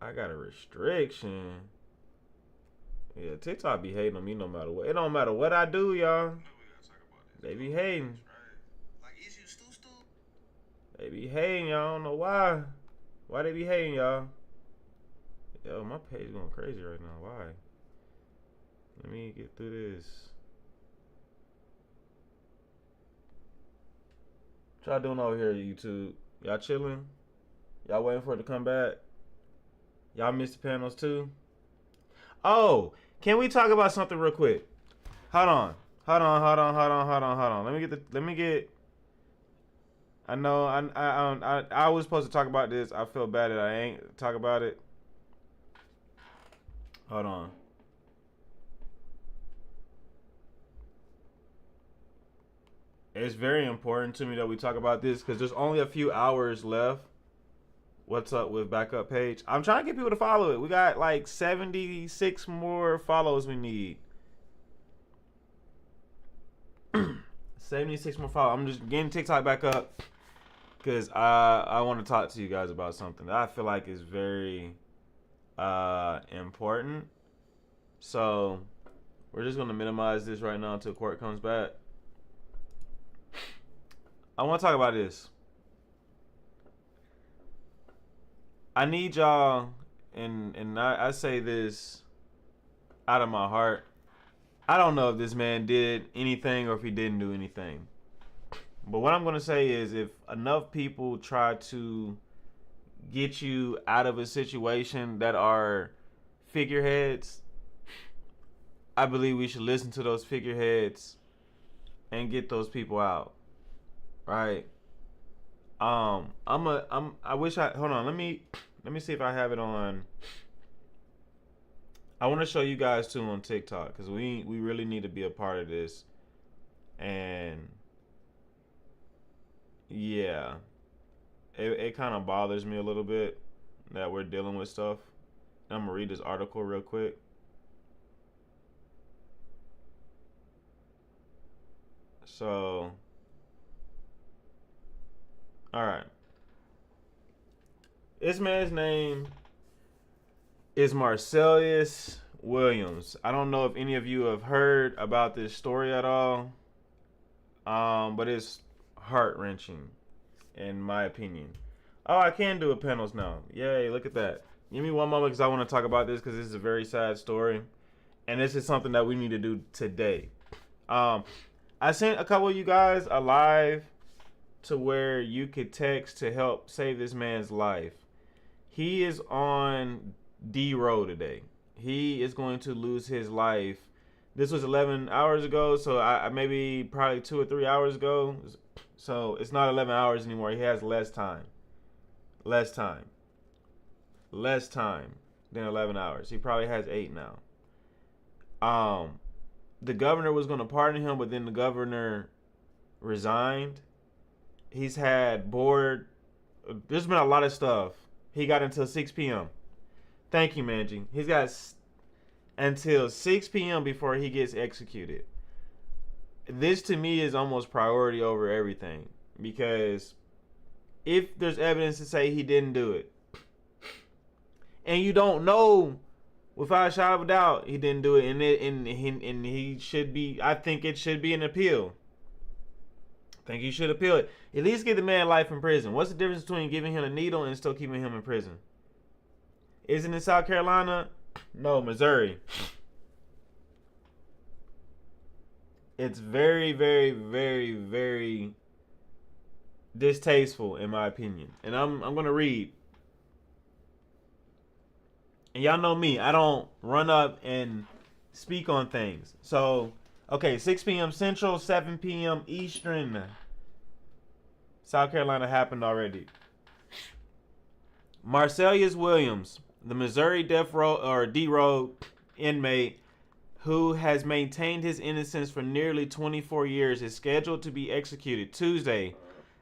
I got a restriction. Yeah, TikTok be hating on me no matter what. It don't matter what I do, y'all. They be hating. They be hating, y'all. I don't know why. Why they be hating, y'all? Yo, my page going crazy right now. Why? Let me get through this. What y'all doing over here, YouTube? Y'all chilling? Y'all waiting for it to come back? Y'all missed the panels too? Oh, can we talk about something real quick? Hold on. Let me get. I know I was supposed to talk about this. I feel bad that I ain't talk about it. Hold on. It's very important to me that we talk about this because there's only a few hours left. What's up with backup page? I'm trying to get people to follow it. We got like 76 more follows we need. 76 more follows. I'm just getting TikTok back up because I want to talk to you guys about something that I feel like is very important. So we're just going to minimize this right now until court comes back. I want to talk about this. I need y'all, and I say this out of my heart. I don't know if this man did anything or if he didn't do anything. But what I'm going to say is if enough people try to get you out of a situation that are figureheads, I believe we should listen to those figureheads and get those people out. Right? I wish I hold on, let me see if I have it on. I want to show you guys too on TikTok because we really need to be a part of this. And yeah, it kind of bothers me a little bit that we're dealing with stuff. I'm gonna read this article real quick. So, all right, this man's name is Marcellus Williams. I don't know if any of you have heard about this story at all, but it's heart-wrenching, in my opinion. Oh, I can do a panels now. Yay, look at that. Give me one moment because I want to talk about this because this is a very sad story. And this is something that we need to do today. I sent a couple of you guys a live to where you could text to help save this man's life. He is on D row today. He is going to lose his life. This was 11 hours ago, so I maybe probably 2 or 3 hours ago. So it's not 11 hours anymore. He has less time. Less time than 11 hours. He probably has 8 now. The governor was going to pardon him, but then the governor resigned. He's had board. There's been a lot of stuff. He got until 6 p.m. Thank you, Manji. He's got until 6 p.m. before he gets executed. This to me is almost priority over everything because if there's evidence to say he didn't do it, and you don't know without a shadow of a doubt he didn't do it, and he should be. I think it should be an appeal. I think you should appeal it. At least give the man life in prison. What's the difference between giving him a needle and still keeping him in prison? Isn't it South Carolina? No, Missouri. It's very, very, very, very distasteful in my opinion. And I'm gonna read. And y'all know me, I don't run up and speak on things. So, okay, 6 p.m. Central, 7 p.m. Eastern. South Carolina happened already. Marcellus Williams, the Missouri death row or D row inmate who has maintained his innocence for nearly 24 years, is scheduled to be executed Tuesday,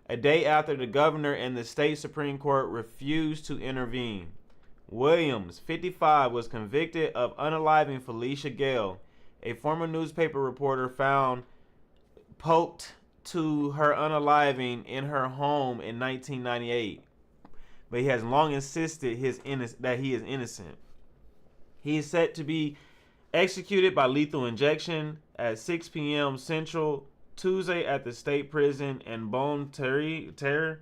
a day after the governor and the state Supreme Court refused to intervene. Williams, 55, was convicted of unaliving Felicia Gale, a former newspaper reporter found poked to her unaliving in her home in 1998. But he has long insisted that he is innocent. He is set to be executed by lethal injection at 6 p.m. Central Tuesday at the state prison in Bon Terre,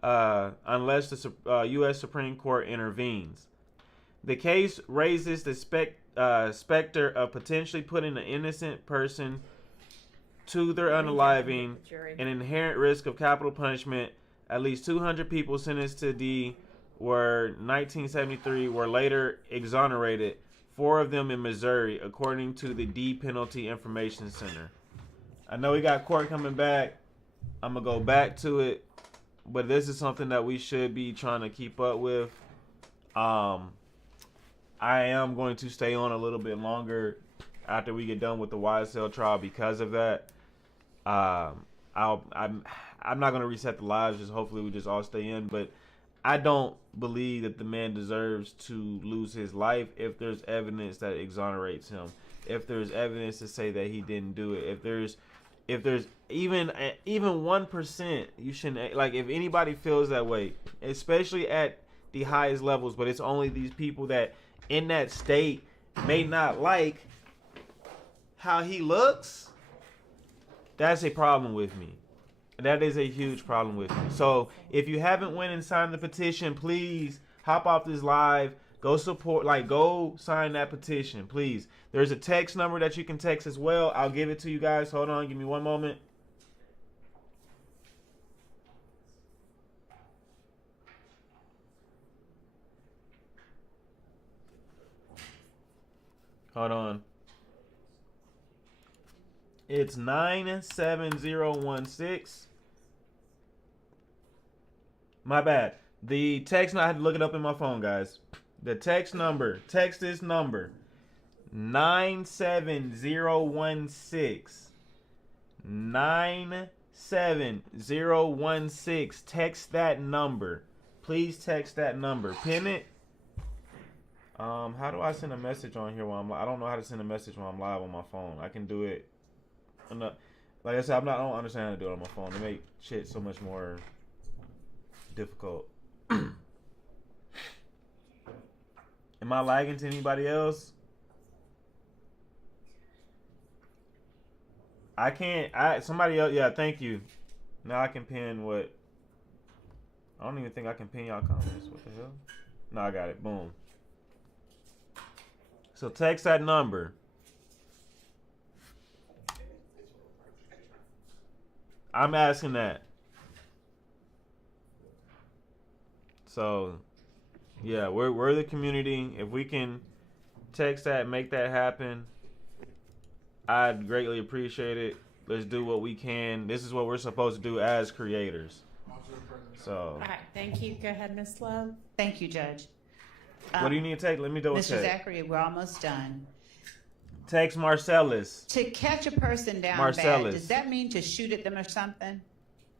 unless the U.S. Supreme Court intervenes. The case raises the specter of potentially putting an innocent person to their unaliving, an inherent risk of capital punishment. At least 200 people sentenced to D were 1973 were later exonerated, 4 of them in Missouri, according to the D Penalty Information Center. I know we got court coming back. I'm going to go back to it, but this is something that we should be trying to keep up with. I am going to stay on a little bit longer after we get done with the YSL trial because of that. I'm not going to reset the lives. Just hopefully we just all stay in. But I don't believe that the man deserves to lose his life if there's evidence that exonerates him. If there's evidence to say that he didn't do it. If there's even 1%, you shouldn't, like, if anybody feels that way, especially at the highest levels, but it's only these people that in that state may not like how he looks, that's a problem with me. That is a huge problem with me. So if you haven't went and signed the petition, please hop off this live, go support, go sign that petition, please. There's a text number that you can text as well. I'll give it to you guys. Hold on, give me one moment. Hold on. It's 97016. My bad. The text, I had to look it up in my phone, guys. The text this number, 97016. 97016. Text that number. Please text that number. Pin it. How do I send a message on here while I don't know how to send a message when I'm live on my phone. I can do it. Like I said, I don't understand how to do it on my phone. It make shit so much more difficult. Am I lagging to anybody else? I can't. Somebody else. Yeah, thank you. Now I can pin what? I don't even think I can pin y'all comments. What the hell? No, I got it. Boom. So text that number. I'm asking that. So, yeah, we're the community. If we can text that, make that happen, I'd greatly appreciate it. Let's do what we can. This is what we're supposed to do as creators. So, All right, thank you. Go ahead, Ms. Love. Thank you, Judge. what do you need to take? Let me double Mr. check. Zachary, we're almost done. Text Marcellus. To catch a person down Marcellus. bad, does that mean to shoot at them or something?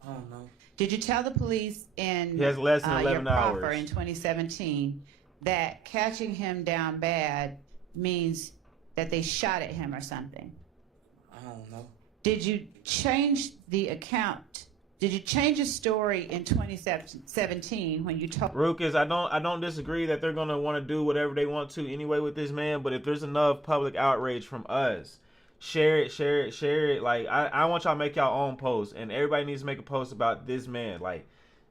I don't know. Did you tell the police in He has less than 11 your proffer hours. in 2017 that catching him down bad means that they shot at him or something? I don't know. Did you change the account? Did you change the story in 2017 when you told? Rukas, I don't disagree that they're gonna want to do whatever they want to anyway with this man, but if there's enough public outrage from us, share it. Like I want y'all to make y'all own posts, and everybody needs to make a post about this man. Like,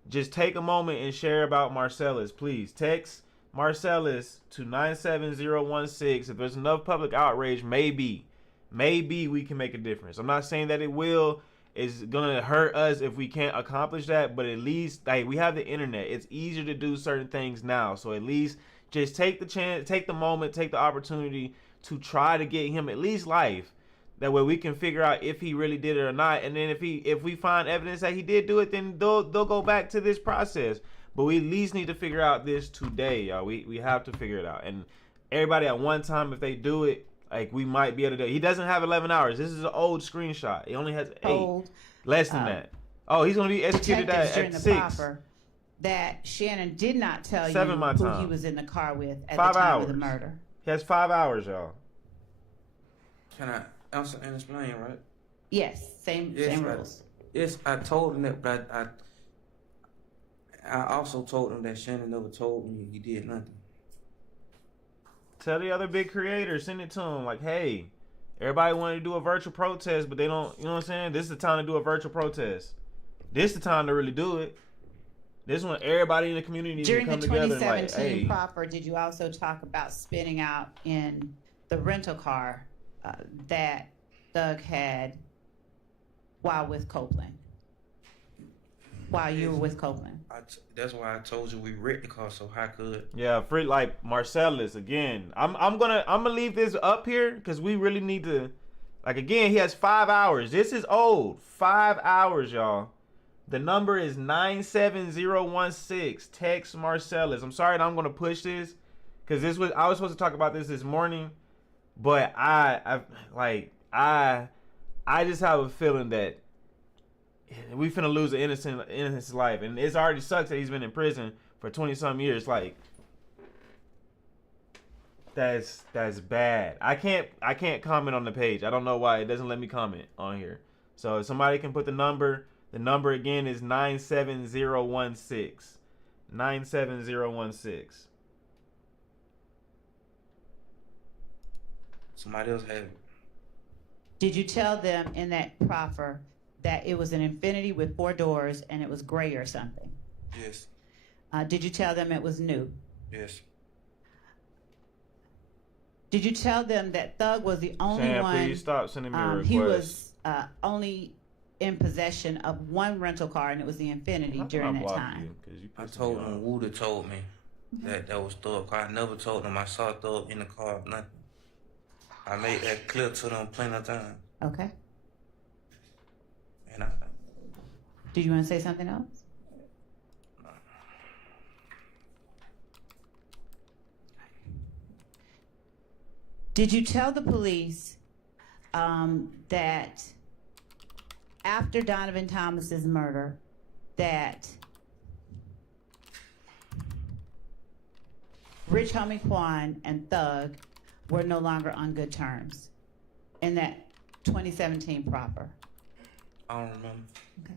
just take a moment and share about Marcellus, please. Text Marcellus to 97016. If there's enough public outrage, maybe we can make a difference. I'm not saying that it will. It's gonna hurt us if we can't accomplish that, but at least like we have the internet. It's easier to do certain things now. So at least just take the chance, take the moment, take the opportunity to try to get him at least life. That way we can figure out if he really did it or not. And then if we find evidence that he did do it, then they'll go back to this process. But we at least need to figure out this today, y'all. We have to figure it out. And everybody at one time, if they do it, like we might be able to do it. He doesn't have 11 hours. This is an old screenshot. He only has 8. Less than that. Oh, he's going to be executed at during the 6. proffer that Shannon did not tell 7 you my who time. he was in the car with at 5 the time hours. of the murder. He has 5 hours, y'all. Can I answer and explain, right? Yes, same rules. Yes, I told him that, but I also told him that Shannon never told me he did nothing. Tell the other big creators, send it to them. Like, hey, everybody wanted to do a virtual protest, but they don't, you know what I'm saying? This is the time to do a virtual protest. This is the time to really do it. This one, everybody in the community needs to During come the together and 2017 like, hey. proffer, did you also talk about spinning out in the rental car that Thug had while with Copeland? While you were with Copeland? That's why I told you we wrecked the car so I could. Yeah, free like Marcellus again. I'm gonna leave this up here because we really need to. Like again, he has 5 hours. This is old. 5 hours, y'all. The number is 97016. Text Marcellus. I'm sorry that I'm gonna push this because I was supposed to talk about this morning, but I just have a feeling that we finna lose an innocent life, and it's already sucks that he's been in prison for 20-some years. Like, that's bad. I can't comment on the page. I don't know why it doesn't let me comment on here. So if somebody can put the number again is 97016. 97016. Somebody else had it. Did you tell them in that proffer that it was an Infiniti with 4 doors and it was gray or something? Yes. Did you tell them it was new? Yes. Did you tell them that Thug was the only one? Please stop sending me a request. He was only in possession of one rental car, and it was the Infiniti during that time. I told him Wooda told me that was Thug. I never told him I saw Thug in the car. Nothing. I made that clear to them plenty of times. Okay. Did you want to say something else? Did you tell the police that after Donovan Thomas's murder, that Rich Homie Quan and Thug were no longer on good terms in that 2017 proper? I don't remember. Okay.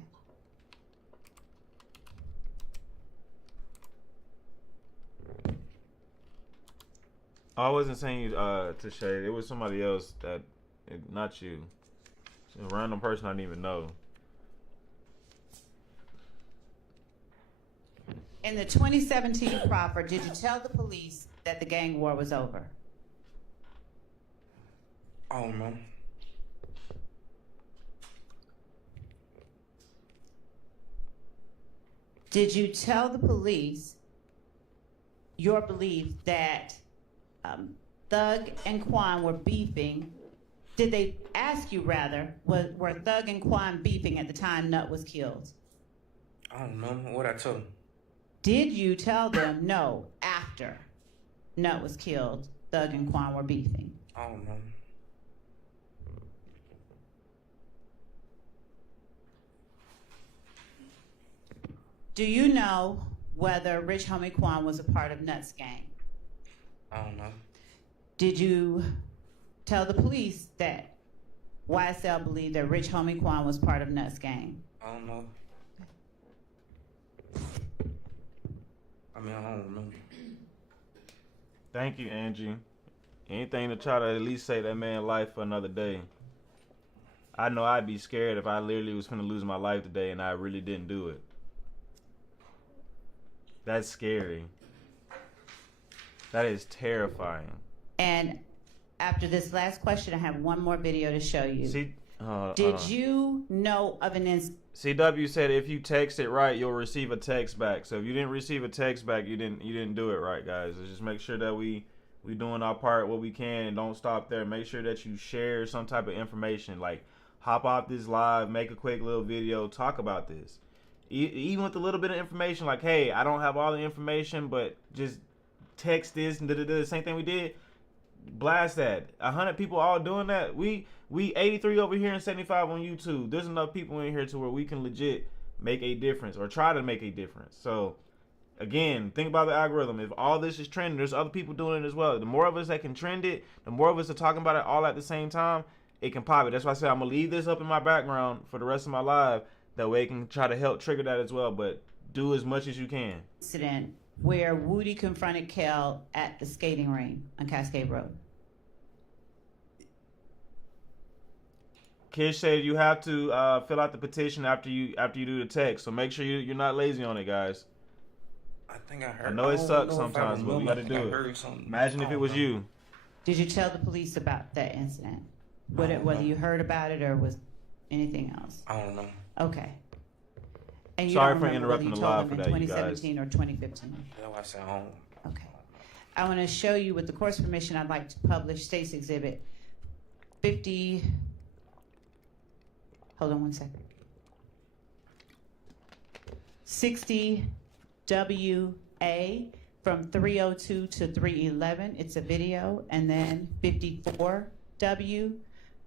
I wasn't saying you to shade. It was somebody else that, not you. It's a random person I didn't even know. In the 2017 proper, did you tell the police that the gang war was over? I don't remember. Did you tell the police your belief that Thug and Quan were beefing? Did they ask you, rather, were Thug and Quan beefing at the time Nut was killed? I don't remember what I told him. Did you tell them no, after Nut was killed, Thug and Quan were beefing? I don't remember. Do you know whether Rich Homie Quan was a part of Nut's gang? I don't know. Did you tell the police that YSL believed that Rich Homie Quan was part of Nut's gang? I don't know. I mean, I don't remember. Thank you, Angie. Anything to try to at least save that man's life for another day. I know I'd be scared if I literally was going to lose my life today and I really didn't do it. That's scary. That is terrifying. And after this last question, I have one more video to show you. See, Did you know of an instance? CW said if you text it right, you'll receive a text back. So if you didn't receive a text back, you didn't do it right, guys. Let's just make sure that we doing our part, what we can, and don't stop there. Make sure that you share some type of information, like hop off this live, make a quick little video, talk about this. Even with a little bit of information, like, hey, I don't have all the information, but just text this and the same thing we did. Blast that. 100 people all doing that. We 83 over here and 75 on YouTube. There's enough people in here to where we can legit make a difference or try to make a difference. So again, think about the algorithm. If all this is trending, there's other people doing it as well. The more of us that can trend it, the more of us are talking about it all at the same time, it can pop it. That's why I said I'm gonna leave this up in my background for the rest of my life. That way it can try to help trigger that as well. But do as much as you can. Incident where Woody confronted Kel at the skating ring on Cascade Road? Kish said you have to fill out the petition after you do the text. So make sure you're not lazy on it, guys. I think I heard. I know it sucks sometimes, but we got to do it. Imagine if it was you. Did you tell the police about that incident? Whether you heard about it or was anything else? I don't know. Okay. And you Sorry don't for remember whether interrupting you the told live them for in that, you guys. 2017 or 2015? That's why I said I don't. Okay. I want to show you, with the court's permission, I'd like to publish State's Exhibit 50. Hold on one second. 60 WA from 302 to 311. It's a video. And then 54 W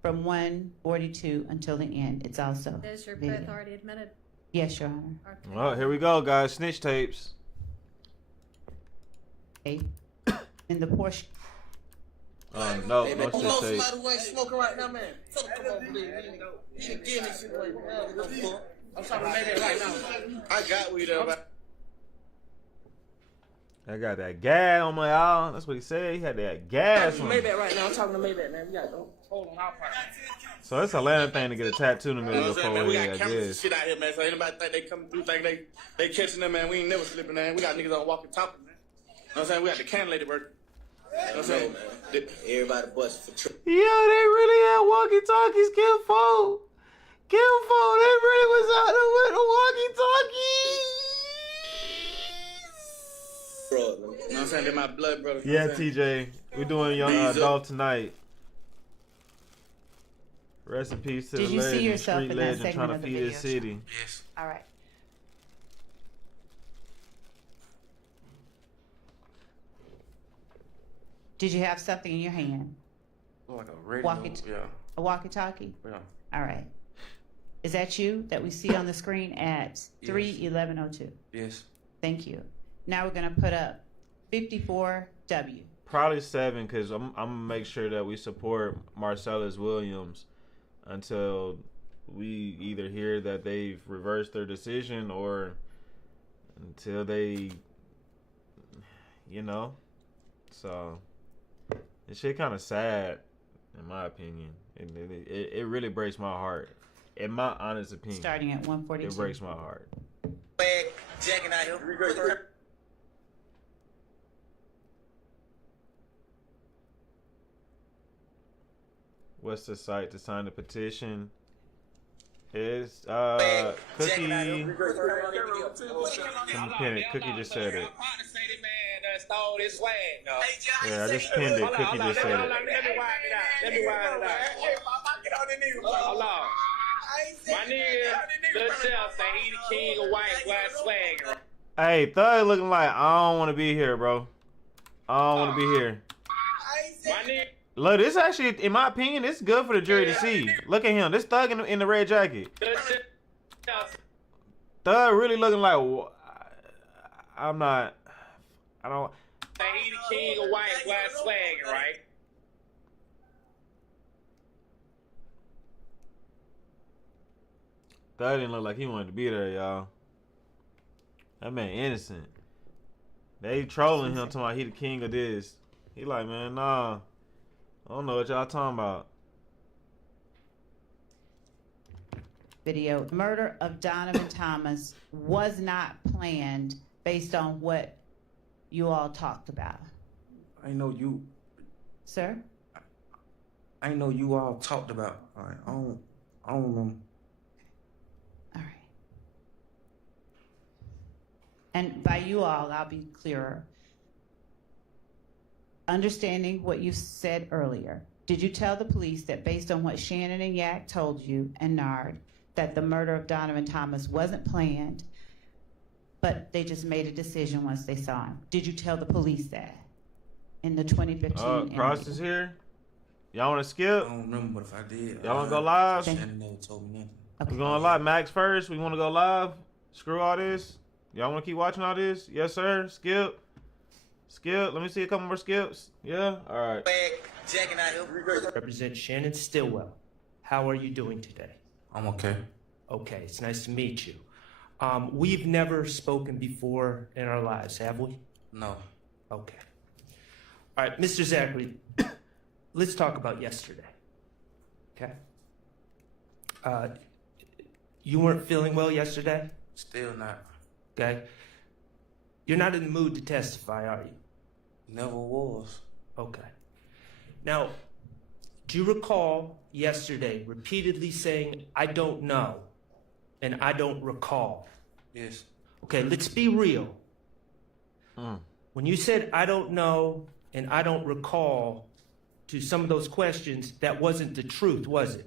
from 142 until the end. It's also Is your video. both already admitted? Yes, Your Honor. Okay. Well, here we go, guys. Snitch tapes. In the Porsche. No, Hey, no man, snitch know tapes. somebody who ain't smoking right now, man. Come on, please. You should give me shit right now. I'm trying to make it right now. I got weed up. I got that gas on my eye. That's what he said. He had that gas on him. Maybach right now. I'm talking to Maybach, man. We got to hold on our part. So it's a Atlanta thing to get a tattoo in the middle of your Man, we got forehead, I cameras and guess. shit out here, man. So anybody think they come through, think they catching them, man. We ain't never slipping, man. We got niggas on walking talking, man. You know what I'm saying? We got the can lady working. You know what I'm saying? Everybody bust for trip. Yo, they really had walkie-talkies, Kim Fo. Kim Fo, they really was out there with the walkie-talkies. You know what I'm saying? They're my blood brothers. Yeah, TJ, we're doing Young Adult tonight. Rest in peace to Did the you see legend, yourself street in that legend segment trying to of the feed video? his city. Yes. All right. Did you have something in your hand? Like a radio. Yeah. A walkie-talkie? Yeah. All right. Is that you that we see on the screen at Yes. 3:11:02? Yes. Thank you. Now we're going to put up 54W. Probably 7, because I'm gonna make sure that we support Marcellus Williams until we either hear that they've reversed their decision or until they, you know. So this shit kind of sad, in my opinion. It really breaks my heart. In my honest opinion, Starting at 142. it breaks my heart. Jacking out here. What's the site to sign the petition? It's Cookie. Cookie just said it. Yeah, I just pinned it. Cookie just said it. Let me wind it out. Hold on. My nigga, Lil D say he the king of white black swag. Hey, Thug looking like I don't want to be here, bro. I don't want to be here. My nigga. Look, this actually, in my opinion, it's good for the jury to see. Look at him. This Thug in the red jacket. Thug really looking like I don't. Say he the king of white black swag, right? Thug didn't look like he wanted to be there, y'all. That man innocent. They trolling him talking about he the king of this. He like, man, nah. I don't know what y'all talking about. Video. Murder of Donovan Thomas was not planned based on what you all talked about. I know you. Sir? I know you all talked about. All right. I don't remember. All right. And by you all, I'll be clearer. Understanding what you said earlier, did you tell the police that based on what Shannon and Yak told you and Nard, that the murder of Donovan Thomas wasn't planned, but they just made a decision once they saw him? Did you tell the police that in the 2015 Cross is here. Y'all want to skip? I don't remember, but if I did, Y'all want to go live? Shannon never told me nothing. Okay. We going live. Max first. We want to go live. Screw all this. Y'all want to keep watching all this? Yes, sir. Skip. Skip. Let me see a couple more skips. Yeah. All right. Jacking out here. Represent Shannon Stillwell. How are you doing today? I'm okay. Okay, it's nice to meet you. We've never spoken before in our lives, have we? No. Okay. All right, Mr. Zachary, let's talk about yesterday. Okay? You weren't feeling well yesterday? Still not. Okay? You're not in the mood to testify, are you? Never was. Okay. Now, do you recall yesterday repeatedly saying, I don't know, and I don't recall? Yes. Okay, let's be real. When you said, I don't know, and I don't recall to some of those questions, that wasn't the truth, was it?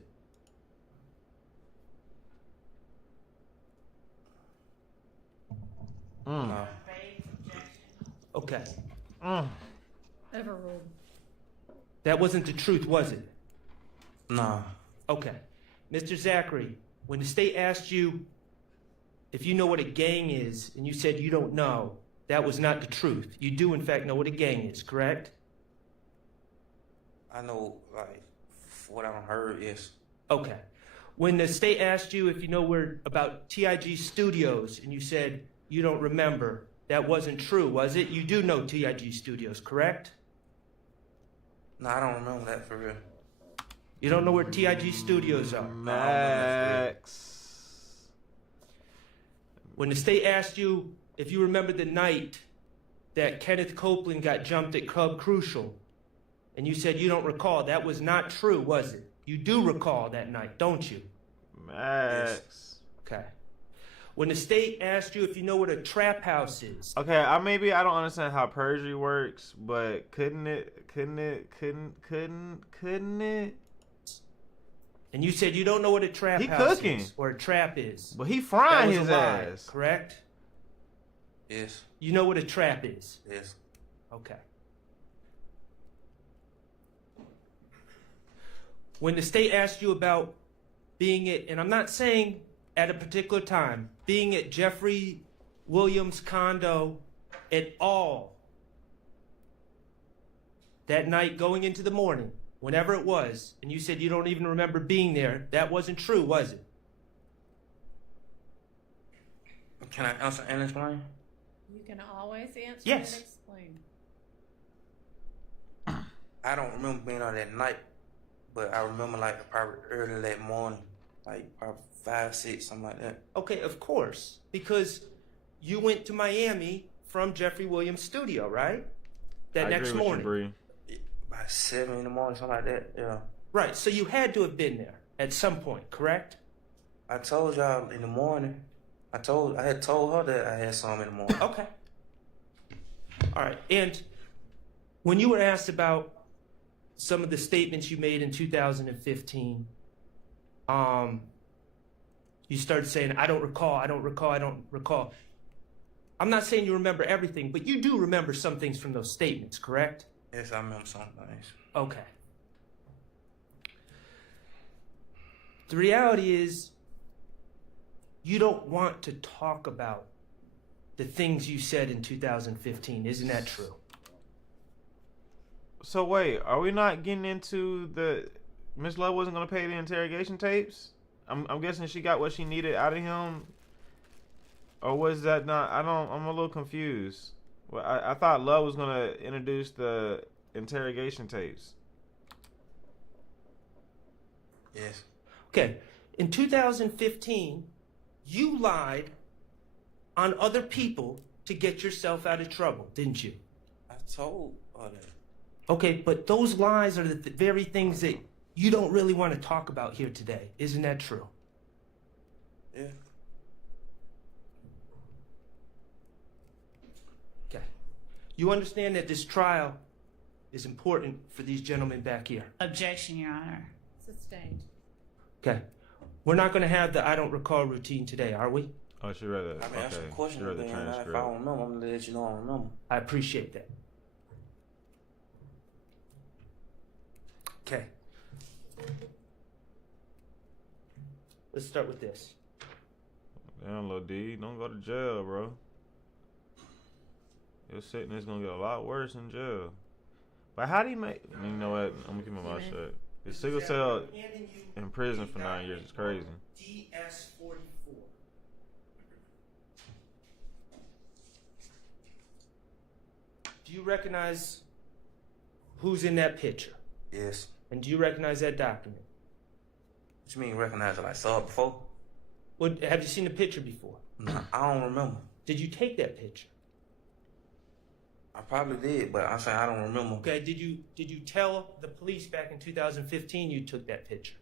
No. Okay. Overruled. That wasn't the truth, was it? Nah. Okay. Mr. Zachary, when the state asked you if you know what a gang is, and you said you don't know, that was not the truth. You do, in fact, know what a gang is, correct? I know, like, what I heard, yes. Okay. When the state asked you if you know about TIG Studios, and you said you don't remember, that wasn't true, was it? You do know TIG Studios, correct? No, I don't remember that for real. You don't know where TIG Studios are? Max. When the state asked you if you remember the night that Kenneth Copeland got jumped at Club Crucial, and you said you don't recall, that was not true, was it? You do recall that night, don't you? Max. Okay. When the state asked you if you know what a trap house is. Okay, I don't understand how perjury works, but couldn't it? And And you said you don't know what a trap He house cooking. is or a trap is. But he That frying was a his lie, ass. correct? Yes. You know what a trap is? Yes. Okay. When the state asked you about being at, and I'm not saying at a particular time, being at Jeffrey Williams' condo at all that night going into the morning, whenever it was, and you said you don't even remember being there, that wasn't true, was it? Can I answer and explain? You can always answer Yes. and explain. I don't remember being on that night, but I remember like probably early that morning, like probably 5, 6, something like that. Okay, of course, because you went to Miami from Jeffrey Williams' studio, right? That I next agree with morning. you, Bree. By 7 in the morning, something like that. Yeah. Right, so you had to have been there at some point, correct? I told y'all in the morning. I had told her that I had some in the morning. Okay. All right, and when you were asked about some of the statements you made in 2015, you started saying, I don't recall. I'm not saying you remember everything, but you do remember some things from those statements, correct? Yes, I remember some things. Okay. The reality is, you don't want to talk about the things you said in 2015. Isn't that true? So wait, are we not getting into the Miss Love wasn't gonna pay the interrogation tapes? I'm guessing she got what she needed out of him, or was that not? I'm a little confused. Well, I thought Love was gonna introduce the interrogation tapes. Yes. Okay. In 2015, you lied on other people to get yourself out of trouble, didn't you? I told her that. Okay, but those lies are the very things that you don't really want to talk about here today. Isn't that true? Yeah. Okay. You understand that this trial is important for these gentlemen back here. Objection, Your Honor. Sustained. Okay. We're not going to have the I don't recall routine today, are we? Oh, she read that. I mean, that's a Okay, question. she read the If I transcript. don't remember, I'm gonna let you know I don't remember. I appreciate that. Okay. Let's start with this. Damn, Lil D, don't go to jail, bro. Your sickness gonna get a lot worse in jail. But how do you make? You know what? I'm gonna keep my mouth shut. The sickle cell in prison for 9 years is crazy. DS-44. Do you recognize who's in that picture? Yes. And do you recognize that document? What you mean recognize it? Like saw it before? Well, have you seen the picture before? No, I don't remember. Did you take that picture? I probably did, but I'm saying I don't remember. Okay, did you tell the police back in 2015 you took that picture?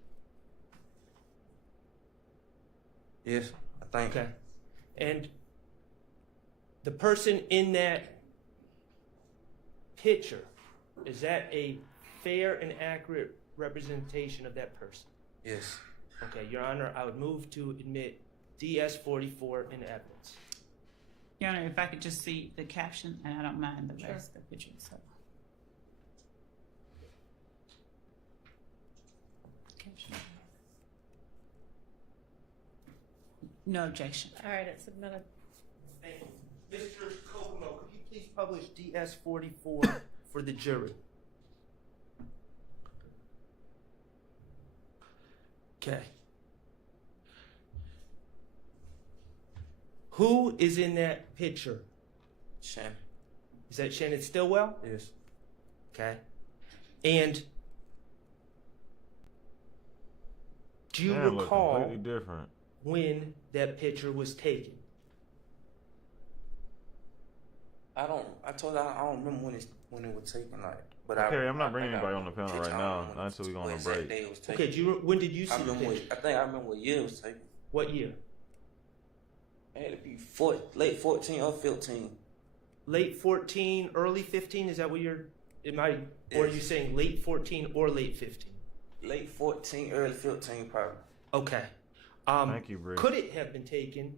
Yes, I think. Okay. And the person in that picture, is that a fair and accurate representation of that person? Yes. Okay, Your Honor, I would move to admit DS-44 in evidence. Your Honor, if I could just see the caption, and I don't mind the rest of the picture. So. Caption. No objection. All right, it's submitted. Thank you. Mr. Kokomo, could you please publish DS-44 for the jury? Okay. Who is in that picture? Shannon. Is that Shannon Stillwell? Yes. Okay. And do you Damn, look recall completely different. when that picture was taken? I told you I don't remember when it was taken, like. But Okay, I'm not bringing I anybody on the panel right now. Not until we go on a break. Okay, when did you see the picture? I think I remember what year it was taken. What year? It had to be late 14 or 15. Late 14, early 15? Is that what you're? Or are you saying late 14 or late 15? late 14, early 15 probably. Okay. Thank you, Bree. Could it have been taken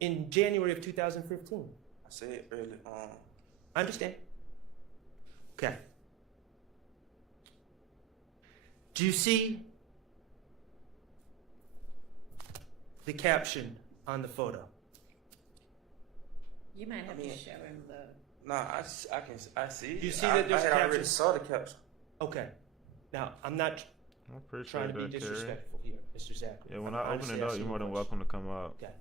in January of 2015? I said early I understand. Okay. Do you see the caption on the photo? You might have I mean, to show him the. Nah, I see. You see I, that there's I a had already caption? saw the caption. Okay. Now, I'm not I appreciate trying to be that, Terry. disrespectful here, Mr. Zachary. Yeah, when I'm I open honestly it up, asking you're you more a than question. welcome to come up. Okay.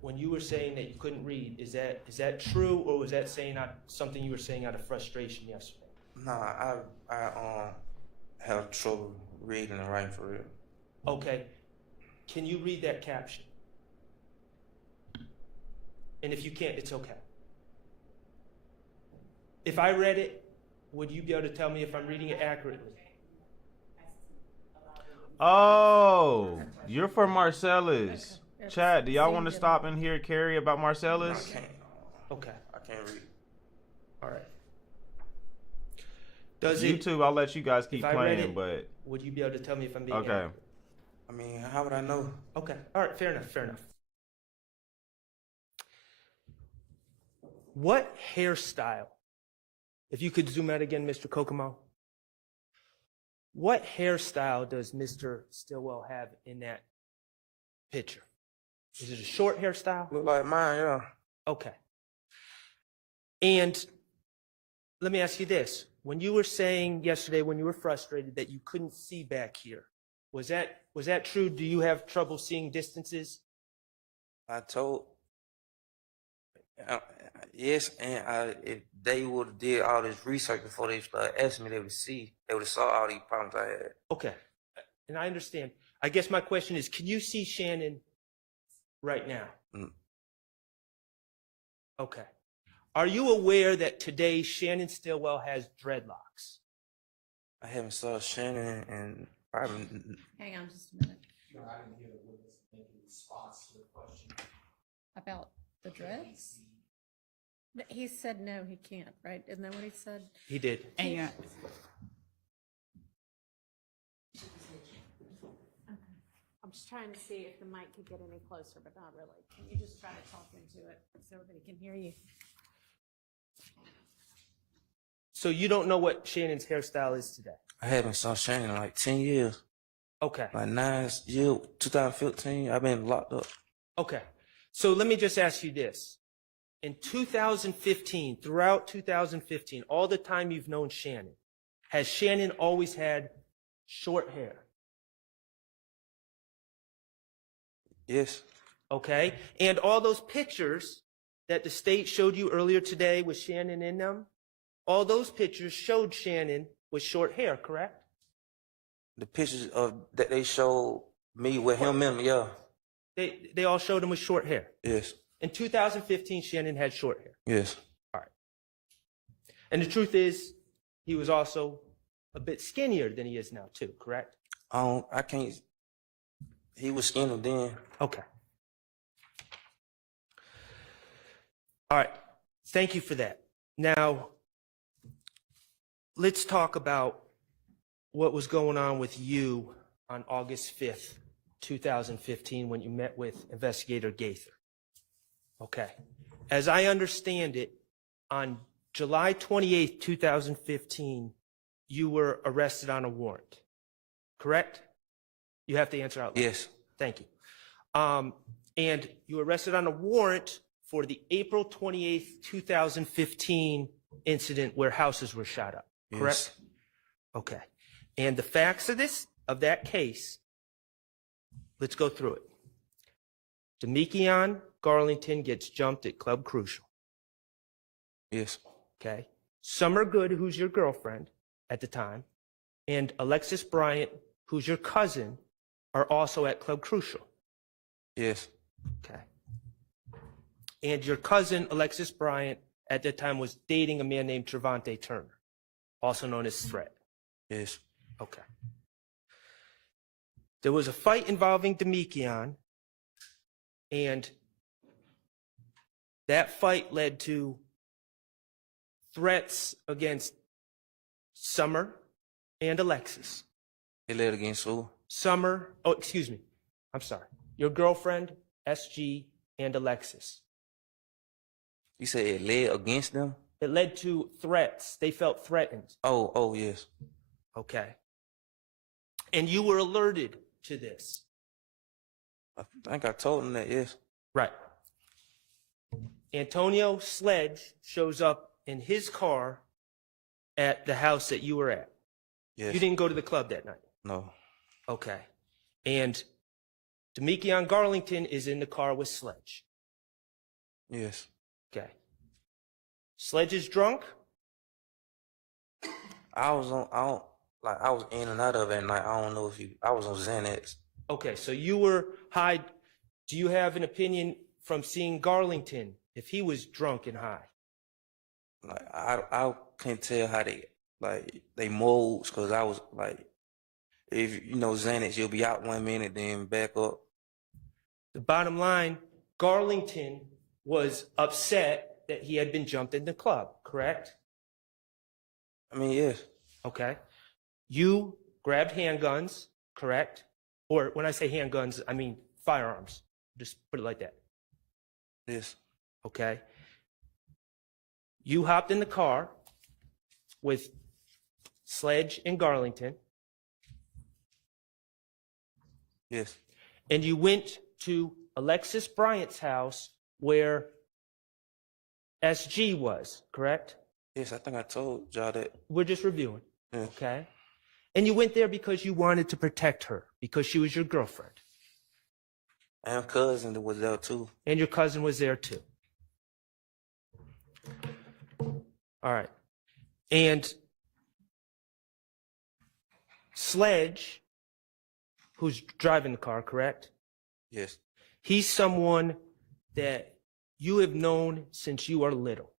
When you were saying that you couldn't read, is that true, or was that saying something you were saying out of frustration yesterday? Nah, I have trouble reading and writing for real. Okay. Can you read that caption? And if you can't, it's okay. If I read it, would you be able to tell me if I'm reading it accurately? Oh, you're for Marcellus. Okay. Chad, do y'all So want to you stop in here, Carrie, about I Marcellus? can't. Okay. I can't read. All right. Does it? YouTube, I'll let you guys keep If I read playing, it, but would you be able to tell me if I'm being okay. accurate? I mean, how would I know? Okay. All right. Fair enough. Fair enough. What hairstyle? If you could zoom out again, Mr. Kokomo. What hairstyle does Mr. Stillwell have in that picture? Is it a short hairstyle? Look like mine, yeah. Okay. And let me ask you this. When you were saying yesterday when you were frustrated that you couldn't see back here, was that true? Do you have trouble seeing distances? I told. Yes, and if they would have did all this research before they started asking me, they would have saw all these problems I had. Okay. And I understand. I guess my question is, can you see Shannon right now? Mm. Okay. Are you aware that today Shannon Stillwell has dreadlocks? I haven't saw Shannon and probably. Hang on just a minute. No, I didn't hear the witness make a response to the question. About the dreads? He said no, he can't, right? Isn't that what he said? He did. And you're, I'm just trying to see if the mic could get any closer, but not really. Can you just try to talk into it so everybody can hear you? So you don't know what Shannon's hairstyle is today? I haven't saw Shannon in like 10 years. Okay. Like 9 years, 2015. I've been locked up. Okay. So let me just ask you this. In 2015, throughout 2015, all the time you've known Shannon, has Shannon always had short hair? Yes. Okay. And all those pictures that the state showed you earlier today with Shannon in them, all those pictures showed Shannon with short hair, correct? The pictures of that they showed me with him in them, yeah. They all showed him with short hair. Yes. In 2015, Shannon had short hair. Yes. All right. And the truth is, he was also a bit skinnier than he is now, too, correct? I can't. He was skinny then. Okay. All right. Thank you for that. Now, let's talk about what was going on with you on August 5th, 2015, when you met with Investigator Gaither. Okay. As I understand it, on July 28th, 2015, you were arrested on a warrant, correct? You have to answer out loud. Yes. Thank you. And you were arrested on a warrant for the April 28th, 2015 incident where houses were shot up, correct? Yes. Okay. And the facts of that case, let's go through it. Demekion Garlington gets jumped at Club Crucial. Yes. Okay. Summer Good, who's your girlfriend at the time, and Alexis Bryant, who's your cousin, are also at Club Crucial. Yes. Okay. And your cousin, Alexis Bryant, at that time was dating a man named Trevante Turner, also known as Threat. Yes. Okay. There was a fight involving Demekion, and that fight led to threats against Summer and Alexis. It led against who? Summer, oh, excuse me. I'm sorry. Your girlfriend, SG, and Alexis. You said it led against them? It led to threats. They felt threatened. Oh, yes. Okay. And you were alerted to this. I think I told them that, yes. Right. Antonio Sledge shows up in his car at the house that you were at. Yes. You didn't go to the club that night. No. Okay. And Demekion Garlington is in the car with Sledge. Yes. Okay. Sledge is drunk? I was in and out of it at night. I don't know if I was on Xanax. Okay, so you were high. Do you have an opinion from seeing Garlington if he was drunk and high? Like, I couldn't tell how they modes, because I was like, if you know Xanax, you'll be out 1 minute, then back up. The bottom line, Garlington was upset that he had been jumped in the club, correct? I mean, yes. Okay. You grabbed handguns, correct? Or when I say handguns, I mean firearms. Just put it like that. Yes. Okay. You hopped in the car with Sledge and Garlington, Yes. and you went to Alexis Bryant's house where SG was, correct? Yes, I think I told y'all that. We're just reviewing. Yeah. Okay. And you went there because you wanted to protect her, because she was your girlfriend. And cousin that was there too. And your cousin was there too. All right. And Sledge, who's driving the car, correct? Yes. He's someone that you have known since you are little,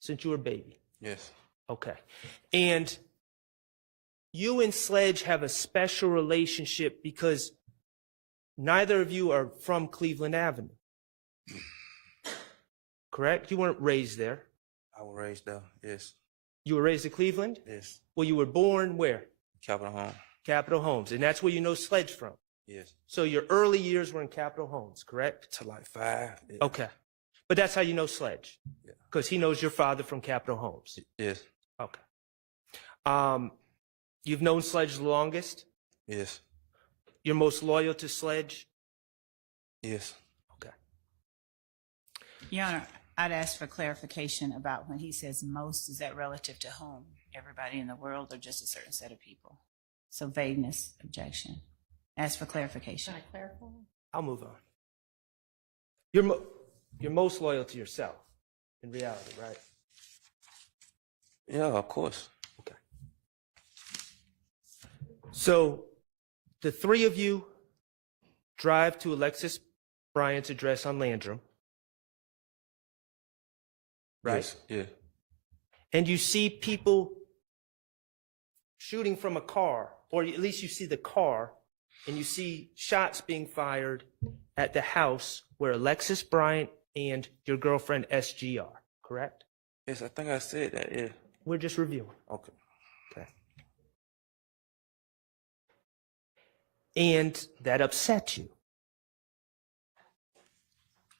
since you were a baby. Yes. Okay. And you and Sledge have a special relationship because neither of you are from Cleveland Avenue. Correct? You weren't raised there. I was raised there, yes. You were raised in Cleveland? Yes. Well, you were born where? Capitol Home. Capitol Homes. And that's where you know Sledge from. Yes. So your early years were in Capitol Homes, correct? To like 5. Yeah. Okay. But that's how you know Sledge. Yeah. Because he knows your father from Capitol Homes. Yes. Okay. You've known Sledge the longest? Yes. You're most loyal to Sledge? Yes. Okay. Your Honor, I'd ask for clarification about when he says most, is that relative to whom? Everybody in the world or just a certain set of people? So vagueness, objection. Ask for clarification. Can I clarify? I'll move on. You're most loyal to yourself, in reality, right? Yeah, of course. Okay. So the three of you drive to Alexis Bryant's address on Landrum, right? Yes. Yeah. And you see people shooting from a car, or at least you see the car, and you see shots being fired at the house where Alexis Bryant and your girlfriend SG are, correct? Yes, I think I said that, yeah. We're just reviewing. Okay. Okay. And that upset you.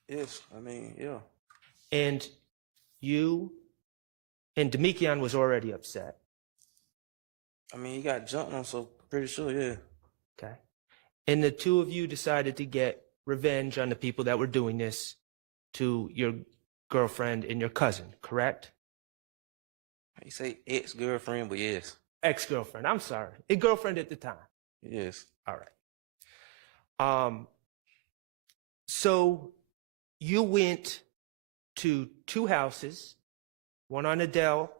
Yes, I mean, yeah. And you and Demekion was already upset. I mean, he got jumped on, so pretty sure, yeah. Okay. And the two of you decided to get revenge on the people that were doing this to your girlfriend and your cousin, correct? You say ex-girlfriend, but yes. Ex-girlfriend, I'm sorry. A girlfriend at the time. Yes. All right. So you went to two houses, one on Adele,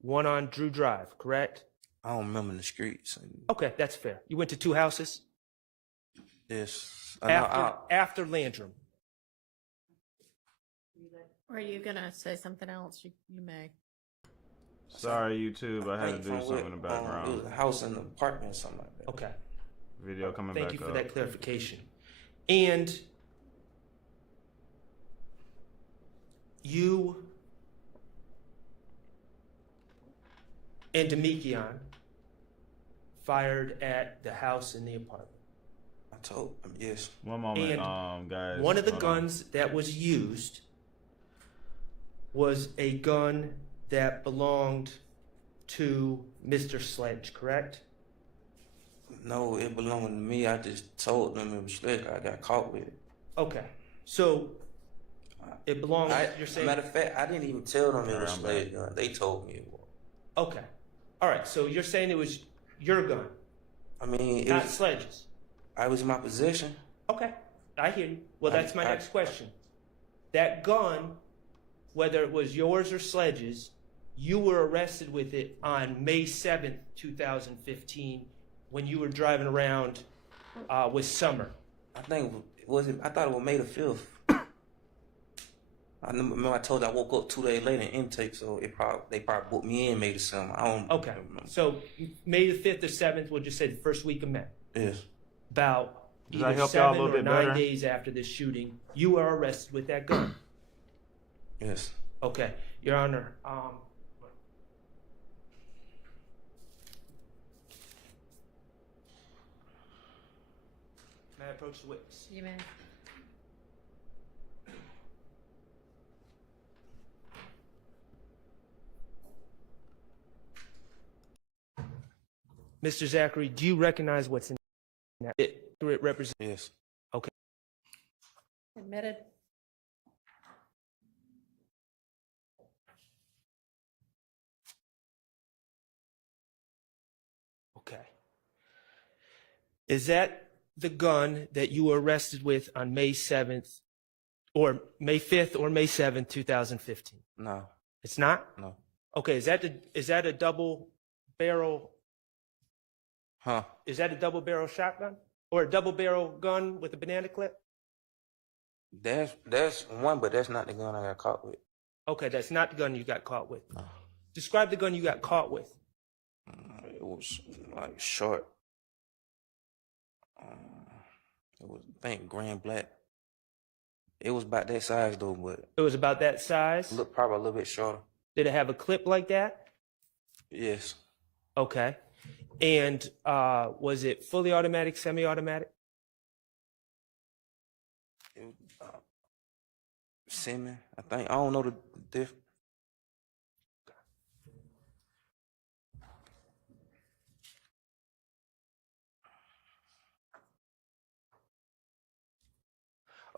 one on Drew Drive, correct? I don't remember the streets. Okay, that's fair. You went to two houses? Yes. After Landrum. Are you gonna say something else? You may. Sorry, YouTube. I had to do something in the It background. was a house in the apartment, something like that. Okay. Video coming Thank back you for up. that clarification. And you and Demekion fired at the house in the apartment. I told him yes. One moment, And guys. one of the Hold on. guns that was used was a gun that belonged to Mr. Sledge, correct? No, it belonged to me. I just told them it was slick. I got caught with it. Okay, so it belonged. You're saying? Matter of fact, I didn't even tell them it was I'm slick. They told me it was. Okay, all right. So you're saying it was your gun, I mean, it not was, Sledge's. I was in my possession. Okay, I hear you. Well, that's my I- next question. That gun, whether it was yours or Sledge's, you were arrested with it on May 7th, 2015, when you were driving around with Summer. I think I thought it was May the 5th. I remember I told you I woke up 2 days later in intake, so they probably booked me in May the 7th. I don't Okay, remember. so May the 5th or 7th, we'll just say the first week of May. Yes. About Does that either help y'all a 7 little or bit 9 better? days after this shooting, you are arrested with that gun. Yes. Okay, Your Honor. May I approach the witness? You may. Mr. Zachary, do you recognize what's in that? It represents. Yes. Okay. Admitted. Okay. Is that the gun that you were arrested with on May 7th, or May 5th, or May 7th, 2015? No. It's not? No. Okay, is that a double barrel? Huh? Is that a double barrel shotgun? Or a double barrel gun with a banana clip? That's one, but that's not the gun I got caught with. Okay, that's not the gun you got caught with. No. Describe the gun you got caught with. It was like short. It was, I think, grand black. It was about that size though, but It was about that size? look probably a little bit shorter. Did it have a clip like that? Yes. Okay. And was it fully automatic, semi-automatic? It was, semi, I think. I don't know the difference.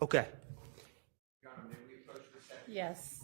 Okay. Yes.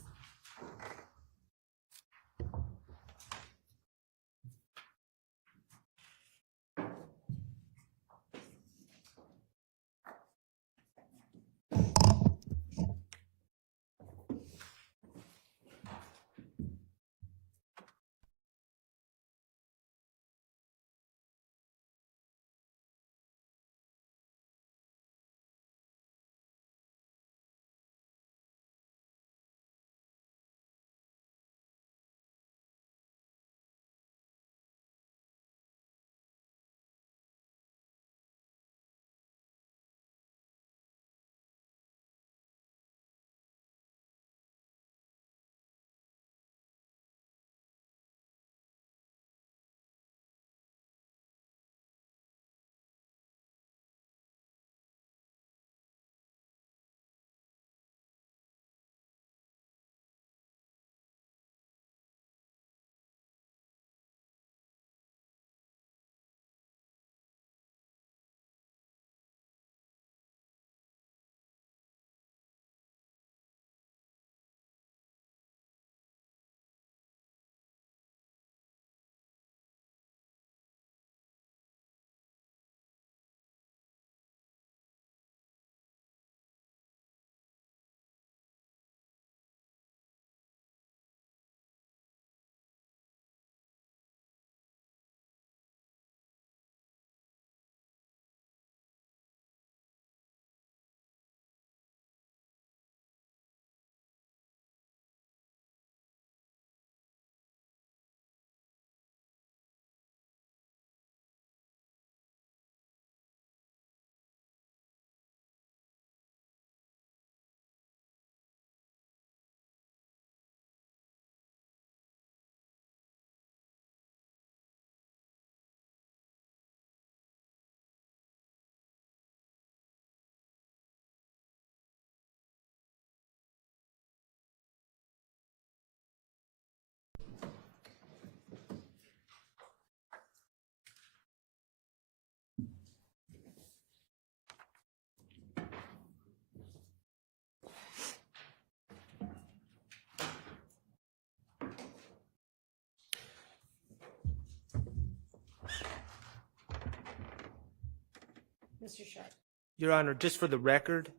Mr. Sharp. Your Honor, just for the record,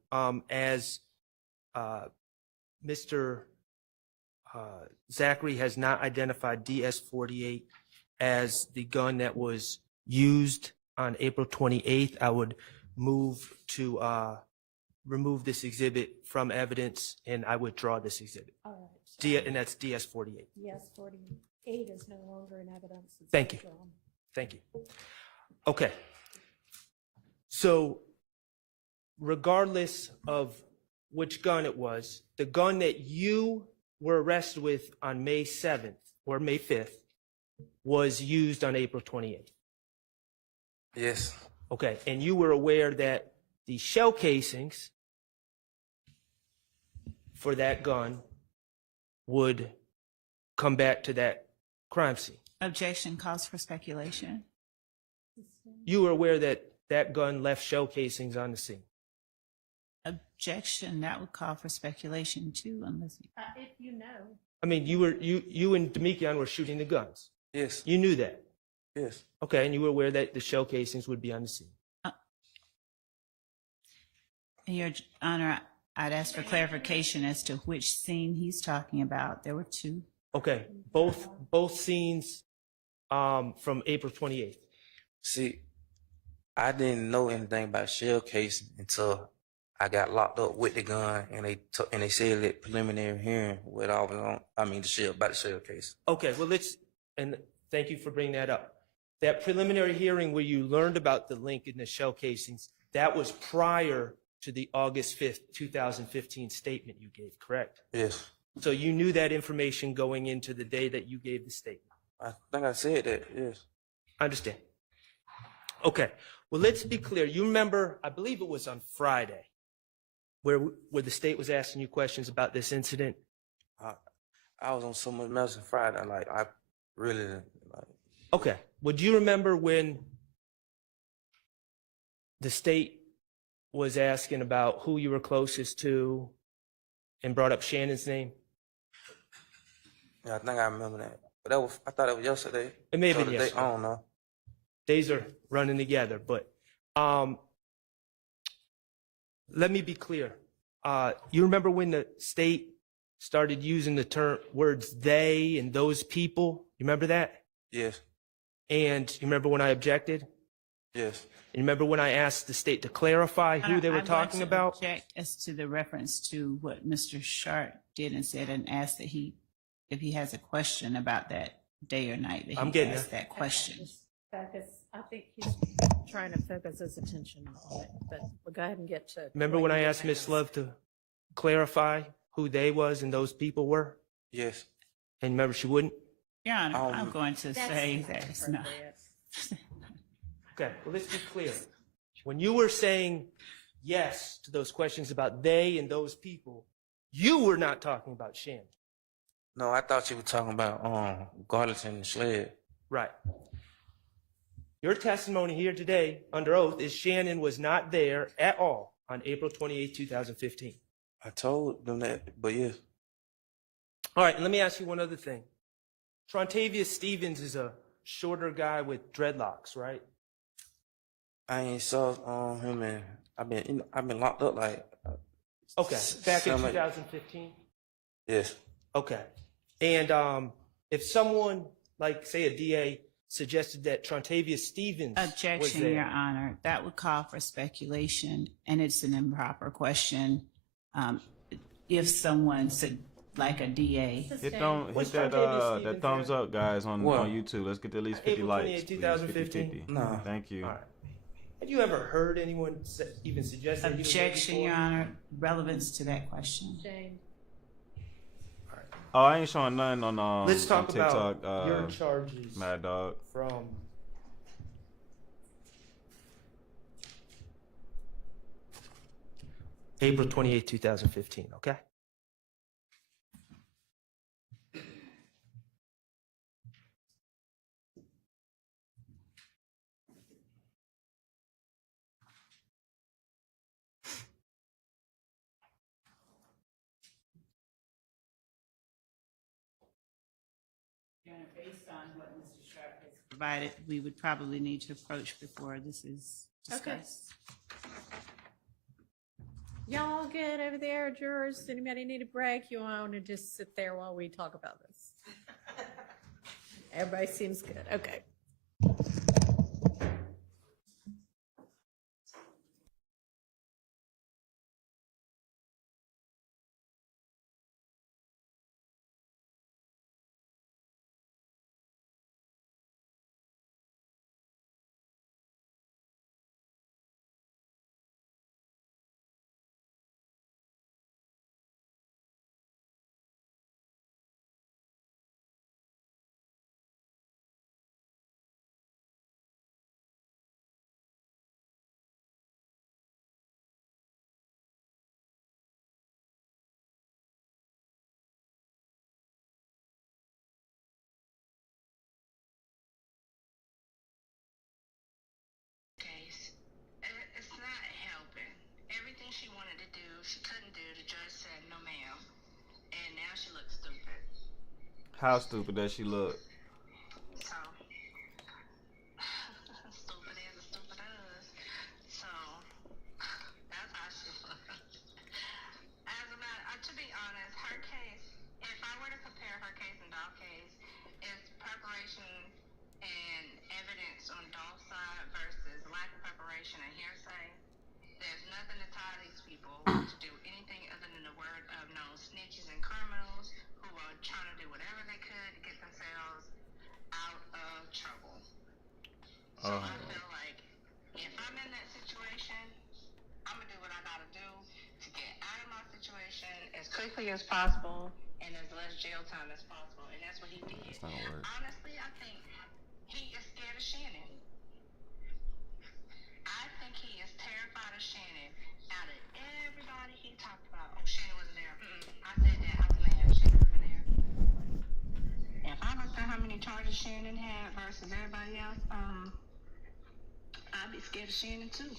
as Mr. Zachary has not identified DS-48 as the gun that was used on April 28th, I would move to remove this exhibit from evidence, and I withdraw this exhibit. All right. And that's DS-48. Yes, 48 is no longer in evidence. It's Thank you. withdrawn. Thank you. Okay. So regardless of which gun it was, the gun that you were arrested with on May 7th or May 5th was used on April 28th. Yes. Okay. And you were aware that the shell casings for that gun would come back to that crime scene. Objection calls for speculation. You were aware that that gun left shell casings on the scene. Objection, that would call for speculation too, unless you... If you know. I mean, you and Demekian were shooting the guns. Yes. You knew that. Yes. Okay, and you were aware that the shell casings would be on the scene. Your Honor, I'd ask for clarification as to which scene he's talking about. There were two. Okay, both scenes from April 28th. See, I didn't know anything about shell casing until I got locked up with the gun, and they said that preliminary hearing what I was on. I mean, about the shell case. Okay, well and thank you for bringing that up. That preliminary hearing where you learned about the link in the shell casings, that was prior to the August 5th, 2015 statement you gave, correct? Yes. So you knew that information going into the day that you gave the statement. I think I said that. Yes. I understand. Okay. Well, let's be clear. You remember, I believe it was on Friday, where the state was asking you questions about this incident. I was on so much else on Friday. I really didn't. Okay. Well, do you remember when the state was asking about who you were closest to and brought up Shannon's name? Yeah, I think I remember that. But I thought it was yesterday. It may have been yesterday. I don't know. Days are running together, but let me be clear. You remember when the state started using the words they and those people? You remember that? Yes. And you remember when I objected? Yes. And you remember when I asked the state to clarify who they were talking about? I object as to the reference to what Mr. Sharp did and said, and asked that if he has a question about that day or night, that he ask that question. I think he's trying to focus his attention on it, but we'll go ahead and get to. Remember when I asked Ms. Love to clarify who they was and those people were? Yes. And remember she wouldn't? Your Honor, I'm going to say that it's not. Okay, well, let's be clear. When you were saying yes to those questions about they and those people, you were not talking about Shannon. No, I thought you were talking about Garlington and Sled. Right. Your testimony here today under oath is Shannon was not there at all on April 28, 2015. I told them that, but yes. All right, and let me ask you one other thing. Trontavious Stevens is a shorter guy with dreadlocks, right? I ain't saw him, and I've been locked up like. Okay, back in 2015. Yes. Okay, and if someone like say a DA suggested that Trontavious Stevens Objection, was there, Your Honor, that would call for speculation, and it's an improper question. If someone said like a DA. Hit that thumbs up, guys, on YouTube. Let's get at least 50 April likes. 28, 2015? No. Thank you. All right. Have you ever heard anyone even suggest that? Objection, Your Honor. Relevance to that question. Jane. Oh, I ain't showing nothing on Let's talk on TikTok. about your charges. Mad Dog. From April 28, 2015, okay? Based on what Mr. Sharp has provided, we would probably need to approach before this is Okay. Y'all good over there, jurors? Anybody need a break? You want to just sit there while we talk about this? Everybody seems good. Okay. It's not helping. Everything she wanted to do, she couldn't do. The judge said, no, ma'am. And now she looks stupid. How stupid does she look? So, stupid is a stupid is. So, that's how she looks. As a matter, to be honest, her case, if I were to compare her case and Dolph's case, it's preparation and evidence on Dolph's side versus lack of preparation and hearsay. There's nothing to tie these people to do anything other than the word of known snitches and criminals who are trying to do whatever they could to get themselves out of trouble. So I feel like if I'm in that situation, I'm going to do what I got to do to get out of my situation as quickly as possible and as less jail time as possible. And that's what he did. Honestly, I think he is scared of Shannon. I think he is terrified of Shannon. Out of everybody he talked about, oh, Shannon wasn't there. I said that. I was mad. Shannon wasn't there. If I looked at how many charges Shannon had versus everybody else, I'd be scared of Shannon too.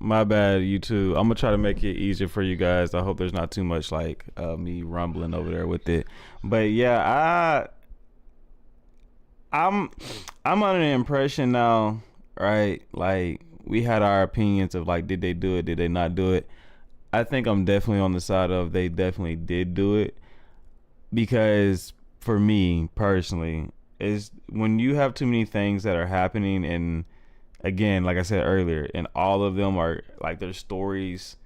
My bad, you too. I'm gonna try to make it easier for you guys. I hope there's not too much like me rumbling over there with it. But yeah, I'm under the impression now, right? Like we had our opinions of like, did they do it? Did they not do it? I think I'm definitely on the side of they definitely did do it, because for me personally, is when you have too many things that are happening, and again, like I said earlier, and all of them are like their stories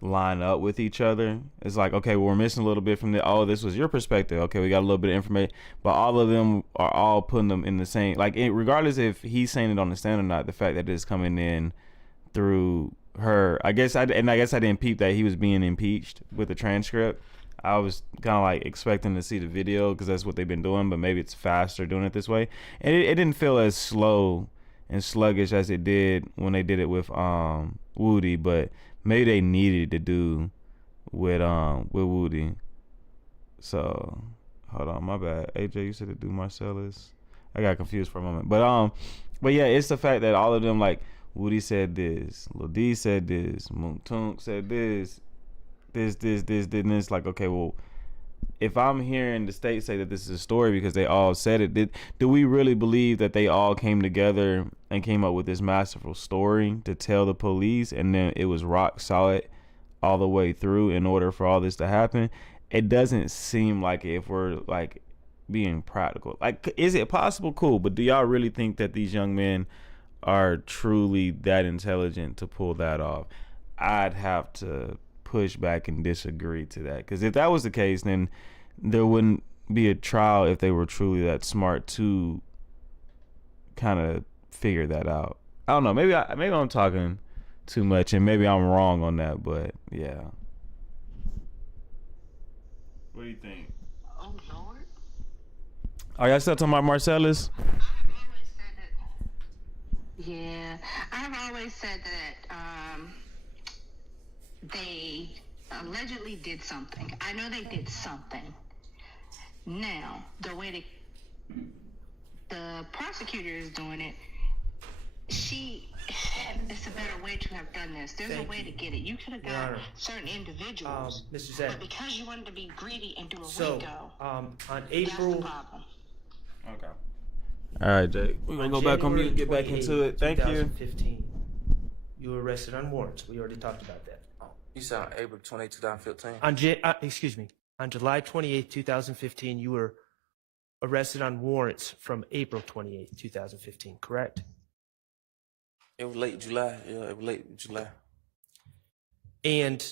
line up with each other. It's like, okay, well, we're missing a little bit from the, oh, this was your perspective. Okay, we got a little bit of information, but all of them are all putting them in the same, like regardless if he's saying it on the stand or not, the fact that it's coming in through her, I guess I didn't peep that he was being impeached with the transcript. I was kind of like expecting to see the video because that's what they've been doing, but maybe it's faster doing it this way. And it didn't feel as slow and sluggish as it did when they did it with Woody, but maybe they needed to do with Woody. So hold on, my bad. AJ, you said to do Marcellus. I got confused for a moment. But yeah, it's the fact that all of them, like Woody said this, Lil D said this, Moontunk said this, this. Like, okay, well, if I'm hearing the state say that this is a story because they all said it, do we really believe that they all came together and came up with this masterful story to tell the police, and then it was rock solid all the way through in order for all this to happen? It doesn't seem like it if we're like being practical. Like, is it possible? Cool. But do y'all really think that these young men are truly that intelligent to pull that off? I'd have to push back and disagree to that, because if that was the case, then there wouldn't be a trial if they were truly that smart to kind of figure that out. I don't know, maybe I'm talking too much and maybe I'm wrong on that, but yeah. What do you think? Oh Lord. Are y'all still talking about Marcellus? Yeah, I've always said that they allegedly did something. I know they did something. Now, the way the prosecutor is doing it, it's a better way to have done this. There's a way to get it. You could have got certain individuals, Mr. Zach, but because you wanted to be greedy and do a so, Rico, on that's April, the problem. Okay. All right, Jake. We're gonna go back on mute and get back into it. Thank you. 2015, you were arrested on warrants. We already talked about that. You said on April 28, 2015. On July 28, 2015, you were arrested on warrants from April 28, 2015, correct? It was late July. Yeah, it was late July. And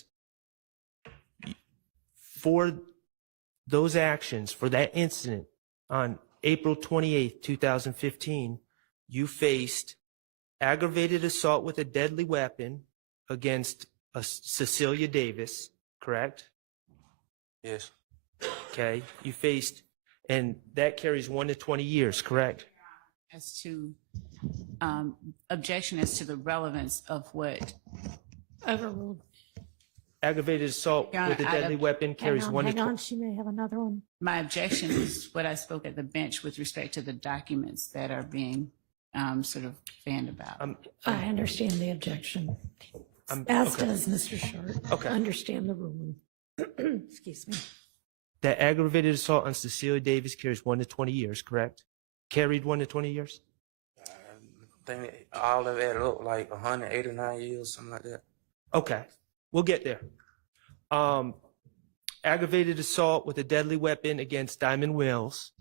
for those actions, for that incident on April 28, 2015, you faced aggravated assault with a deadly weapon against Cecilia Davis, correct? Yes. Okay. You faced, and that carries 1 to 20 years, correct? As to objection as to the relevance of what Overruled. Aggravated assault Your Honor, with a deadly weapon carries Hang on, 1 to hang 20. on, she may have another one. my objection is what I spoke at the bench with respect to the documents that are being sort of fanned about. I understand the objection, as does Mr. Short. Okay. I understand the ruling. Excuse me. That aggravated assault on Cecilia Davis carries 1 to 20 years, correct? Carried 1 to 20 years? I think all of it added up like 189 years, something like that. Okay, we'll get there. Aggravated assault with a deadly weapon against Diamond Wells.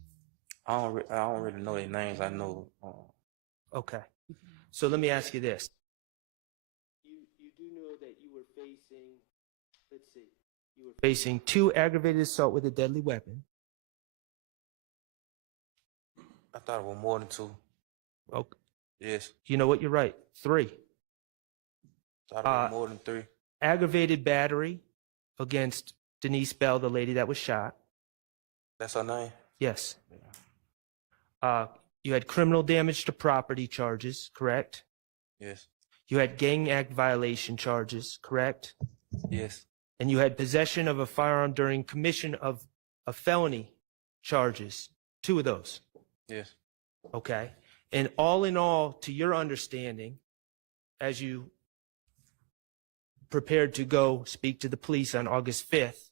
I don't really know their names. I know. Okay, so let me ask you this. You do know that you were facing, let's see, you were facing 2 aggravated assault with a deadly weapon. I thought it was more than 2. Okay. Yes. You know what? You're right. 3. Thought it was more than 3. Aggravated battery against Denise Bell, the lady that was shot. That's her name? Yes. You had criminal damage to property charges, correct? Yes. You had gang act violation charges, correct? Yes. And you had possession of a firearm during commission of a felony charges. 2 of those. Yes. Okay. And all in all, to your understanding, as you prepared to go speak to the police on August 5th,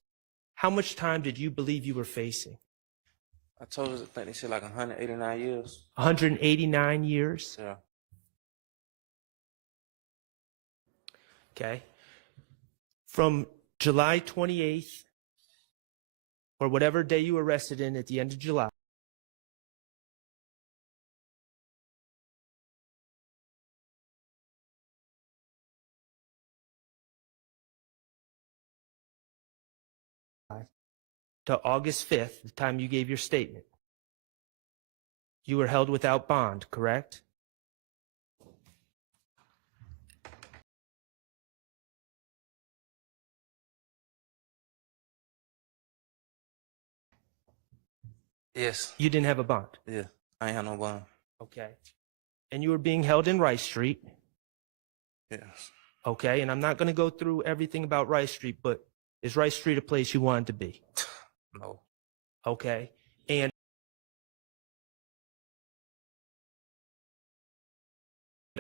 how much time did you believe you were facing? I told her, I think they said like 189 years. 189 years? Yeah. Okay. From July 28th, or whatever day you were arrested in at the end of July, to August 5th, the time you gave your statement, you were held without bond, correct? Yes. You didn't have a bond. Yeah. I ain't had no bond. Okay. And you were being held in Rice Street. Yes. Okay. And I'm not going to go through everything about Rice Street, but is Rice Street a place you wanted to be? No. Okay. And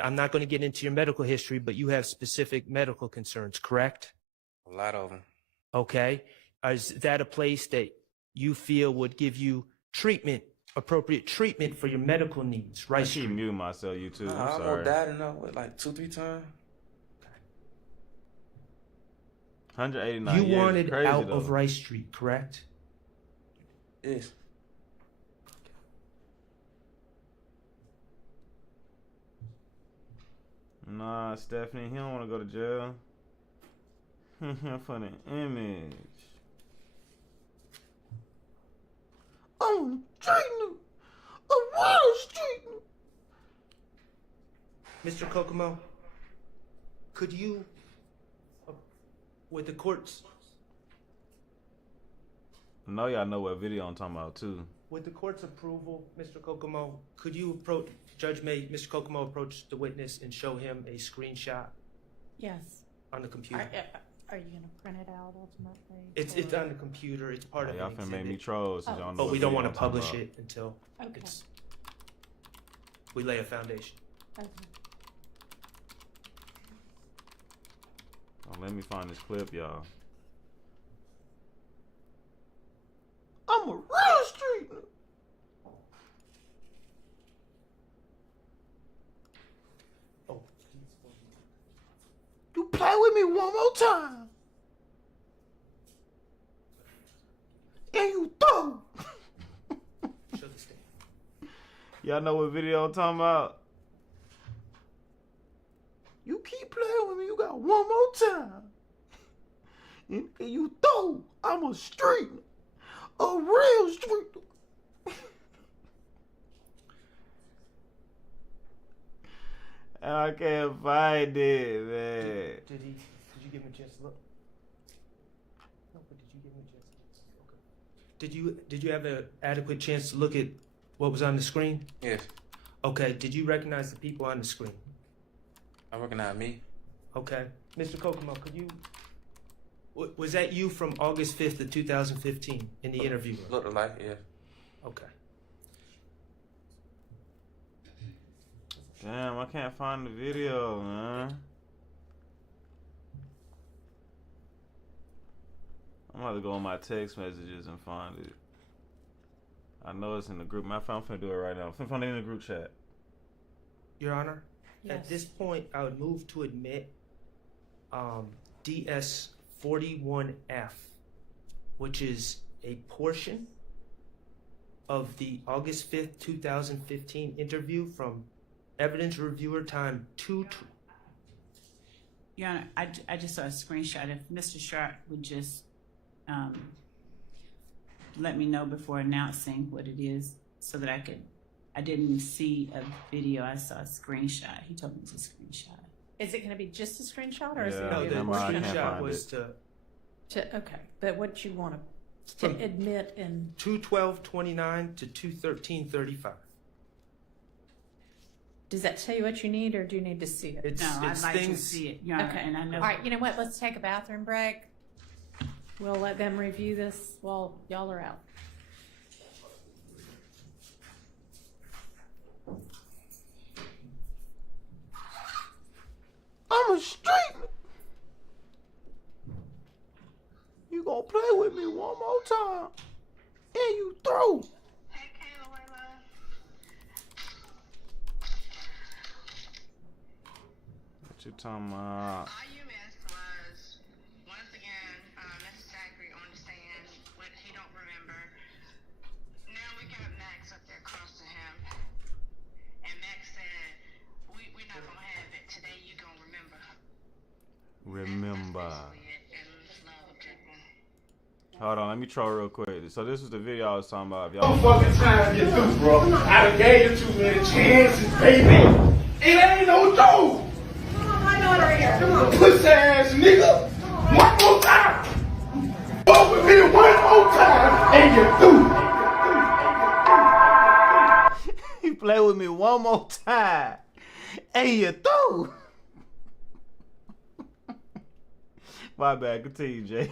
I'm not going to get into your medical history, but you have specific medical concerns, correct? A lot of them. Okay. Is that a place that you feel would give you treatment, appropriate treatment for your medical needs? I keep muting myself, you too. I'm I sorry. almost died in there like 2-3 times. 189 You years. wanted Crazy, out though. of Rice Street, correct? Yes. Nah, Stephanie, he don't want to go to jail. For the image. I'm treating a wild street. Mr. Kokomo, could you, with the courts, I know y'all know what video I'm talking about, too. with the court's approval, Mr. Kokomo, could you approach, Mr. Kokomo approach the witness and show him a screenshot Yes. on the computer? Are you going to print it out ultimately? It's on the computer. It's part of Y'all an finna make me exhibit. troll since y'all know But what we don't video want I'm to talking publish about. it until Okay. we lay a foundation. Okay. Oh, let me find this clip, y'all. I'm a real street. one more time. And you throw. Show the stand. Y'all know what video I'm talking about? You keep playing with me, you got one more time. And you throw. I'm a street. A real street. I can't find it, man. Did you give him a chance to look? No, but did you give him a chance to look? Okay. Did you have an adequate chance to look at what was on the screen? Yes. Okay. Did you recognize the people on the screen? I recognize me. Okay. Mr. Kokomo, could you... Was that you from August 5th of 2015 in the interview? Looked alike, yeah. Okay. Damn, I can't find the video, man. I'm about to go on my text messages and find it. I know it's in the group. I'm finna do it right now. I'm finna find it in the group chat. Your Honor, Yes. at this point, I would move to admit DS 41F, which is a portion of the August 5th, 2015 interview from evidence reviewer time 2. Your Honor, I just saw a screenshot. If Mr. Sharp would just let me know before announcing what it is so that I didn't see a video, I saw a screenshot. He told me it's a screenshot. Is it going to be just a screenshot, or is it Yeah, going to No, be the a I can't screenshot find was it. Okay, but what you want to From- admit in... 2/12/29 to 2/13/35. Does that tell you what you need, or do you need to see it? It's, No, I'd it's like to things. see it, Your Honor, Okay. and I know. All right, you know what? Let's take a bathroom break. We'll let them review this while y'all are out. I'm a street. You gonna play with me one more time. And you throw. Hey, Kayla, wait, love. What you talking about? All you missed was, once again, Mr. Zachary on the stand, what he don't remember. Now we got Max up there close to him. And Max said, we're not going to have it. Today you going to remember. Remember. That's basically it. And it's love objecting. Hold on, let me troll real quick. So this was the video I was talking about. If y'all Fucking time you do, bro. I done gave you too many chances, baby. It ain't no joke. Come on, my daughter here. Come on. Pussy ass nigga. One more time. Fuck with me one more time, and you through. he play with me one more time, and you through. My bad. Continue, Jay.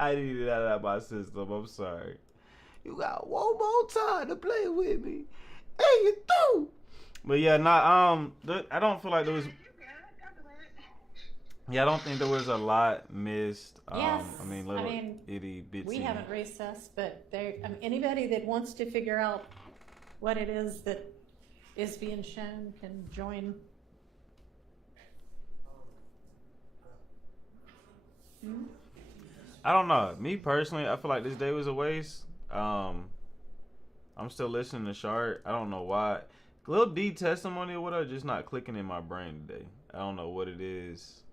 I needed that out of my system. I'm sorry. You got one more time to play with me, and you through. But yeah, not I don't feel like there was. Yeah, I don't think there was a lot missed. Yes, I mean, little I mean, itty bitsy. We haven't recessed, but anybody that wants to figure out what it is that is being shown can join. I don't know. Me personally, I feel like this day was a waste. I'm still listening to Shard. I don't know why. Lil D testimony or whatever just not clicking in my brain today. I don't know what it is.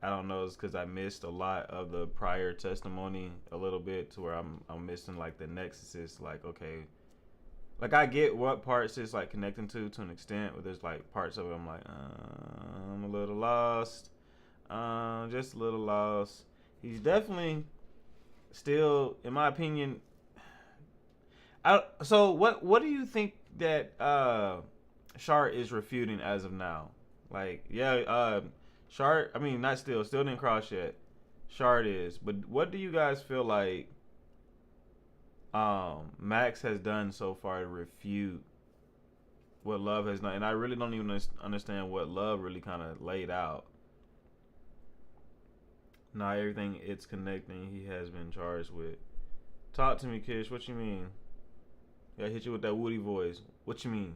I don't know. It's because I missed a lot of the prior testimony a little bit to where I'm missing like the nexus. Like, okay, like I get what parts it's like connecting to an extent, but there's like parts of it I'm like, I'm a little lost. Just a little lost. He's definitely still, in my opinion. So what do you think that Shard is refuting as of now? Like, yeah, Shard. I mean, not still didn't cross yet. Shard is, but what do you guys feel like Max has done so far to refute what Love has done? And I really don't even understand what Love really kind of laid out. Not everything it's connecting he has been charged with. Talk to me, Kish. What you mean? Yeah, I hit you with that Woody voice. What you mean?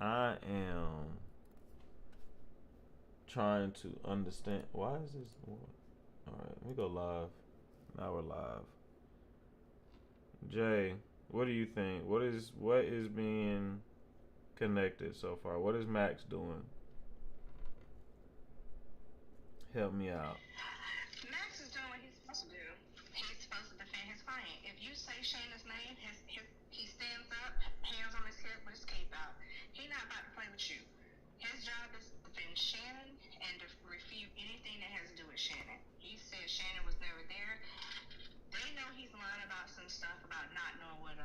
I am trying to understand. Why is this? All right, let me go live. Now we're live. Jay, what do you think? What is being connected so far? What is Max doing? Help me out. Max is doing what he's supposed to do. He's supposed to defend his client. If you say Shannon's name, he stands up, hands on his hip with his cape out. He's not about to play with you. His job is to defend Shannon and to refute anything that has to do with Shannon. He said Shannon was never there. They know he's lying about some stuff about not knowing what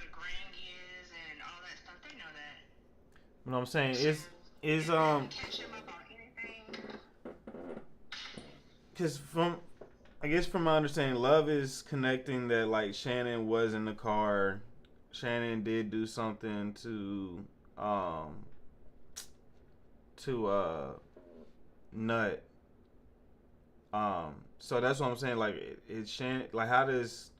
a grand is and all that stuff. They know that. What I'm saying is Catch him up on anything. because I guess from my understanding, Love is connecting that like Shannon was in the car. Shannon did do something to Nut. So that's what I'm saying. Like it's Shannon. Like how does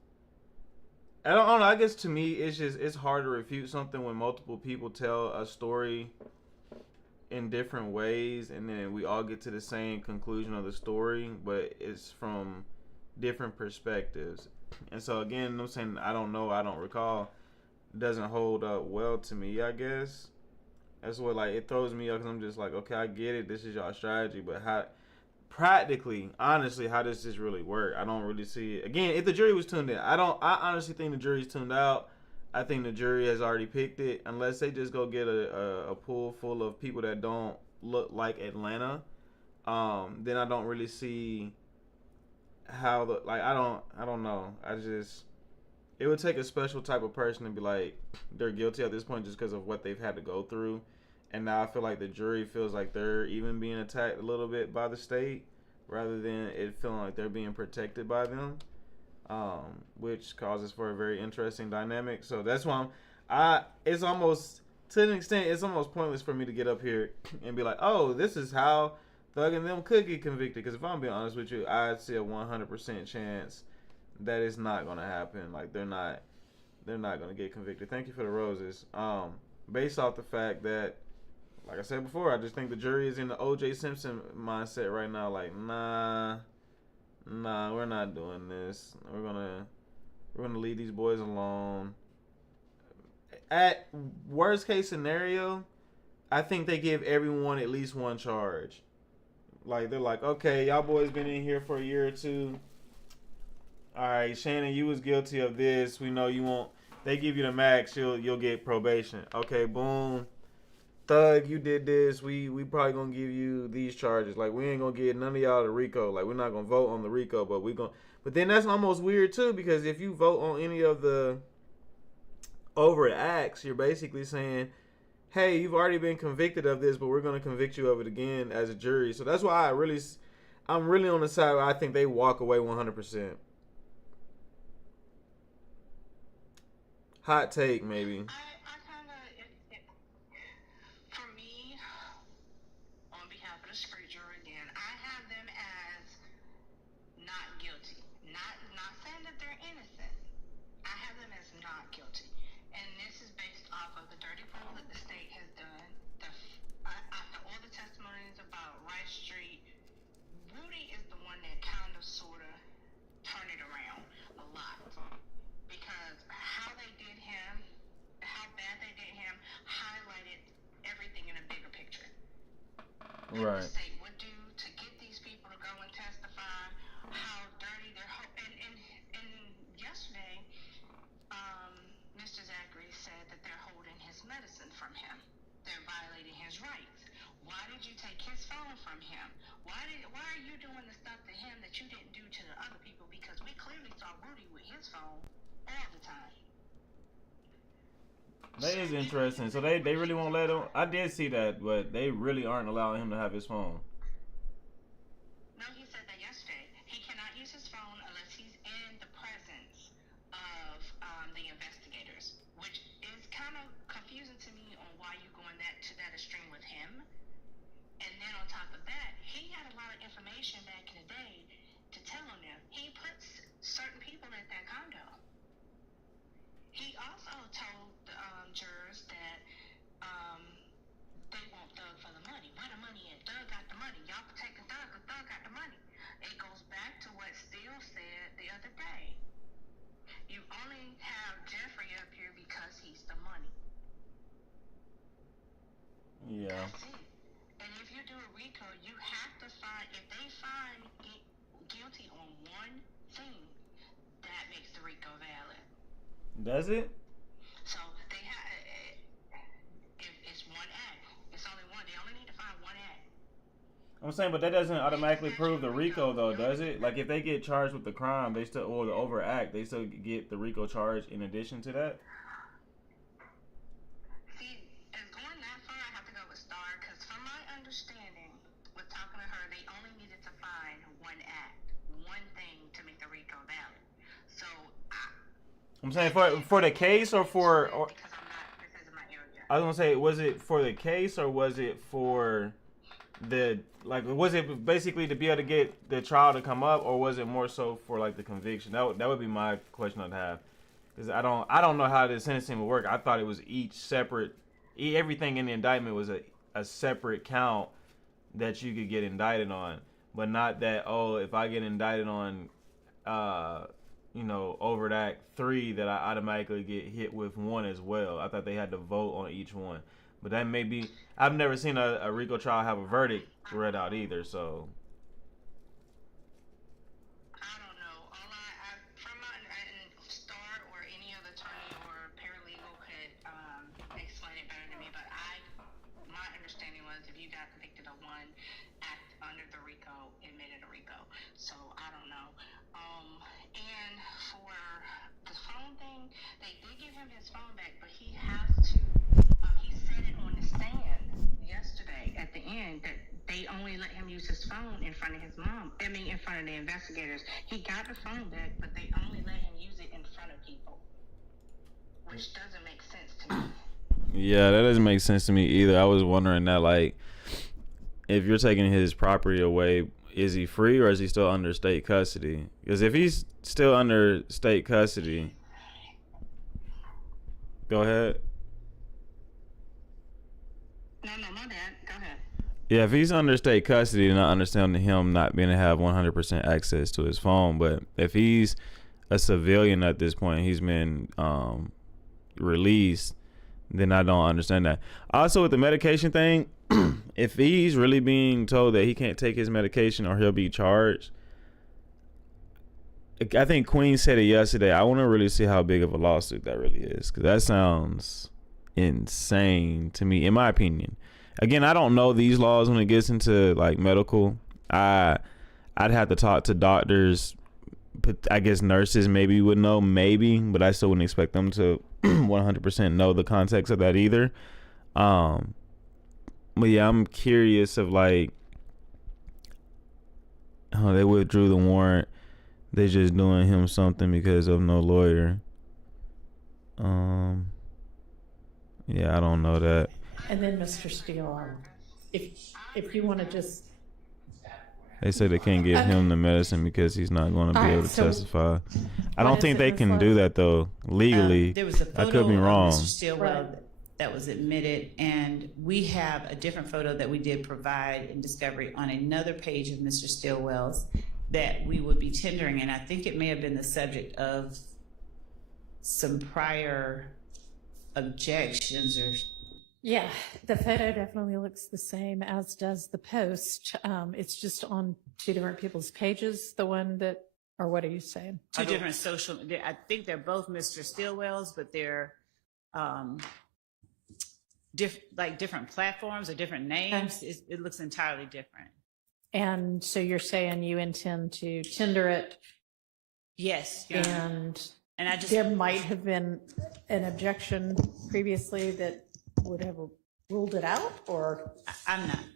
I don't know. I guess to me, it's hard to refute something when multiple people tell a story in different ways, and then we all get to the same conclusion of the story, but it's from different perspectives. And so again, I'm saying I don't know, I don't recall. It doesn't hold up well to me. I guess that's what like it throws me up because I'm just like, okay, I get it. This is y'all strategy, but how? Practically, honestly, how does this really work? I don't really see it. Again, if the jury was tuned in, I honestly think the jury's tuned out. I think the jury has already picked it, unless they just go get a pool full of people that don't look like Atlanta. Then I don't really see how I don't know. It would take a special type of person to be like they're guilty at this point just because of what they've had to go through. And now I feel like the jury feels like they're even being attacked a little bit by the state rather than it feeling like they're being protected by them, which causes for a very interesting dynamic. So that's why it's almost, to an extent, it's almost pointless for me to get up here and be like, oh, this is how Thug and them could get convicted. Because if I'm being honest with you, I see a 100% chance that it's not going to happen. Like, they're not going to get convicted. Thank you for the roses. Based off the fact that, like I said before, I just think the jury is in the O.J. Simpson mindset right now. Like, nah, we're not doing this. We're gonna leave these boys alone. At worst case scenario, I think they give everyone at least one charge. Like they're like, okay, y'all boys been in here for a year or two. All right, Shannon, you was guilty of this. We know you won't. They give you the max. You'll get probation. Okay, boom. Thug, you did this. We probably gonna give you these charges. Like we ain't gonna get none of y'all the Rico. Like we're not gonna vote on the Rico, but we gonna. But then that's almost weird too because if you vote on any of the overt acts, you're basically saying, hey, you've already been convicted of this, but we're gonna convict you of it again as a jury. So that's why I'm really on the side where I think they walk away 100%. Hot take, maybe. For me, on behalf of the straight jury again, I have them as not guilty. Not saying that they're innocent. I have them as not guilty. And this is based off of the dirty pool that the state has done. After all the testimonies about Rice Street, Rudy is the one that kind of sort of turned it around a lot. Because how they did him, how bad they did him, highlighted everything in a bigger picture. Right. The state would do to get these people to go and testify, how dirty their and yesterday, Mr. Zachary said that they're holding his medicine from him. They're violating his rights. Why did you take his phone from him? Why are you doing the stuff to him that you didn't do to the other people? Because we clearly saw Rudy with his phone all the time. That is interesting. So they really won't let him. I did see that, but they really aren't allowing him to have his phone. No, he said that yesterday. He cannot use his phone unless he's in the presence of the investigators, which is kind of confusing to me on why you're going to that extreme with him. And then on top of that, he had a lot of information back in the day to tell on them. He puts certain people at that condo. He also told jurors that they want Thug for the money. Where the money at? Thug got the money. Y'all protecting Thug because Thug got the money. It goes back to what Steele said the other day. You only have Jeffrey up here because he's the money. Yeah. That's it. And if you do a RICO, you have to find, if they find guilty on one thing, that makes the RICO valid. Does it? So they have, if it's one act, it's only one. They only need to find one act. I'm saying, but that doesn't automatically prove the RICO, though, does it? Like, if they get charged with the crime, they still, or the overact, they still get the RICO charge in addition to that? See, as going that far, I have to go with Star, because from my understanding, with talking to her, they only needed to find one act, one thing to make the RICO valid. So, I'm saying for the case or for... Or, because I'm not, this isn't my area. I was going to say, was it for the case or was it for the... Like, was it basically to be able to get the trial to come up, or was it more so for, like, the conviction? That would be my question I'd have. Because I don't know how the sentencing would work. I thought it was each separate... Everything in the indictment was a separate count that you could get indicted on. But not that, oh, if I get indicted on, overt act 3, that I automatically get hit with 1 as well. I thought they had to vote on each one. But that may be... I've never seen a RICO trial have a verdict read out either, so... I don't know. All from my Star or any other attorney or paralegal could explain it better than me, but my understanding was if you got convicted of one act under the RICO, it made it a RICO. So I don't know. And for the phone thing, they did give him his phone back, but he has to. He said it on the stand yesterday at the end that they only let him use his phone in front of his mom. I mean, in front of the investigators. He got the phone back, but they only let him use it in front of people, which doesn't make sense to me. Yeah, that doesn't make sense to me either. I was wondering that, like, if you're taking his property away, is he free or is he still under state custody? Because if he's still under state custody... Go ahead. No, my bad. Go ahead. Yeah, if he's under state custody, then I understand him not being able to have 100% access to his phone. But if he's a civilian at this point, he's been released, then I don't understand that. Also, with the medication thing, if he's really being told that he can't take his medication or he'll be charged, I think Queen said it yesterday. I want to really see how big of a lawsuit that really is, because that sounds insane to me, in my opinion. Again, I don't know these laws when it gets into like medical. I'd have to talk to doctors, but I guess nurses maybe would know, but I still wouldn't expect them to 100% know the context of that either. But yeah, I'm curious of like, oh, they withdrew the warrant. They just doing him something because of no lawyer. Yeah, I don't know that. And then Mr. Steele, if you want to just... They say they can't give him the medicine because he's not going to be able to testify. I don't think they can do that though legally. There was a photo I could be wrong. of Mr. Stillwell that was admitted, and we have a different photo that we did provide in discovery on another page of Mr. Stillwell's that we would be tendering, and I think it may have been the subject of some prior objections or... Yeah, the photo definitely looks the same, as does the post. It's just on 2 different people's pages, the one that, or what are you saying? 2 different social, I think they're both Mr. Stillwell's, but they're different platforms or different names. It looks entirely different. And so you're saying you intend to tender it? Yes. And I just... There might have been an objection previously that would have ruled it out, or?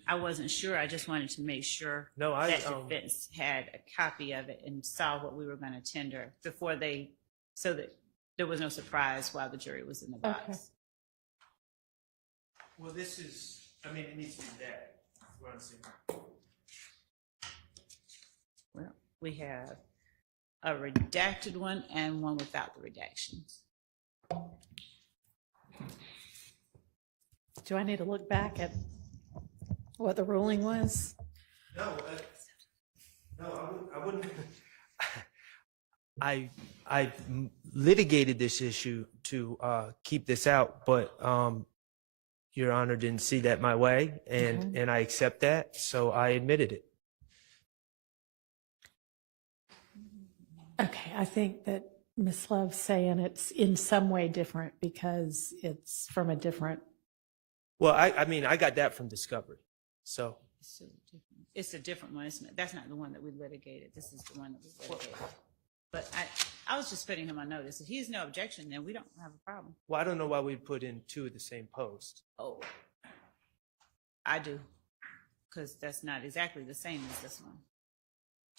I wasn't sure. I just wanted to make sure that defense had a copy of it and saw what we were going to tender before so that there was no surprise while the jury was in the box. Okay. Well, it needs to be that. What I'm saying. Well, we have a redacted one and one without the redactions. Do I need to look back at what the ruling was? No, I wouldn't. I litigated this issue to keep this out, but Your Honor didn't see that my way, and I accept that, so I admitted it. Okay, I think that Ms. Love's saying it's in some way different because it's from a different. Well, I mean, I got that from discovery, so. It's a different one. That's not the one that we litigated. This is the one that we litigated. But I was just putting him on notice. If he's no objection, then we don't have a problem. Well, I don't know why we put in two of the same post. Oh, I do, because that's not exactly the same as this one.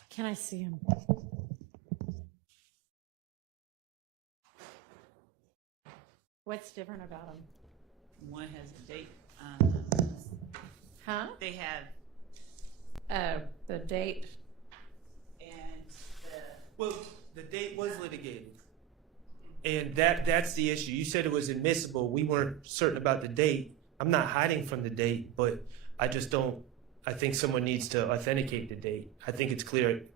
Can I see him? What's different about them? One has a date. Huh? They have The date. and the. Well, the date was litigated. And that's the issue. You said it was admissible. We weren't certain about the date. I'm not hiding from the date, but I just don't, I think someone needs to authenticate the date. I think it's clear it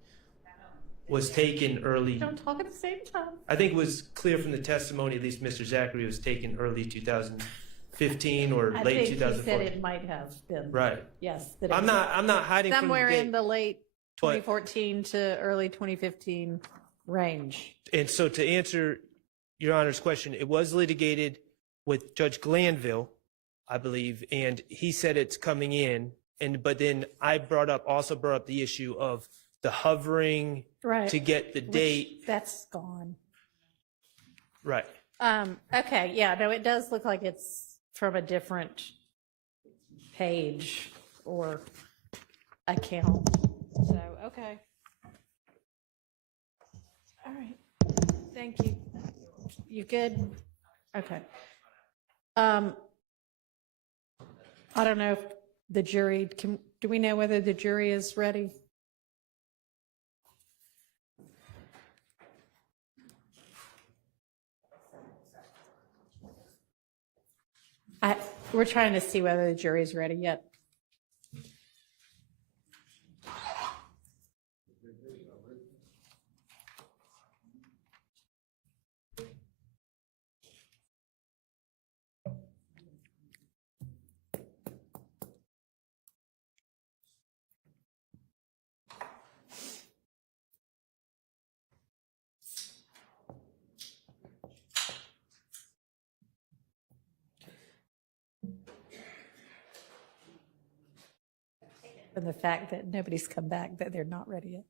was taken early. Don't talk at the same time. I think it was clear from the testimony, at least Mr. Zachary, it was taken early 2015 or I late think he 2014. said it might have been. Right. Yes. That it I'm was not hiding from the somewhere date. in the late But- 2014 to early 2015 range. And so to answer Your Honor's question, it was litigated with Judge Glanville, I believe, and he said it's coming in. But then I also brought up the issue of the hovering Right. to get the Which- date. That's gone. Right. Okay, yeah, no, it does look like it's from a different page or account. So, okay. All right. Thank you. You good? Okay. I don't know if the jury do we know whether the jury is ready? We're trying to see whether the jury's ready yet. And the fact that nobody's come back, that they're not ready yet.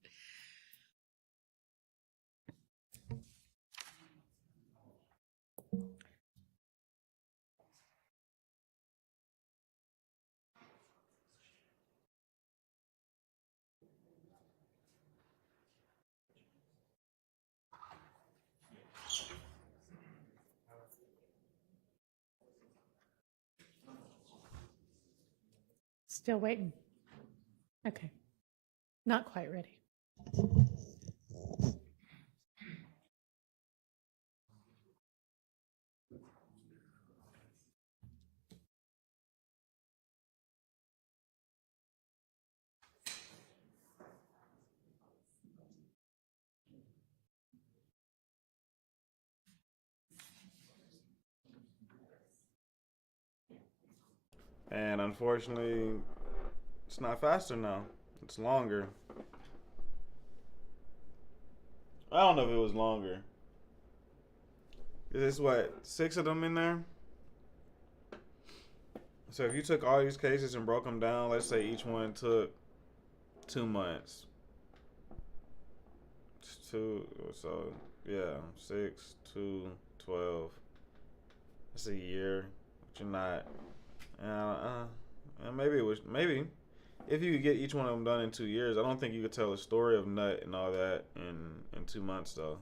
Still waiting. Okay. Not quite ready. And unfortunately, it's not faster now. It's longer. I don't know if it was longer. Is what, 6 of them in there? So if you took all these cases and broke them down, let's say each one took 2 months. So yeah, 6, 2, 12. That's a year. But you're not. Maybe if you could get each one of them done in 2 years, I don't think you could tell a story of Nut and all that in 2 months though.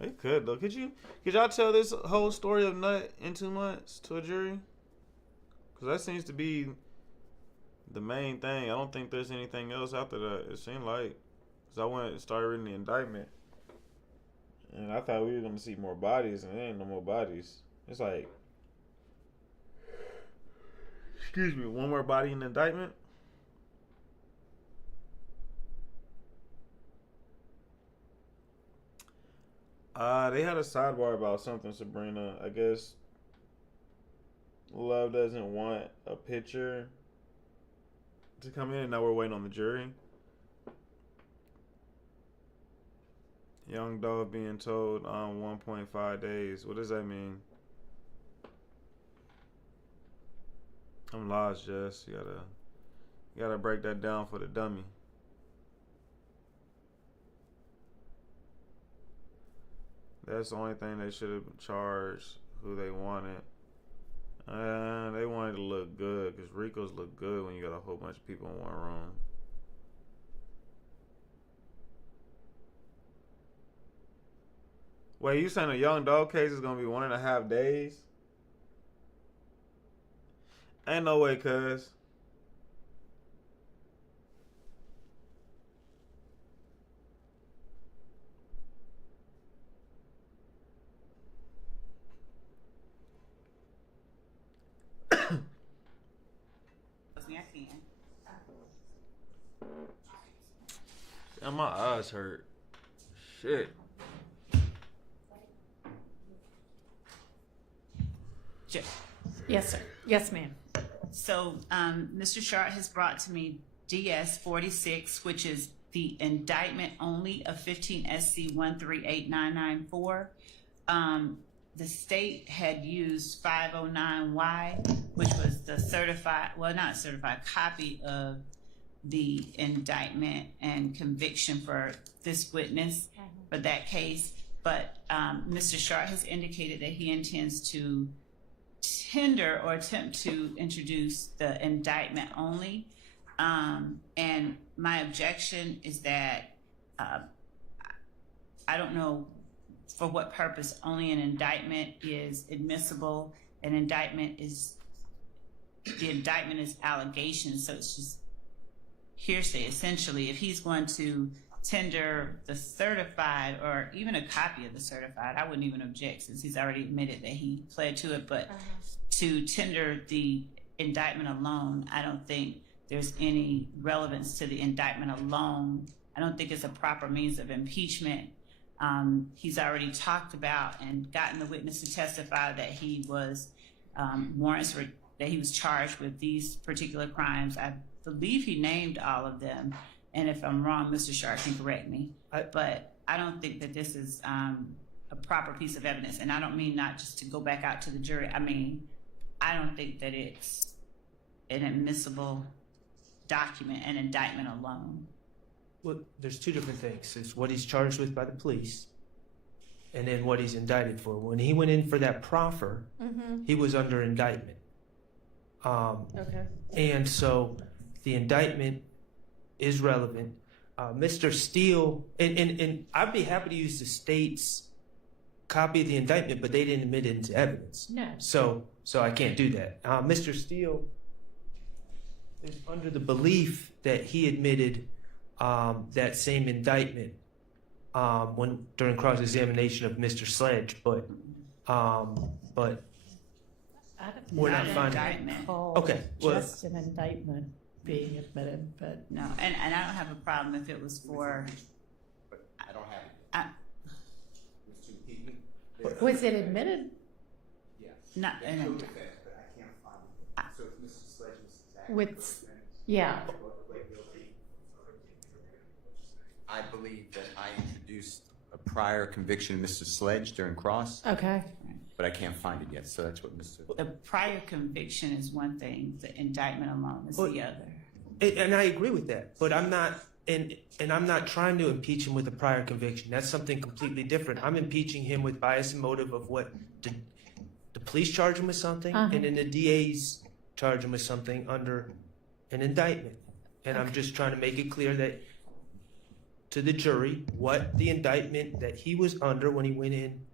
You could though. Could y'all tell this whole story of Nut in 2 months to a jury? Because that seems to be the main thing. I don't think there's anything else after that. It seemed like So I went and started reading the indictment, and I thought we were gonna see more bodies, and there ain't no more bodies. It's like, excuse me, one more body in the indictment. They had a sidebar about something, Sabrina. I guess Love doesn't want a picture to come in, and now we're waiting on the jury. Young Dog being told 1.5 days. What does that mean? I'm lost, Jess. You gotta break that down for the dummy. That's the only thing they should have charged who they wanted. They wanted to look good, because Rico's look good when you got a whole bunch of people in one room. Wait, you saying a Young Dog case is gonna be 1.5 days? Ain't no way, cuz. I can. And my eyes hurt. Shit. Yes, sir. Yes, ma'am. So, Mr. Sharp has brought to me DS 46, which is the indictment only of 15 SC 138994. The state had used 509Y, which was the certified, well, not certified, copy of the indictment and conviction for this witness for that case. But Mr. Sharp has indicated that he intends to tender or attempt to introduce the indictment only. And my objection is that I don't know for what purpose only an indictment is admissible. The indictment is allegations, so it's just hearsay essentially. If he's going to tender the certified or even a copy of the certified, I wouldn't even object since he's already admitted that he pled to it. But to tender the indictment alone, I don't think there's any relevance to the indictment alone. I don't think it's a proper means of impeachment. He's already talked about and gotten the witness to testify that he was that he was charged with these particular crimes. I believe he named all of them. And if I'm wrong, Mr. Sharp can correct me. But I don't think that this is a proper piece of evidence. And I don't mean not just to go back out to the jury. I mean, I don't think that it's an admissible document, an indictment alone. Well, there's two different things. It's what he's charged with by the police and then what he's indicted for. When he went in for that proffer, he was under indictment. Okay. And so the indictment is relevant. Mr. Steele, and I'd be happy to use the state's copy of the indictment, but they didn't admit it into evidence. No. So I can't do that. Mr. Steele is under the belief that he admitted that same indictment during cross-examination of Mr. Sledge, but we're not finding. Okay, well, Just an indictment being admitted, but No, and I don't have a problem if it was for. I don't have it. was it admitted? Yes. Not They an showed indictment. the facts, but I can't find it. So if Mr. Sledge was exactly With, yeah. I believe that I introduced a prior conviction of Mr. Sledge during cross, Okay. but I can't find it yet. So that's what Mr. The prior conviction is one thing, the indictment alone is the other. and I agree with that, but I'm not, and I'm not trying to impeach him with a prior conviction. That's something completely different. I'm impeaching him with bias and motive of what the police charge him with something, and then the DA's charge him with something under an indictment. And I'm just trying to make it clear that to the jury what the indictment that he was under when he went in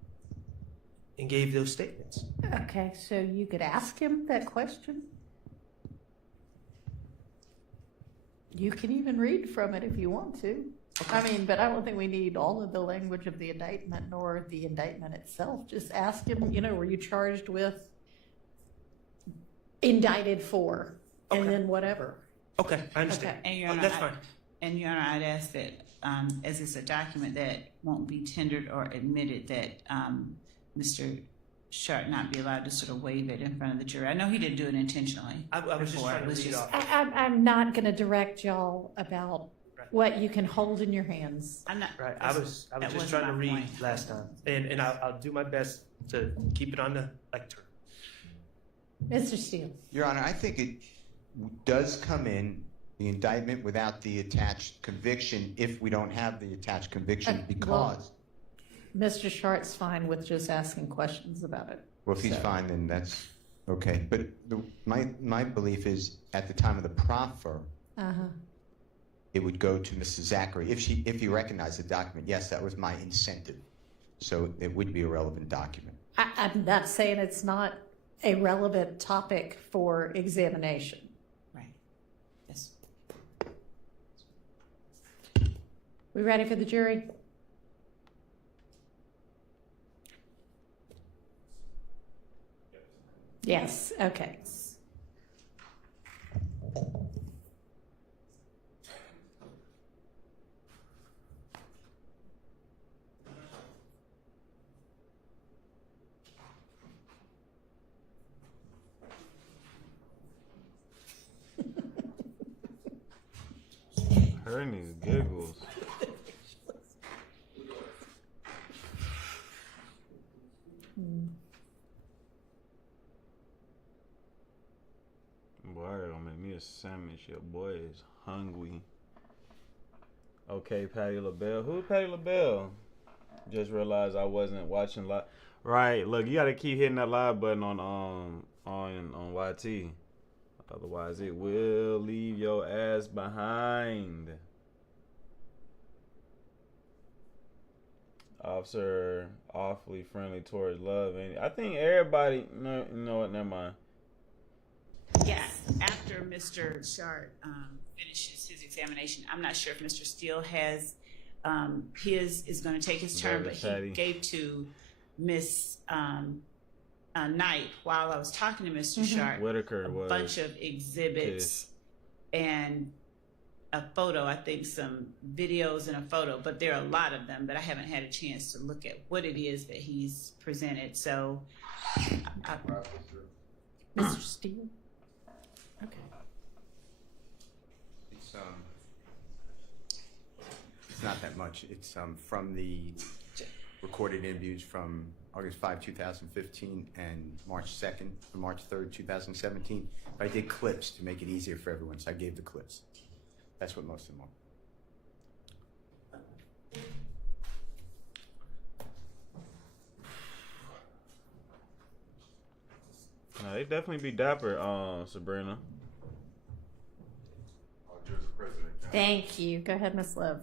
and gave those statements. Okay, so you could ask him that question? You can even read from it if you want to. I mean, but I don't think we need all of the language of the indictment nor the indictment itself. Just ask him, were you charged with, indicted for, and then whatever. Okay, I understand. And Your Honor, that's fine. And Your Honor, I'd ask that, as it's a document that won't be tendered or admitted, that Mr. Sharp not be allowed to sort of waive it in front of the jury. I know he didn't do it intentionally. I was just trying to read off. I'm not going to direct y'all about what you can hold in your hands. I'm not. Right, I was just trying to read last time, and I'll do my best to keep it on the lectern. Mr. Steele. Your Honor, I think it does come in, the indictment without the attached conviction, if we don't have the attached conviction, because... Mr. Sharp's fine with just asking questions about it. Well, if he's fine, then that's okay. But my belief is, at the time of the proffer, it would go to Mrs. Zachary. If he recognized the document, yes, that was my incentive. So it would be a relevant document. I'm not saying it's not a relevant topic for examination. Right. Yes. We ready for the jury? Yes, okay. Her these giggles. Boy, I gotta make me a sandwich. Your boy is hungry. Okay, Patty LaBelle. Who's Patty LaBelle? Just realized I wasn't watching live. Right, look, you gotta keep hitting that live button on YT. Otherwise, it will leave your ass behind. Officer awfully friendly towards love. And I think everybody, no, you know what, never mind. Yes, after Mr. Sharp finishes his examination, I'm not sure if Mr. Steele has his is going to take his turn, but he gave to Miss Knight while I was talking to Mr. Sharp Whitaker a was bunch of exhibits and a photo, I think some videos and a photo, but there are a lot of them, but I haven't had a chance to look at what it is that he's presented. So, Mr. Steele? Okay. It's not that much. It's from the recorded interviews from August 5, 2015 and March 2nd, March 3rd, 2017. But I did clips to make it easier for everyone, so I gave the clips. That's what most of them are. They definitely be dapper, Sabrina. Thank you. Go ahead, Miss Liv.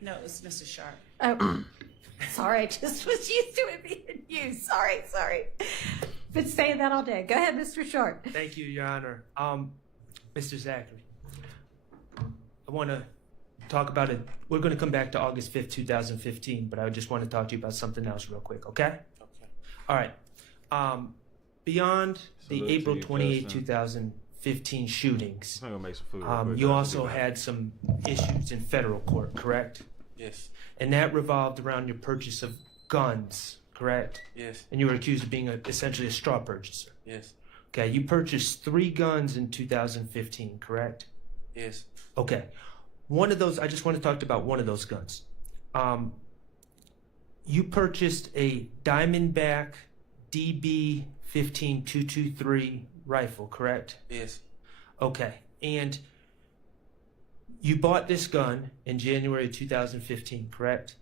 No, it's Mr. Sharp. Oh, sorry. I just was used to it being you. Sorry. Been saying that all day. Go ahead, Mr. Sharp. Thank you, Your Honor. Mr. Zachary, I want to talk about it. We're going to come back to August 5th, 2015, but I just want to talk to you about something else real quick, okay? Okay. All right. Beyond the April 28, 2015 shootings, I'm gonna make some food you also had some issues in federal court, correct? Yes. And that revolved around your purchase of guns, correct? Yes. And you were accused of being essentially a straw purchaser. Yes. Okay, you purchased 3 guns in 2015, correct? Yes. Okay. One of those, I just want to talk about one of those guns. You purchased a Diamondback DB 15223 rifle, correct? Yes. Okay. And you bought this gun in January of 2015, correct?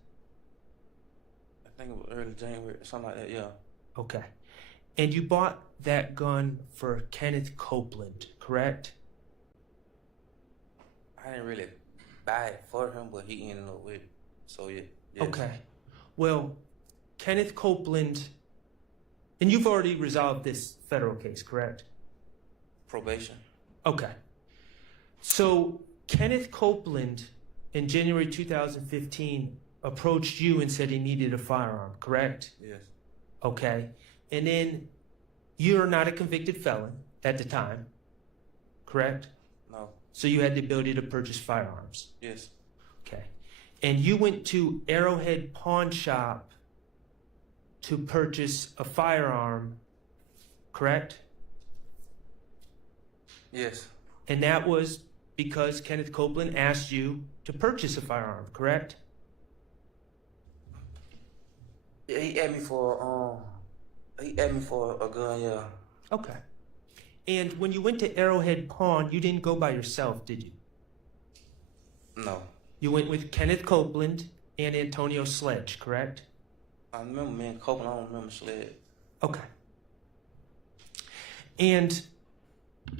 I think it was early January, something like that, yeah. Okay. And you bought that gun for Kenneth Copeland, correct? I didn't really buy it for him, but he ended up with it. So, yeah. Yes. Okay. Well, Kenneth Copeland, and you've already resolved this federal case, correct? Probation. Okay. So Kenneth Copeland in January 2015 approached you and said he needed a firearm, correct? Yes. Okay. And then you're not a convicted felon at the time, correct? No. So you had the ability to purchase firearms. Yes. Okay. And you went to Arrowhead Pawn Shop to purchase a firearm, correct? Yes. And that was because Kenneth Copeland asked you to purchase a firearm, correct? Yeah, he asked me for a gun, yeah. Okay. And when you went to Arrowhead Pawn, you didn't go by yourself, did you? No. You went with Kenneth Copeland and Antonio Sledge, correct? I remember me and Copeland, I don't remember Sled. Okay. And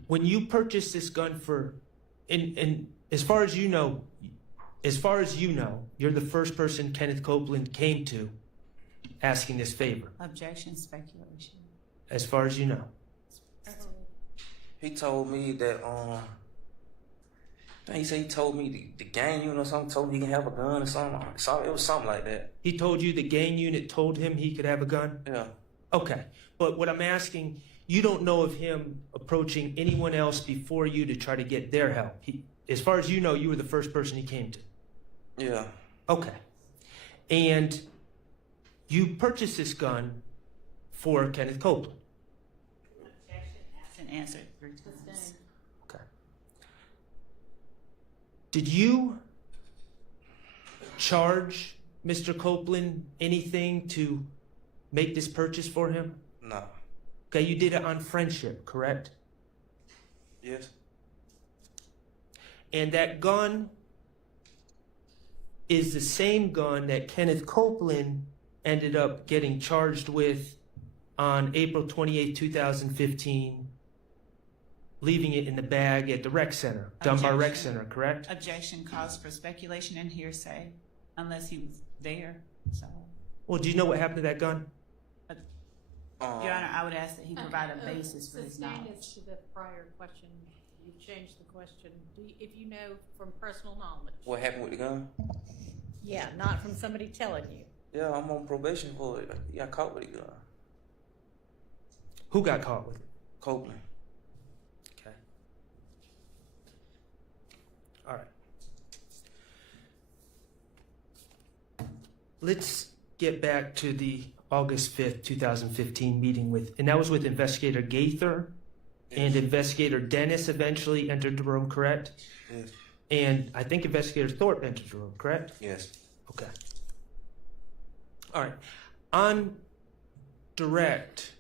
when you purchased this gun for, and as far as you know, you're the first person Kenneth Copeland came to asking this favor. Objection, speculation. As far as you know. He told me that, he said he told me the gang unit or something, told me he can have a gun or something. It was something like that. He told you the gang unit told him he could have a gun? Yeah. Okay. But what I'm asking, you don't know of him approaching anyone else before you to try to get their help. As far as you know, you were the first person he came to. Yeah. Okay. And you purchased this gun for Kenneth Copeland. Objection, asked and answered 3 times. Okay. Did you charge Mr. Copeland anything to make this purchase for him? No. Okay, you did it on friendship, correct? Yes. And that gun is the same gun that Kenneth Copeland ended up getting charged with on April 28, 2015, leaving it in the bag at the rec center, Dunbar Rec Center, correct? Objection calls for speculation and hearsay, unless he was there, so. Well, do you know what happened to that gun? Your Honor, I would ask that he provide a basis for his Sustained knowledge. as to the prior question, you changed the question. If you know from personal knowledge. What happened with the gun? Yeah, not from somebody telling you. Yeah, I'm on probation for it. He got caught with a gun. Who got caught with it? Copeland. Okay. All right. Let's get back to the August 5th, 2015 meeting and that was with Investigator Gaither and Investigator Dennis eventually entered the room, correct? Yes. And I think Investigator Thorpe entered the room, correct? Yes. Okay. All right. On direct,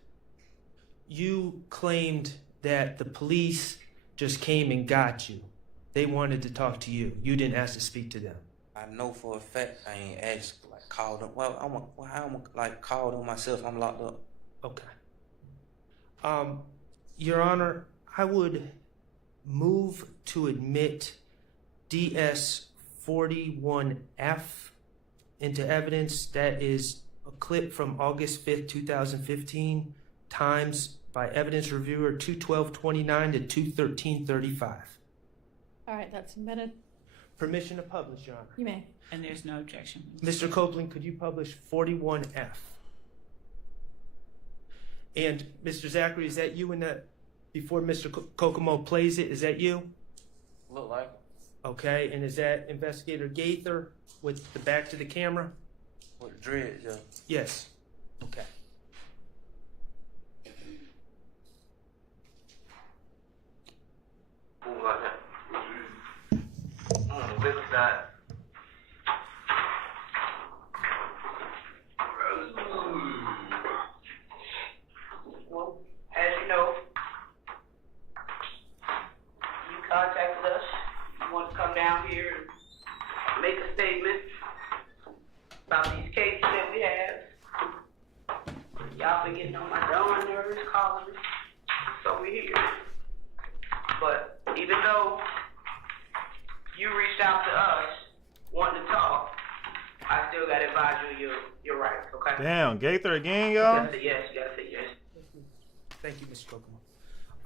you claimed that the police just came and got you. They wanted to talk to you. You didn't ask to speak to them. I know for a fact I ain't asked, called them. Well, I'm called them myself. I'm locked up. Okay. Your Honor, I would move to admit DS 41F into evidence. That is a clip from August 5th, 2015, times by evidence reviewer 21229 to 21335. All right, that's admitted. Permission to publish, Your Honor. You may. And there's no objection. Mr. Copeland, could you publish 41F? And Mr. Zachary, is that you in that, before Mr. Kokomo plays it, is that you? Look like. Okay, and is that Investigator Gaither with the back to the camera? With the dreads, yeah. Yes. Okay. Move like that. Look at that. Well, as you know, you contacted us. You want to come down here and make a statement about these cases that we have. Y'all been getting on my darn nerves, calling me. So we're here. But even though you reached out to us wanting to talk, I still got to advise you your rights, okay? Damn, Gaither again, y'all? You gotta say yes, you gotta say yes. Thank you, Mr. Kokomo.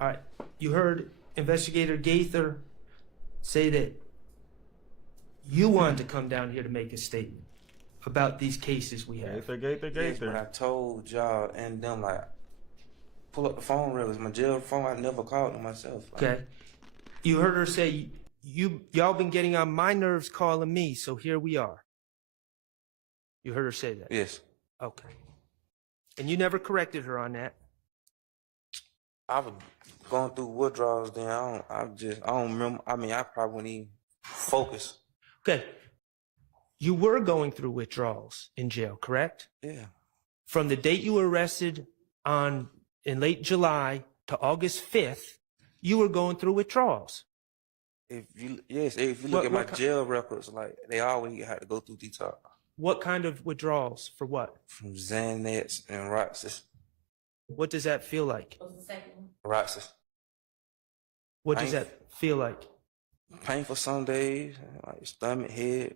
All right, you heard Investigator Gaither say that You wanted to come down here to make a statement about these cases we have. Yes, but I told y'all and them, like, pull up the phone real. It's my jail phone. I never called them myself. Like, Okay. You heard her say, y'all been getting on my nerves calling me, so here we are. You heard her say that? yes. Okay. And you never corrected her on that? I was going through withdrawals then. I don't remember. I mean, I probably wouldn't even focus. Okay. You were going through withdrawals in jail, correct? Yeah. From the date you were arrested in late July to August 5th, you were going through withdrawals. If you look at my jail records, like, they always had to go through detox. What kind of withdrawals? For what? From Xanax and Roxas. What does that feel like? Roxas. What does that feel like? Painful some days, like stomach, head.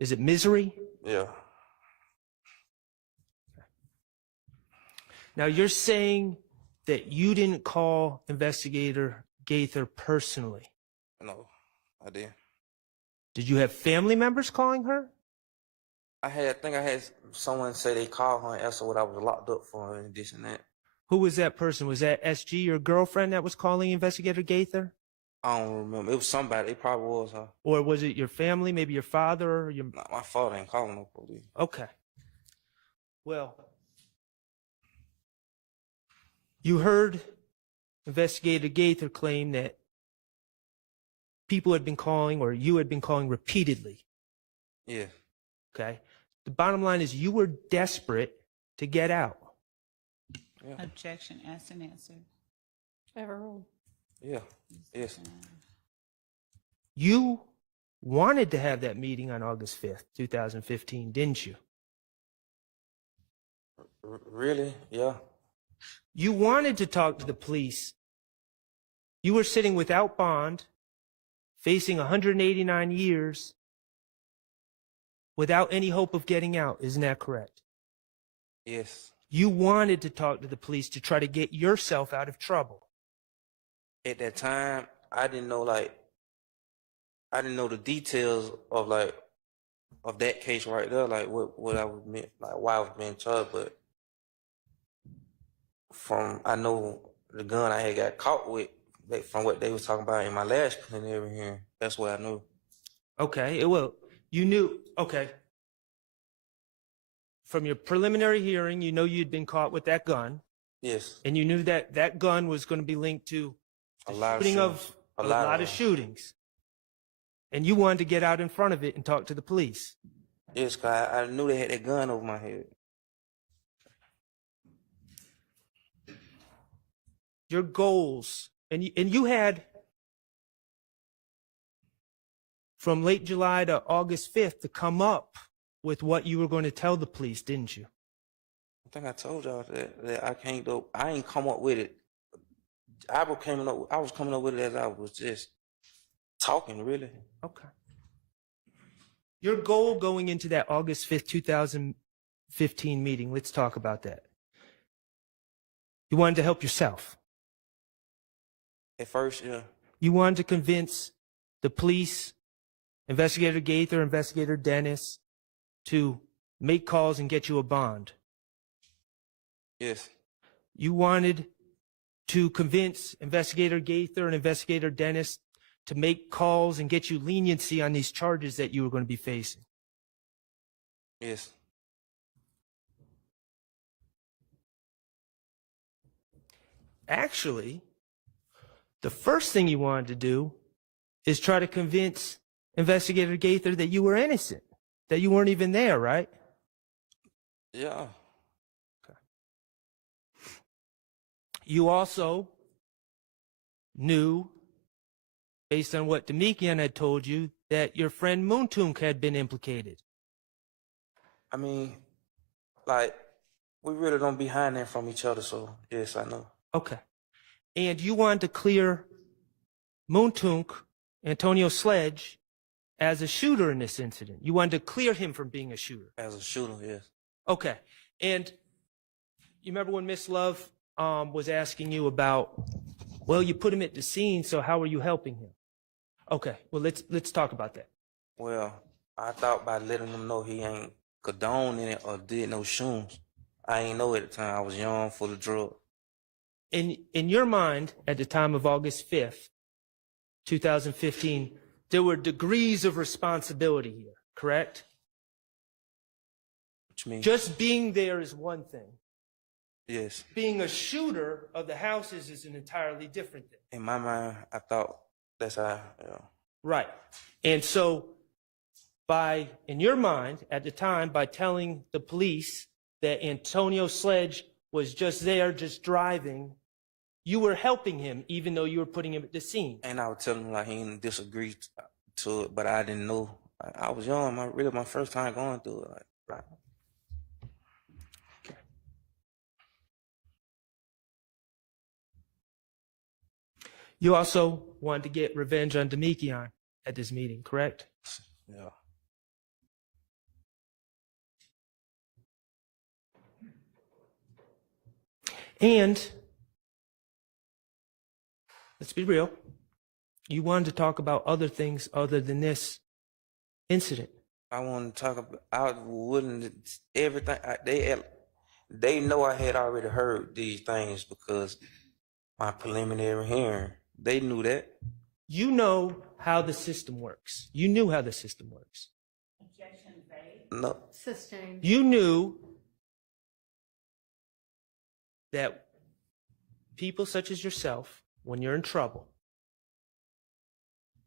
Is it misery? Yeah. Now you're saying that you didn't call Investigator Gaither personally. No, I didn't. Did you have family members calling her? I think I had someone say they called her and asked her what I was locked up for and this and that. Who was that person? Was that SG, your girlfriend, that was calling Investigator Gaither? I don't remember. It was somebody. It probably was her. Or was it your family, maybe your father? Or your... Nah, my father ain't calling no police. Okay. Well, you heard Investigator Gaither claim that people had been calling, or you had been calling repeatedly. Yeah. Okay. The bottom line is you were desperate to get out. Yeah. Objection, asked and answered. Overruled. Yeah. Yes. You wanted to have that meeting on August 5th, 2015, didn't you? Really? Yeah. You wanted to talk to the police. You were sitting without bond, facing 189 years, without any hope of getting out. Isn't that correct? Yes. You wanted to talk to the police to try to get yourself out of trouble. At that time, I didn't know the details of that case right there, like what I was meant, like why I was being charged, but I know the gun I had got caught with, from what they was talking about in my last plenary hearing. That's what I knew. Okay, well, you knew, okay. From your preliminary hearing, you know you'd been caught with that gun. Yes. And you knew that that gun was going to be linked to a lot of shootings. And you wanted to get out in front of it and talk to the police. Yes, cause I knew they had that gun over my head. Your goals, and you had from late July to August 5th to come up with what you were going to tell the police, didn't you? I think I told y'all that I can't do. I ain't come up with it. I was coming up with it as I was just talking, really. Okay. Your goal going into that August 5th, 2015 meeting, let's talk about that. You wanted to help yourself. At first, yeah. You wanted to convince the police, Investigator Gaither, Investigator Dennis, to make calls and get you a bond. Yes. You wanted to convince Investigator Gaither and Investigator Dennis to make calls and get you leniency on these charges that you were going to be facing. Yes. Actually, the first thing you wanted to do is try to convince Investigator Gaither that you were innocent, that you weren't even there, right? Yeah. Okay. You also knew, based on what Demikian had told you, that your friend Moontunk had been implicated. I mean, like, we really don't be hiding that from each other, so yes, I know. Okay. And you wanted to clear Moontunk, Antonio Sledge, as a shooter in this incident. You wanted to clear him from being a shooter. As a shooter, yes. Okay. And you remember when Miss Love was asking you about, well, you put him at the scene, so how are you helping him? Okay, well, let's talk about that. Well, I thought by letting them know he ain't condoning it or did no shrooms. I ain't know at the time. I was young, full of drugs. In your mind, at the time of August 5th, 2015, there were degrees of responsibility here, correct? What you mean? Just being there is one thing. Yes. Being a shooter of the houses is an entirely different thing. In my mind, I thought that's how, Right. And so in your mind, at the time, by telling the police that Antonio Sledge was just there, just driving, you were helping him, even though you were putting him at the scene. And I would tell him like he didn't disagree to it, but I didn't know. I was young. My first time going through it. Right. Okay. You also wanted to get revenge on Demikian at this meeting, correct? Yeah. And let's be real, you wanted to talk about other things other than this incident. I want to talk about. I wouldn't everything. They know I had already heard these things because my preliminary hearing. They knew that. You know how the system works. You knew how the system works. Objection made. No. Sustained. You knew that people such as yourself, when you're in trouble,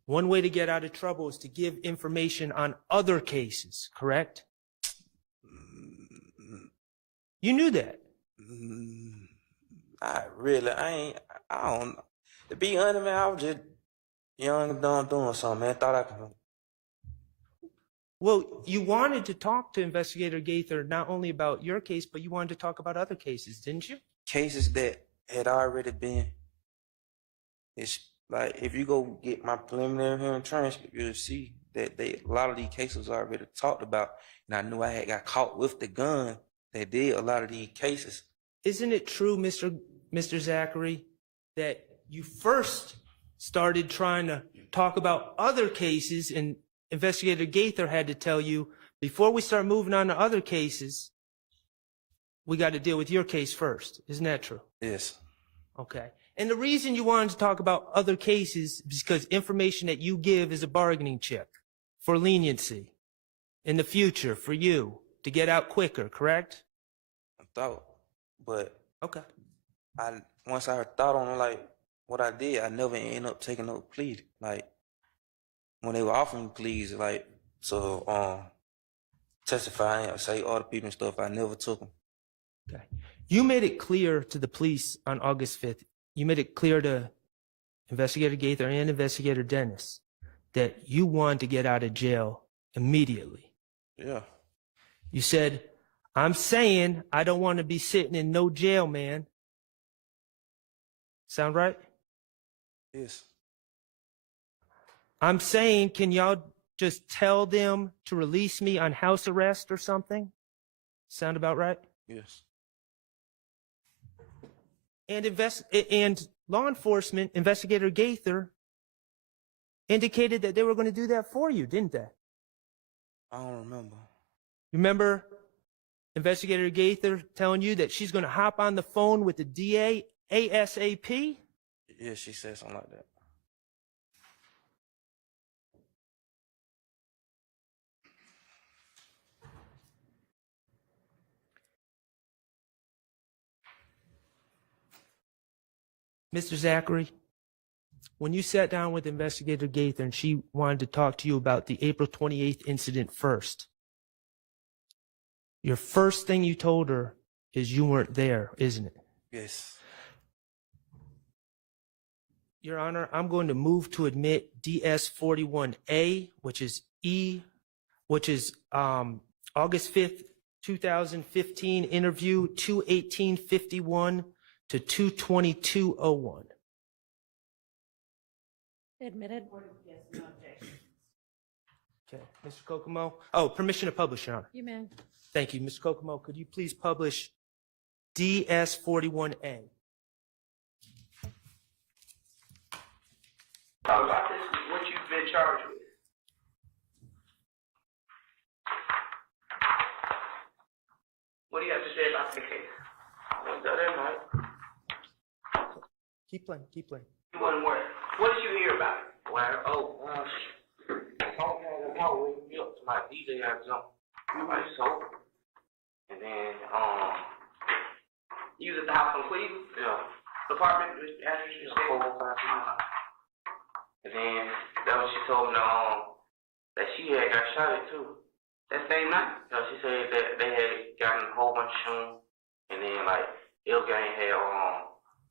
one way to get out of trouble is to give information on other cases, correct? You knew that. I don't. To be honest, man, I was just young and dumb doing something, man. Thought I could. Well, you wanted to talk to Investigator Gaither not only about your case, but you wanted to talk about other cases, didn't you? Cases that had already been. It's like if you go get my preliminary hearing transcript, you'll see that a lot of these cases already talked about, and I knew I had got caught with the gun that did a lot of these cases. Isn't it true, Mr. Zachary, that you first started trying to talk about other cases, and Investigator Gaither had to tell you, before we start moving on to other cases, we got to deal with your case first. Isn't that true? Yes. Okay. And the reason you wanted to talk about other cases is because information that you give is a bargaining chip for leniency in the future for you to get out quicker, correct? I thought, but okay. Once I thought on it, like what I did, I never ended up taking no plea. Like when they were offering pleas, like to testify and say all the people and stuff, I never took them. Okay. You made it clear to the police on August 5th. You made it clear to Investigator Gaither and Investigator Dennis that you wanted to get out of jail immediately. Yeah. You said, I'm saying I don't want to be sitting in no jail, man. Sound right? Yes. I'm saying, can y'all just tell them to release me on house arrest or something? Sound about right? Yes. And law enforcement, Investigator Gaither, indicated that they were going to do that for you, didn't they? I don't remember. Remember Investigator Gaither telling you that she's going to hop on the phone with the DA ASAP? Yeah, she said something like that. Mr. Zachary, when you sat down with Investigator Gaither and she wanted to talk to you about the April 28th incident first, your first thing you told her is you weren't there, isn't it? Yes. Your Honor, I'm going to move to admit DS-41A, which is August 5th, 2015 interview 21851 to 22201. Admitted. Okay, Mr. Kokomo. Oh, permission to publish, Your Honor. You may. Thank you. Mr. Kokomo, could you please publish DS-41A? Talk about this, what you've been charged with? What do you have to say about the case? I went there that night. Keep playing. Keep playing. You wasn't where? What did you hear about it? Where? My DJ had jumped. Like so. And then, You was at the house on Cleveland? yeah. Apartment, address you said? 415. And then that when she told me that she had got shot at too. That same night? Yeah, she said that they had gotten a whole bunch of shoes, and then like L gang had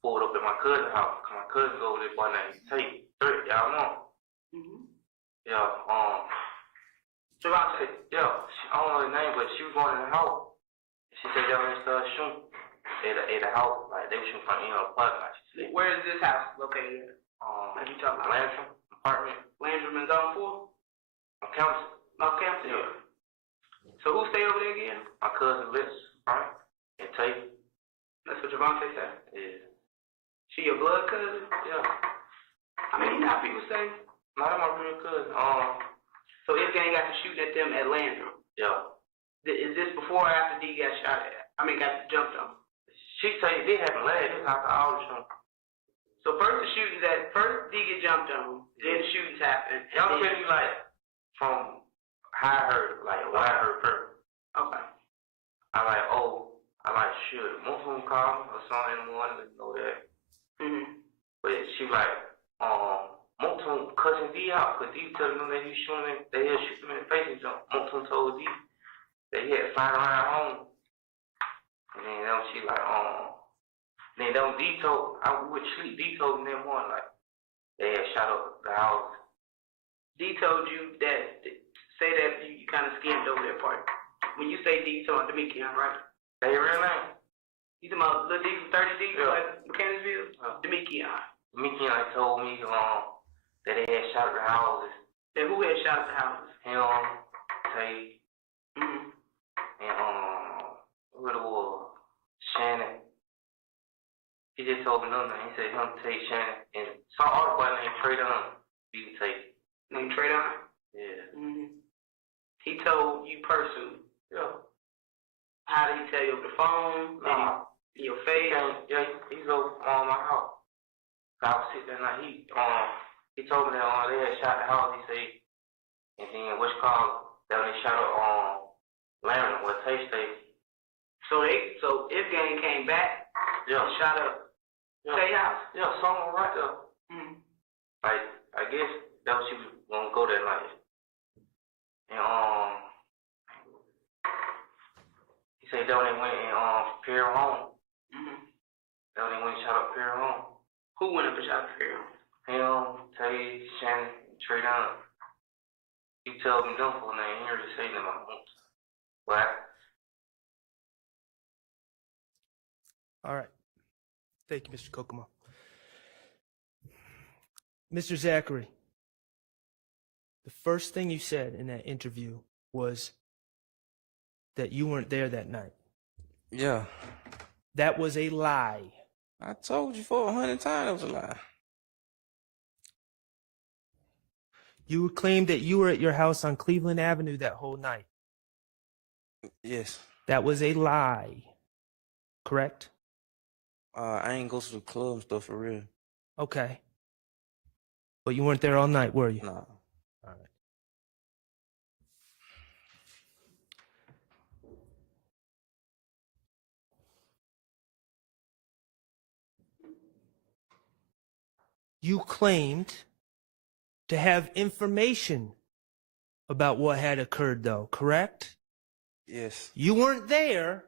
pulled up at my cousin's house. My cousin over there, boy named Tate. Y'all know. Yeah. Javante. Yeah. I don't know his name, but she was going in the house. She said that when they started shooting at the house, like they were shooting from the parking lot. She said, Where is this house located at? Like you talking about? Landrum apartment. Landrum and Zone 4? On campus. Off campus? Yeah. So who stayed over there again? My cousin Liz, right? And Tate. That's what Javante said? Yeah. She your blood cousin? Yeah. I mean, you know how people say? No, that's my real cousin. So this gang got to shooting at them at Landrum? Yeah. Is this before or after D got shot at? I mean, got jumped on? She said it did happen last. It was after all the shooting. So first D get jumped on, then the shootings happen. Y'all tell me like from how I heard, like what I heard first. Okay. I like shoot. Most of them call me or something in the morning to know that. But she like, most of them cussing D out because D telling them that he shooting, they had shoot him in the face and jump. Most of them told D that he had to find around home. And then that was she like, then that was D told, I would sleep. D told me that morning like they had shot up the house. D told you that, say that you kind of skimmed over that part. When you say D, you talking about Demikian, right? That your real name? You talking about Lil D from 30D, Yeah. like Mechanicsville? Demikian. Demikian like told me that they had shot at the houses. Then who had shot at the houses? Him, Tay, and who it was? Shannon. He just told me nothing. He said him, Tay, Shannon, and some other boy named Trey Dunn. He Tay. Named Trey Dunn? Yeah. He told you personally? Yeah. How did he tell you over the phone? Nah. In your face? Yeah, he's over my house. I was sitting there and he told me that they had shot the house, he said, and then what's called that when they shot up Larry where Tay stayed. So if gang came back and shot up Tay house? Yeah, someone right there. Like I guess that was she was gonna go that night. And he said that when they went and prepared home. That when they went and shot up prepared home. Who went up and shot up prepared home? Him, Tay, Shannon, Trey Dunn. You tell me them full name, you already say them at once. What? All right. Thank you, Mr. Kokomo. Mr. Zachary, the first thing you said in that interview was that you weren't there that night. Yeah. That was a lie. I told you 400 times it was a lie. You claimed that you were at your house on Cleveland Avenue that whole night. Yes. That was a lie. Correct? I ain't go to the club and stuff for real. Okay. But you weren't there all night, were you? Nah. All right. You claimed to have information about what had occurred, though, correct? Yes. You weren't there,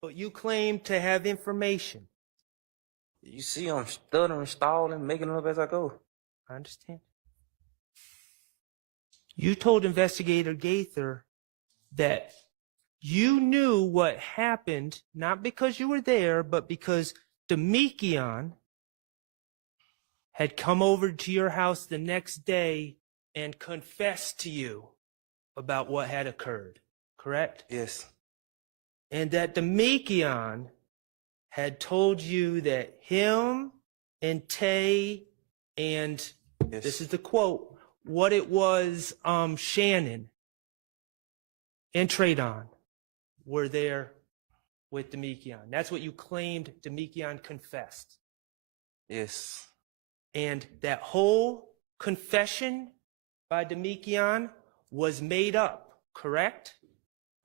but you claimed to have information. You see I'm stuttering, stalling, making it up as I go. I understand. You told Investigator Gaither that you knew what happened, not because you were there, but because Demikian had come over to your house the next day and confessed to you about what had occurred, correct? Yes. And that Demikian had told you that him and Tay and, this is the quote, what it was Shannon and Traydon were there with Demekion. That's what you claimed Demekion confessed. Yes. And that whole confession by Demekion was made up, correct?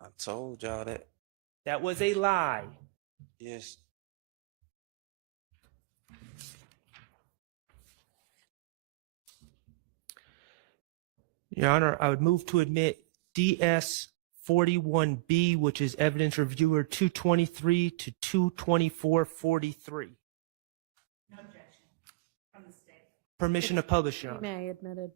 I told y'all that. That was a lie. Yes. Your Honor, I would move to admit DS 41B, which is evidence reviewer 223 to 22443. No objection from the state. Permission to publish, Your You Honor. may, admitted.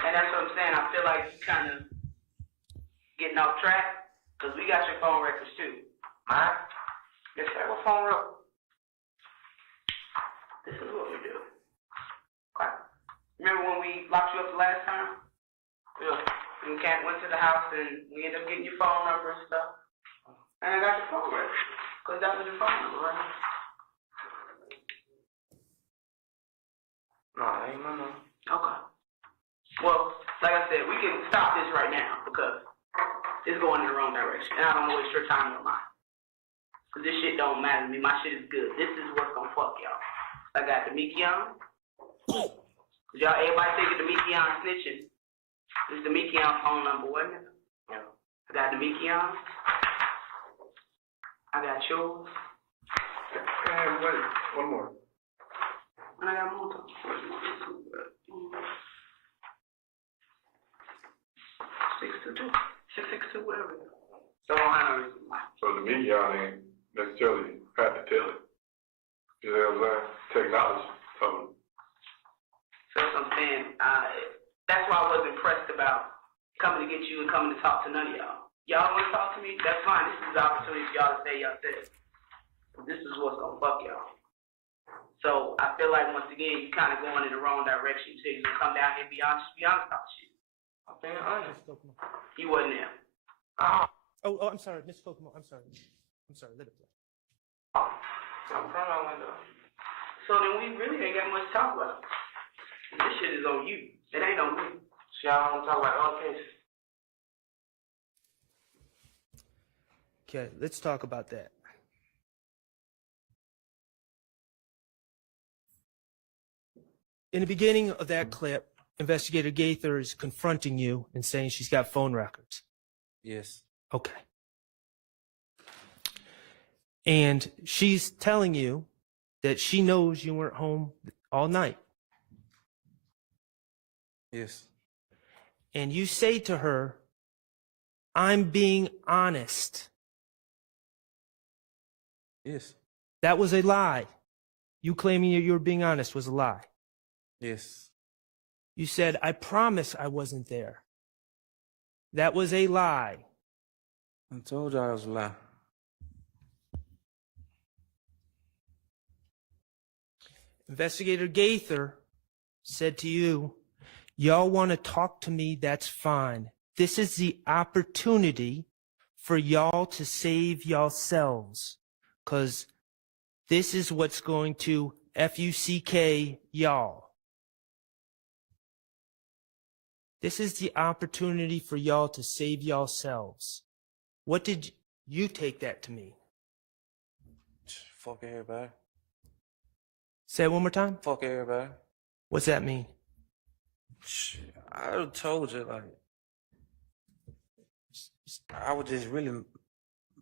And that's what I'm saying. I feel like you kind of getting off track because we got your phone records too. Alright? Yes, sir. What phone record? This is what we do. Okay. Remember when we locked you up the last time? Yeah. We went to the house and we ended up getting your phone number and stuff. And I got your phone record. Because that was your phone number, right? No, that ain't my number. Okay. Well, like I said, we can stop this right now because it's going in the wrong direction. And I don't want to waste your time or mine. Because this shit don't matter to me. My shit is good. This is what's going to fuck y'all. I got Demekion. Y'all, everybody thinking Demekion snitching. This is Demekion phone number, wasn't it? Yeah. I got Demekion. I got yours. And wait, one more. And I got more. 622. 662, whatever. So I don't have no reason why. So the media ain't necessarily had to tell it. You know what I'm saying? Technology told them. So that's what I'm saying. That's why I wasn't impressed about coming to get you and coming to talk to none of y'all. Y'all don't want to talk to me? That's fine. This is the opportunity for y'all to say y'all said. This is what's going to fuck y'all. So I feel like, once again, you're kind of going in the wrong direction. You say you're going to come down here and be honest about shit. I'm being honest. You wasn't there. Oh, I'm sorry, Miss Kokomo. I'm sorry. Let it play. I'm proud of myself. So then we really ain't got much to talk about. This shit is on you. It ain't on me. So y'all want to talk about all cases. Okay, let's talk about that. In the beginning of that clip, Investigator Gaither is confronting you and saying she's got phone records. Yes. Okay. And she's telling you that she knows you weren't home all night. Yes. And you say to her, I'm being honest. Yes. That was a lie. You claiming you were being honest was a lie. Yes. You said, I promise I wasn't there. That was a lie. I told y'all it was a lie. Investigator Gaither said to you, y'all want to talk to me, that's fine. This is the opportunity for y'all to save yourselves, because this is what's going to FUCK y'all. This is the opportunity for y'all to save yourselves. What did you take that to mean? Fuck everybody. Say it one more time. Fuck everybody. What's that mean? I told you, like, I was just really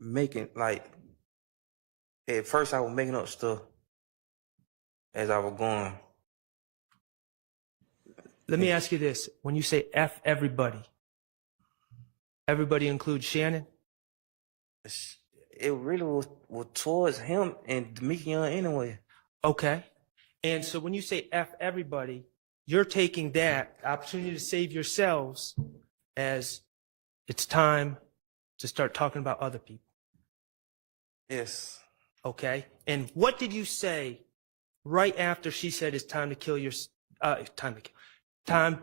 making, like, at first I was making up stuff as I was going. Let me ask you this. When you say F everybody, everybody includes Shannon? It really was towards him and Demekion anyway. Okay. And so when you say F everybody, you're taking that opportunity to save yourselves as it's time to start talking about other people. Yes. Okay. And what did you say right after she said it's time to kill time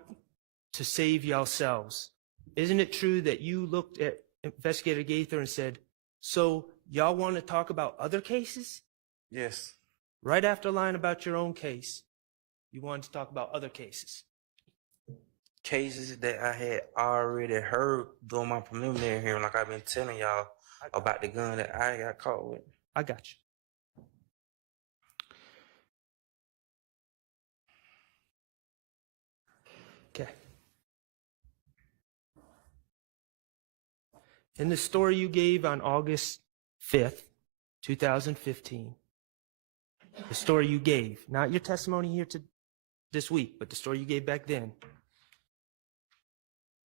to save yourselves. Isn't it true that you looked at Investigator Gaither and said, so y'all want to talk about other cases? Yes. Right after lying about your own case, you wanted to talk about other cases. Cases that I had already heard during my preliminary hearing, like I've been telling y'all about the gun that I got caught with. I got you. Okay. In the story you gave on August 5th, 2015, the story you gave, not your testimony here this week, but the story you gave back then,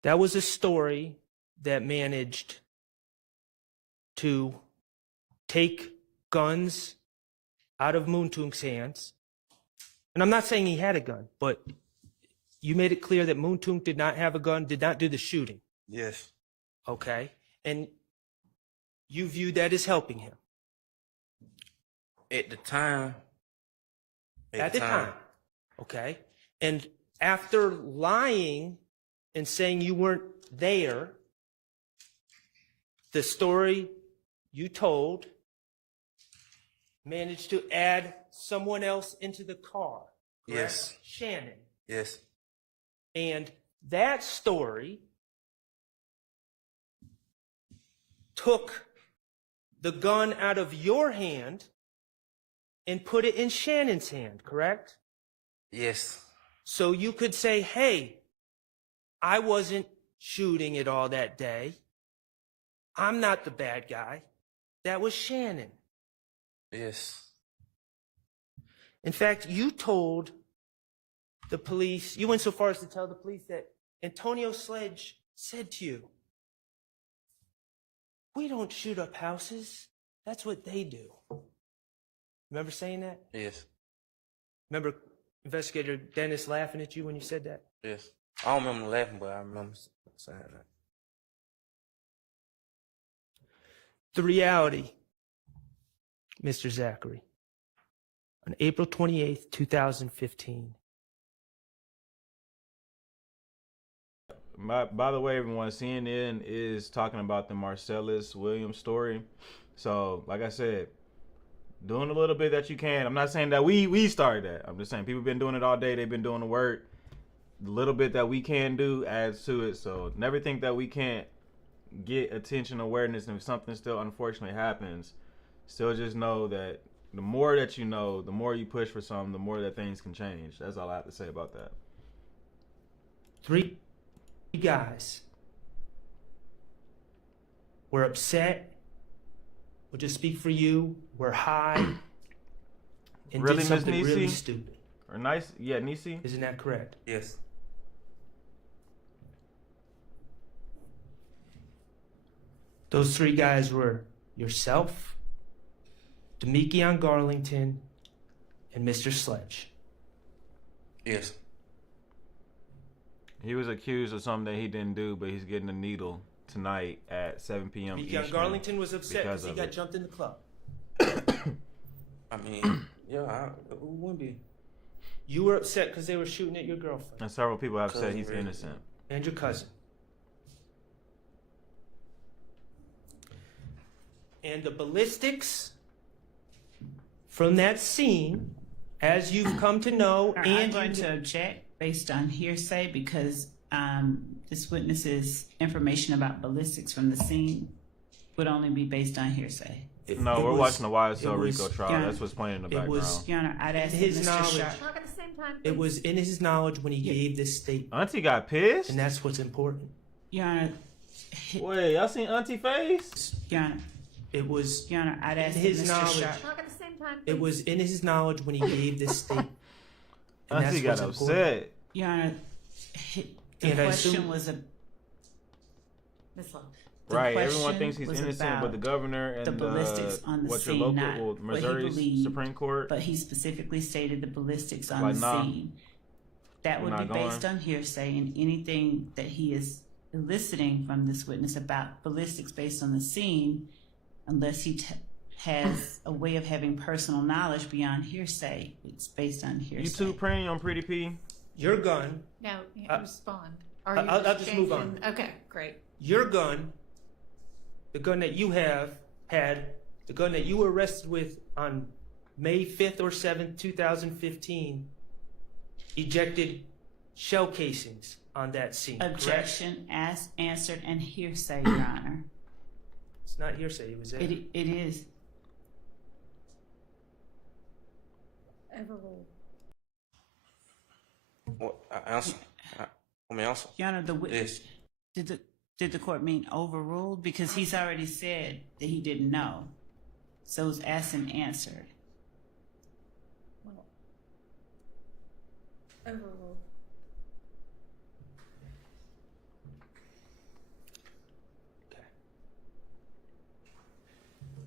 that was a story that managed to take guns out of Moontung's hands. And I'm not saying he had a gun, but you made it clear that Moontung did not have a gun, did not do the shooting. Yes. Okay. And you viewed that as helping him. At the time. At the time. Okay. And after lying and saying you weren't there, the story you told managed to add someone else into the car. Correct? Yes. Shannon. Yes. And that story took the gun out of your hand and put it in Shannon's hand, correct? Yes. So you could say, hey, I wasn't shooting it all that day. I'm not the bad guy. That was Shannon. Yes. In fact, you told the police, you went so far as to tell the police that Antonio Sledge said to you, we don't shoot up houses. That's what they do. Remember saying that? Yes. Remember Investigator Dennis laughing at you when you said that? Yes. I don't remember laughing, but I remember saying that. The reality, Mr. Zachary, on April 28th, 2015. By the way, everyone, CNN is talking about the Marcellus Williams story. So, like I said, doing a little bit that you can. I'm not saying that we started that. I'm just saying people been doing it all day. They've been doing the work. The little bit that we can do adds to it. So never think that we can't get attention, awareness, and if something still unfortunately happens, still just know that the more that you know, the more you push for something, the more that things can change. That's all I have to say about that. 3 guys were upset. We'll just speak for you. We're high and Really, did something Miss really Niecy? stupid. Or nice, yeah, Nisi. Isn't that correct? Yes. Those 3 guys were yourself, Demekion Garlington, and Mr. Sledge. Yes. He was accused of something that he didn't do, but he's getting a needle tonight at 7 p.m. Demekion Eastern Garlington was upset because he of got it. jumped in the club. I mean, yeah, who wouldn't be? You were upset because they were shooting at your girlfriend. And several people have said Cousin, he's really. innocent. And your cousin. And the ballistics from that scene, as you've come to know, I'm and going to object based on hearsay because this witness's information about ballistics from the scene would only be based on hearsay. No, we're watching the YSL it was- Rico trial. yeah, That's what's playing in the it background. was- Your Honor, I'd ask his Mr. knowledge. Sharp. Talk at the same time, It please. was in his knowledge when he gave this statement. Auntie got pissed? And that's what's important. Your Honor, Wait, y'all seen Auntie face? Your Honor, It was Your Honor, I'd in ask his Mr. knowledge. Sharp. Talk at the same time, It please. was in his knowledge when he gave this statement. And Auntie that's got what's important. upset. Your Honor, the And I question assume- was Miss Love. the Right, question everyone thinks he's was innocent, about but the governor and the ballistics on the what's your scene, local, not well, what he Missouri believed, Supreme Court. but he specifically stated the ballistics on Like, the nah, scene. That would we're be not going. based on hearsay, and anything that he is eliciting from this witness about ballistics based on the scene, unless he has a way of having personal knowledge beyond hearsay, it's based on hearsay. You too, Pranny on Pretty P? Your gun, Now, respond. I'll just move on. Okay, great. Your gun, the gun that you had, the gun that you were arrested with on May 5th or 7th, 2015, ejected shell casings on that scene. Objection, answered, and hearsay, Your Honor. It's not hearsay. It was there. It is. Overruled. What? Answer. Answer. Your Honor, the Yes. did the court mean overruled? Because he's already said that he didn't know. So it's asked and answered. Well, overruled.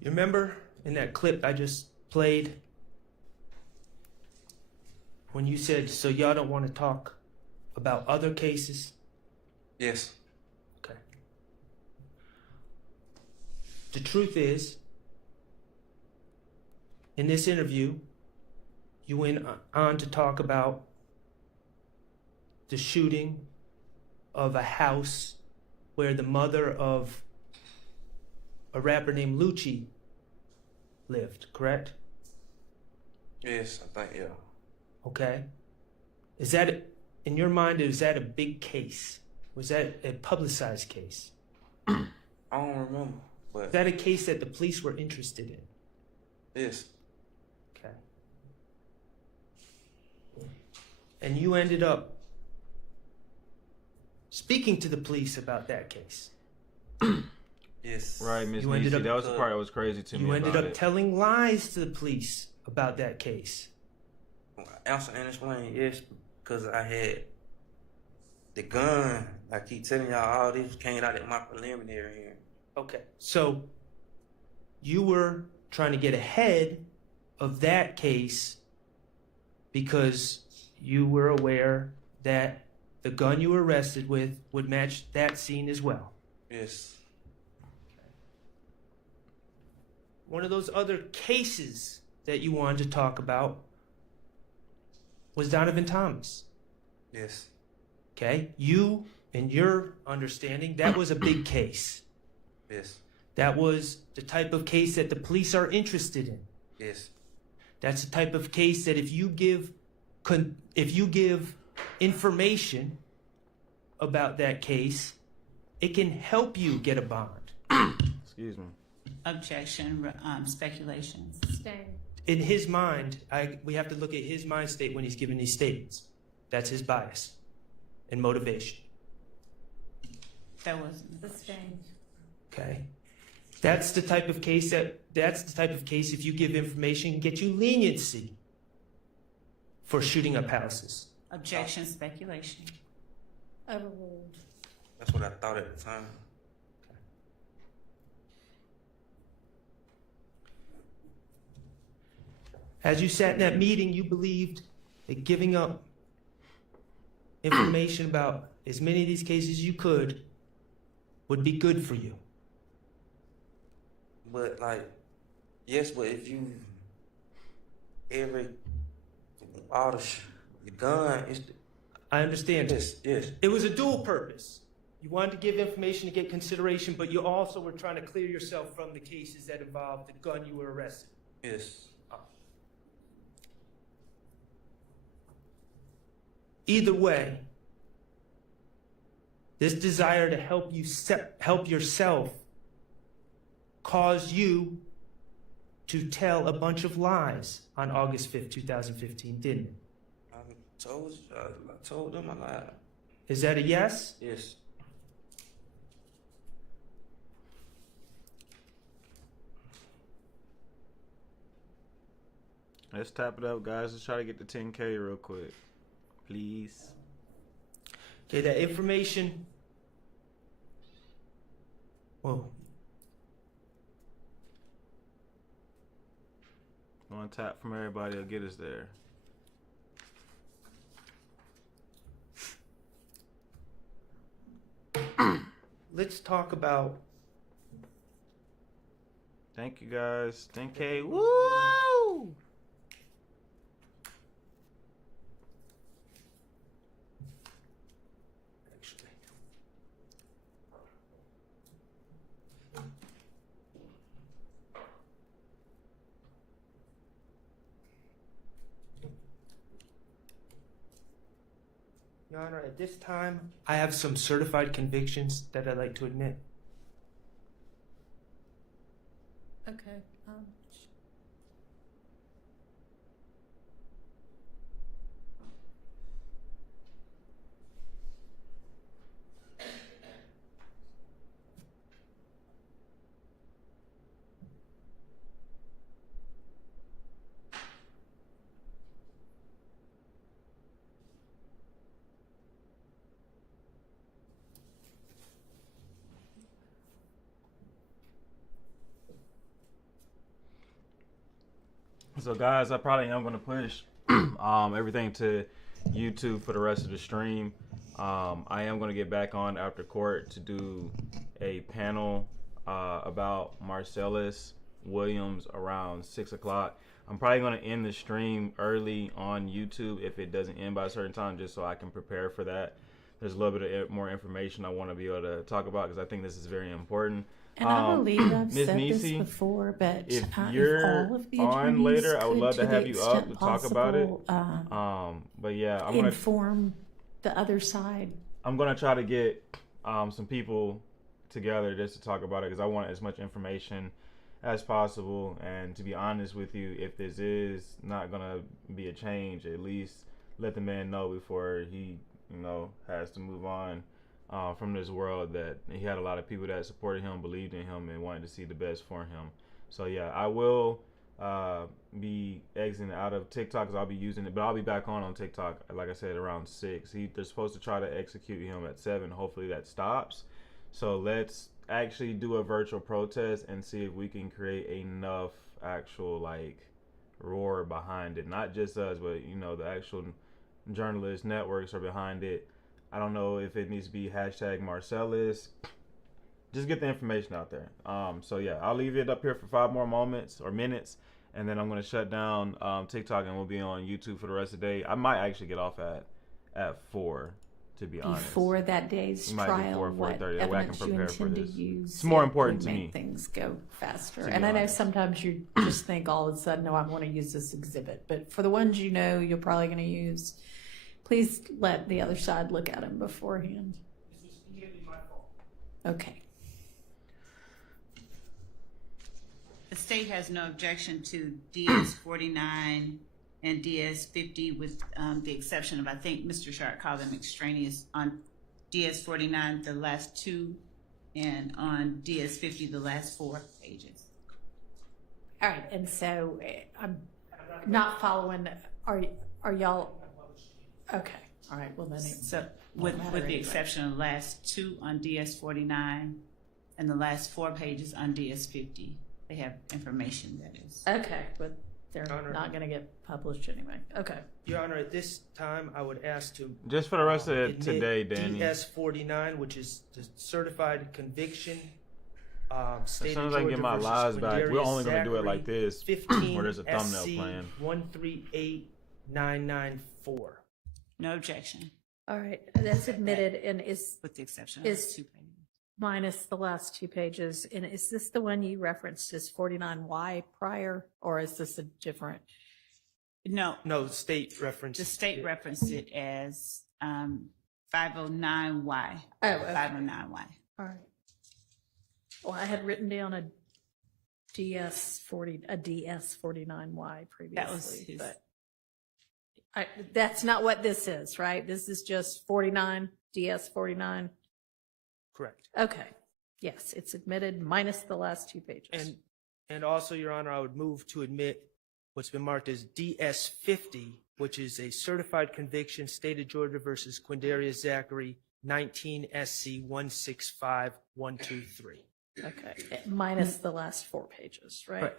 You remember in that clip I just played when you said, so y'all don't want to talk about other cases? Yes. Okay. The truth is, in this interview, you went on to talk about the shooting of a house where the mother of a rapper named Lucci lived, correct? Yes, I think, yeah. Okay. Is that, in your mind, is that a big case? Was that a publicized case? I don't remember, but... Is that a case that the police were interested in? Yes. Okay. And you ended up speaking to the police about that case. Yes. Right, Ms. You ended Nisi, up- that was the part that was crazy to me. You ended about up it. telling lies to the police about that case. Answer and explain, yes, because I had the gun. I keep telling y'all, all this came out at my preliminary hearing. Okay. So you were trying to get ahead of that case because you were aware that the gun you were arrested with would match that scene as well. Yes. One of those other cases that you wanted to talk about was Donovan Thomas. Yes. Okay? You, in your understanding, that was a big case. Yes. That was the type of case that the police are interested in. Yes. That's the type of case that if you give information about that case, it can help you get a bond. Excuse me. Objection, speculations. Stay. In his mind, we have to look at his mind state when he's giving these statements. That's his bias and motivation. That wasn't. Sustained. Okay? That's the type of case if you give information, get you leniency for shooting up houses. Objection, speculation. Overruled. That's what I thought at the time. As you sat in that meeting, you believed that giving up information about as many of these cases as you could would be good for you. But yes, but if you the gun is. I understand. Yes, yes. It was a dual purpose. You wanted to give information to get consideration, but you also were trying to clear yourself from the cases that involved the gun you were arrested. Yes. Either way, this desire to help yourself caused you to tell a bunch of lies on August 5th, 2015, didn't it? I told them I lied. Is that a yes? Yes. Let's tap it up, guys. Let's try to get to 10K real quick. Please. Okay, that information. Whoa. One tap from everybody will get us there. Let's talk about. Thank you, guys. 10K. Woo! Your Honor, at this time, I have some certified convictions that I'd like to admit. Okay. So guys, I probably am going to push everything to YouTube for the rest of the stream. I am going to get back on after court to do a panel about Marcellus Williams around 6 o'clock. I'm probably going to end the stream early on YouTube if it doesn't end by a certain time, just so I can prepare for that. There's a little bit of more information I want to be able to talk about because I think this is very important. And I believe I've Ms. said this Nisi, before, but if if you're all of the on attorneys later, I would could, love to the have you up extent to talk about it. possible, But yeah, I'm gonna inform the other side. try to get some people together just to talk about it because I want as much information as possible. And to be honest with you, if this is not gonna be a change, at least let the man know before he, has to move on from this world, that he had a lot of people that supported him, believed in him, and wanted to see the best for him. So yeah, I will be exiting out of TikTok because I'll be using it, but I'll be back on TikTok, like I said, around 6. They're supposed to try to execute him at 7. Hopefully that stops. So let's actually do a virtual protest and see if we can create enough actual roar behind it. Not just us, but the actual journalist networks are behind it. I don't know if it needs to be #Marcellus. Just get the information out there. So yeah, I'll leave it up here for 5 more moments or minutes, and then I'm gonna shut down TikTok and we'll be on YouTube for the rest of the day. I might actually get off at 4, to be honest. Before that day's trial, 4, what 4:30. That way I can evidence you prepare for intend to this. use? It's more to important to make me. Things go faster. To be And I know honest. sometimes you just think all of a sudden, no, I want to use this exhibit. But for the ones you're probably going to use, please let the other side look at them beforehand. Okay. The state has no objection to DS 49 and DS 50 with the exception of, I think Mr. Sharp called them extraneous on DS 49, the last 2, and on DS 50, the last 4 pages. All right. And so I'm not following. Are y'all? Okay. All right. Well, then it's So with the exception of the last 2 on DS 49 and the last 4 pages on DS 50. They have information that is. Okay, but they're Honor. not going to get published anyway. Okay. Your Honor, at this time, I would ask to Just for the rest of admit today, Danny. DS 49, which is the certified conviction. As State soon of as I get Georgia my versus lives back, we're Quindarius only going to do it Zachary, like this, 15 where there's a thumbnail SC playing. 138994. No objection. All right. That's admitted, and is With the exception of those 2 pages. minus the last 2 pages. And is this the one you referenced as 49Y prior, or is this a different? No, No, state reference. the state referenced it as 509Y. Oh, okay. 509Y. All right. Well, I had written down a DS49Y previously, That was his. but that's not what this is, right? This is just 49, DS49. Correct. Okay. Yes, it's admitted minus the last 2 pages. And also, Your Honor, I would move to admit what's been marked as DS 50, which is a certified conviction, State of Georgia versus Quindarius Zachary, 19 SC 165123. Okay. Minus the last 4 pages, right? Right.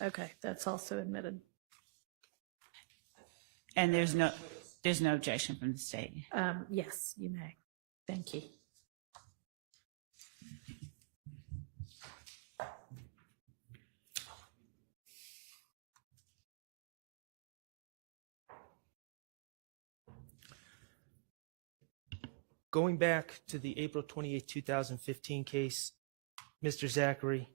Okay, that's also admitted. And there's no objection from the state. Yes, you may. Thank you. Going back to the April 28, 2015 case, Mr. Zachary,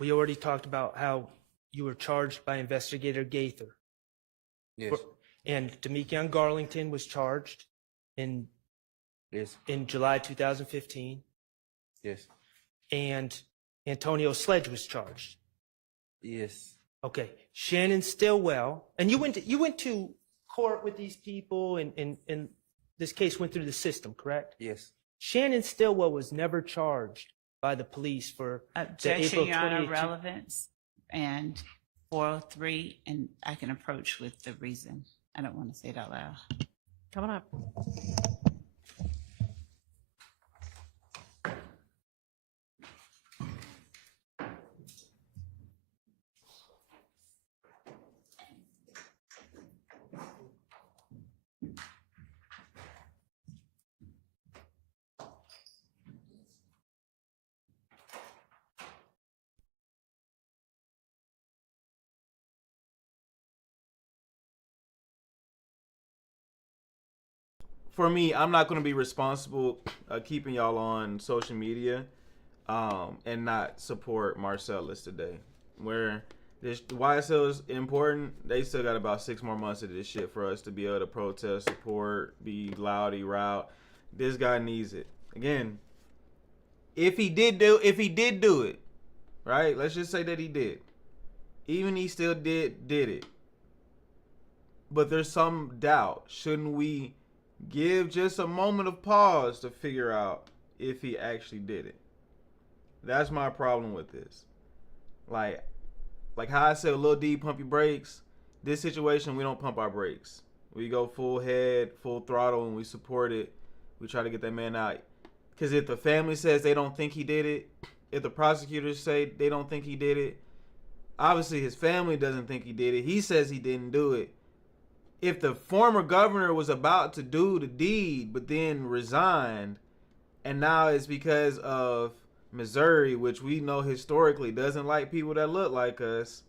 we already talked about how you were charged by Investigator Gaither. Yes. And Demekion Garlington was charged in Yes. in July 2015, Yes. and Antonio Sledge was charged. Yes. Okay, Shannon Stillwell, and you went to court with these people, and this case went through the system, correct? Yes. Shannon Stillwell was never charged by the police for the Objection, April Your Honor, 28th. relevance and 403, and I can approach with the reason. I don't want to say it out loud. Coming up. For me, I'm not going to be responsible keeping y'all on social media and not support Marcellus today. Where this YSL is important, they still got about 6 more months of this shit for us to be able to protest, support, be loudy, route. This guy needs it. Again, if he did do it, right? Let's just say that he did. Even he still did it. But there's some doubt. Shouldn't we give just a moment of pause to figure out if he actually did it? That's my problem with this. Like how I said, Lil D, pump your brakes. This situation, we don't pump our brakes. We go full head, full throttle, and we support it. We try to get that man out. Because if the family says they don't think he did it, if the prosecutors say they don't think he did it, obviously his family doesn't think he did it. He says he didn't do it. If the former governor was about to do the deed but then resigned, and now it's because of Missouri, which we know historically doesn't like people that look like us,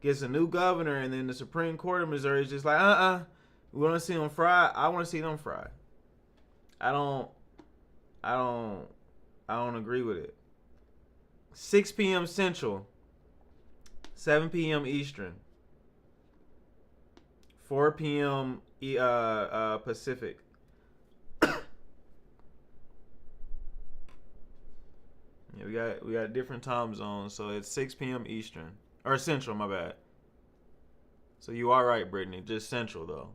gets a new governor, and then the Supreme Court of Missouri is just like, we want to see them fried. I want to see them fried. I don't agree with it. 6 p.m. Central, 7 p.m. Eastern. 4 p.m. Pacific. Yeah, we got different time zones, so it's 6 p.m. Eastern or Central. My bad. So you are right, Brittany. Just Central though.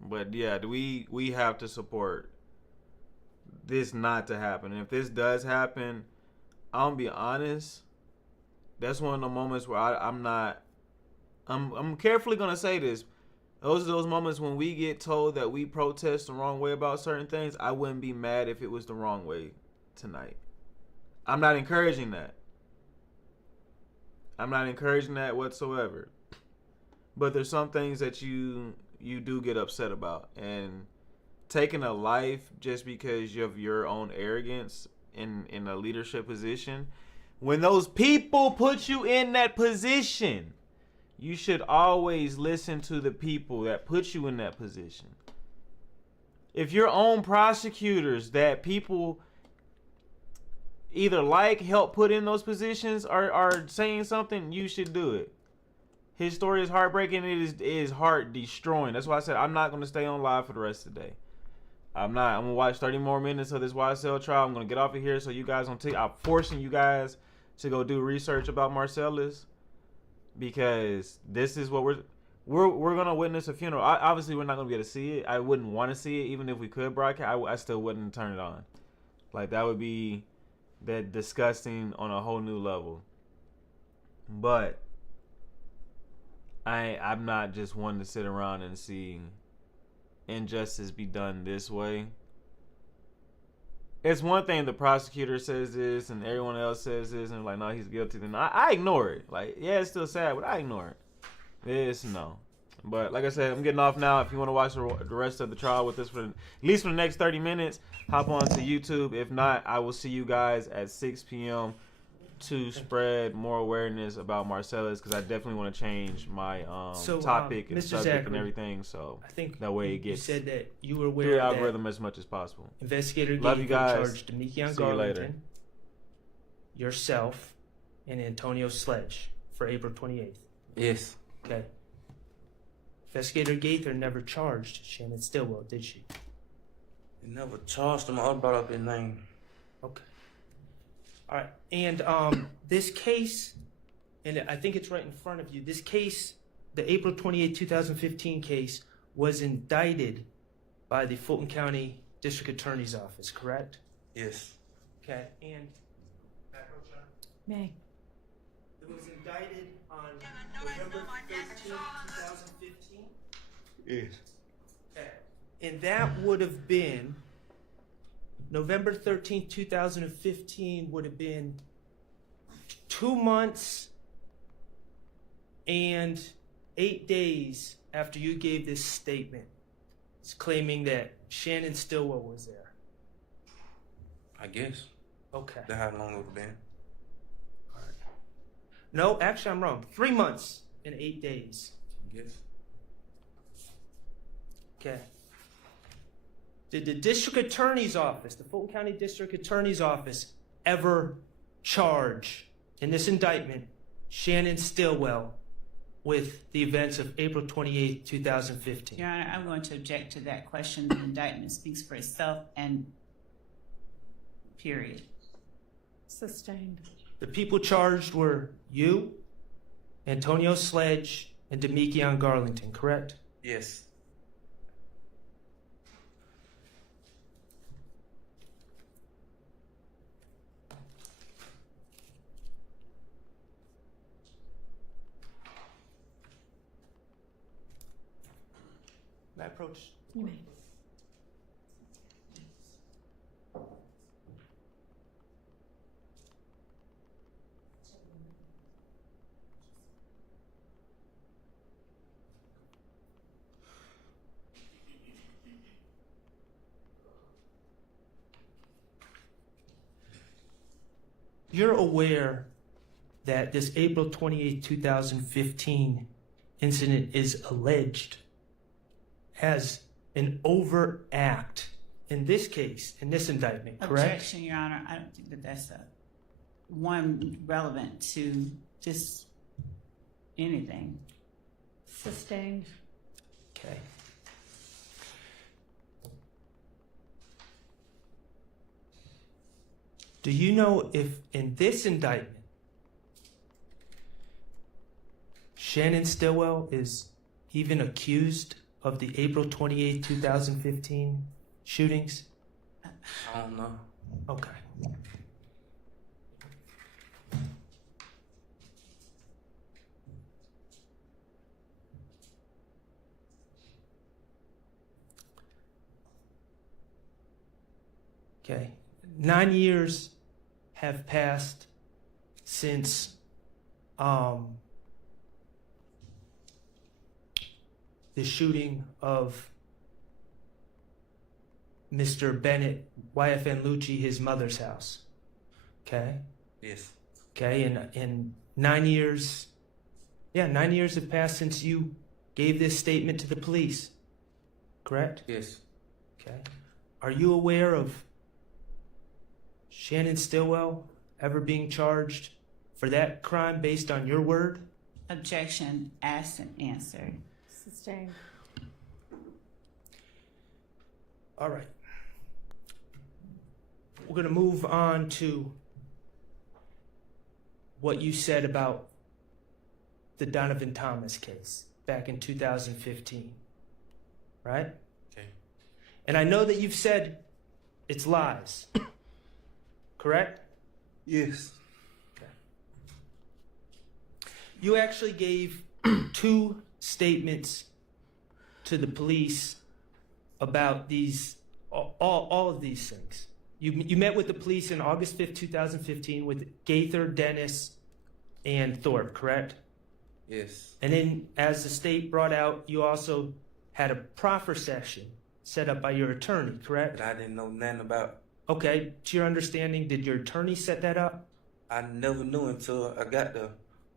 But yeah, we have to support this not to happen. And if this does happen, I'll be honest. That's one of the moments where I'm carefully gonna say this. Those are those moments when we get told that we protest the wrong way about certain things. I wouldn't be mad if it was the wrong way tonight. I'm not encouraging that. I'm not encouraging that whatsoever. But there's some things that you do get upset about, and taking a life just because of your own arrogance in a leadership position. When those people put you in that position, you should always listen to the people that put you in that position. If your own prosecutors that people either help put in those positions are saying something, you should do it. His story is heartbreaking. It is heart destroying. That's why I said I'm not going to stay on live for the rest of the day. I'm not. I'm going to watch 30 more minutes of this YSL trial. I'm going to get off of here so you guys don't take. I'm forcing you guys to go do research about Marcellus, because this is what we're going to witness a funeral. Obviously, we're not going to be able to see it. I wouldn't want to see it. Even if we could broadcast, I still wouldn't turn it on. Like, that would be that disgusting on a whole new level. But I'm not just one to sit around and see injustice be done this way. It's one thing the prosecutor says this and everyone else says this and like, no, he's guilty. Then I ignore it. Like, yeah, it's still sad, but I ignore it. It's no. But like I said, I'm getting off now. If you want to watch the rest of the trial with us at least for the next 30 minutes, hop on to YouTube. If not, I will see you guys at 6 p.m. to spread more awareness about Marcellus, because I definitely want to change my topic and Mr. subject Zachary, and everything. So I think that way it gets you said that you were through aware the of algorithm that as much as possible. Investigator Love you guys. charged Demekion See you later. Garlington, yourself, and Antonio Sledge for April 28th. Yes. Okay. Investigator Gaither never charged Shannon Stillwell, did she? They never charged him or brought up his name. Okay. All right. And this case, and I think it's right in front of you, this case, the April 28, 2015 case, was indicted by the Fulton County District Attorney's Office, correct? Yes. Okay. And May. it was indicted on November 13, 2015? Yes. Okay. And that would have been, November 13, 2015 would have been 2 months and 8 days after you gave this statement. It's claiming that Shannon Stillwell was there. I guess. Okay. That's how long it would been. All right. No, actually, I'm wrong. 3 months and 8 days. Yes. Okay. Did the District Attorney's Office, the Fulton County District Attorney's Office, ever charge in this indictment Shannon Stillwell with the events of April 28, 2015? Your Honor, I'm going to object to that question. The indictment speaks for itself and period. Sustained. The people charged were you, Antonio Sledge, and Demekion Garlington, correct? Yes. May I approach? You may. You're aware that this April 28, 2015 incident is alleged as an overt act in this case, in this indictment, correct? Objection, Your Honor. I don't think that that's one relevant to just anything. Sustained. Okay. Do you know if in this indictment, Shannon Stillwell is even accused of the April 28, 2015 shootings? I don't know. Okay. Okay. 9 years have passed since the shooting of Mr. Bennett, YFN Lucci, his mother's house. Okay? Yes. Okay, and 9 years, 9 years have passed since you gave this statement to the police, correct? Yes. Okay. Are you aware of Shannon Stillwell ever being charged for that crime based on your word? Objection, asked and answered. Sustained. All right. We're going to move on to what you said about the Donovan Thomas case back in 2015, right? Okay. And I know that you've said it's lies, correct? Yes. Okay. You actually gave 2 statements to the police about these, all of these things. You met with the police on August 5th, 2015 with Gaither, Dennis, and Thorpe, correct? Yes. And then as the state brought out, you also had a proffer session set up by your attorney, correct? But I didn't know nothing about. Okay, to your understanding, did your attorney set that up? I never knew until I got there.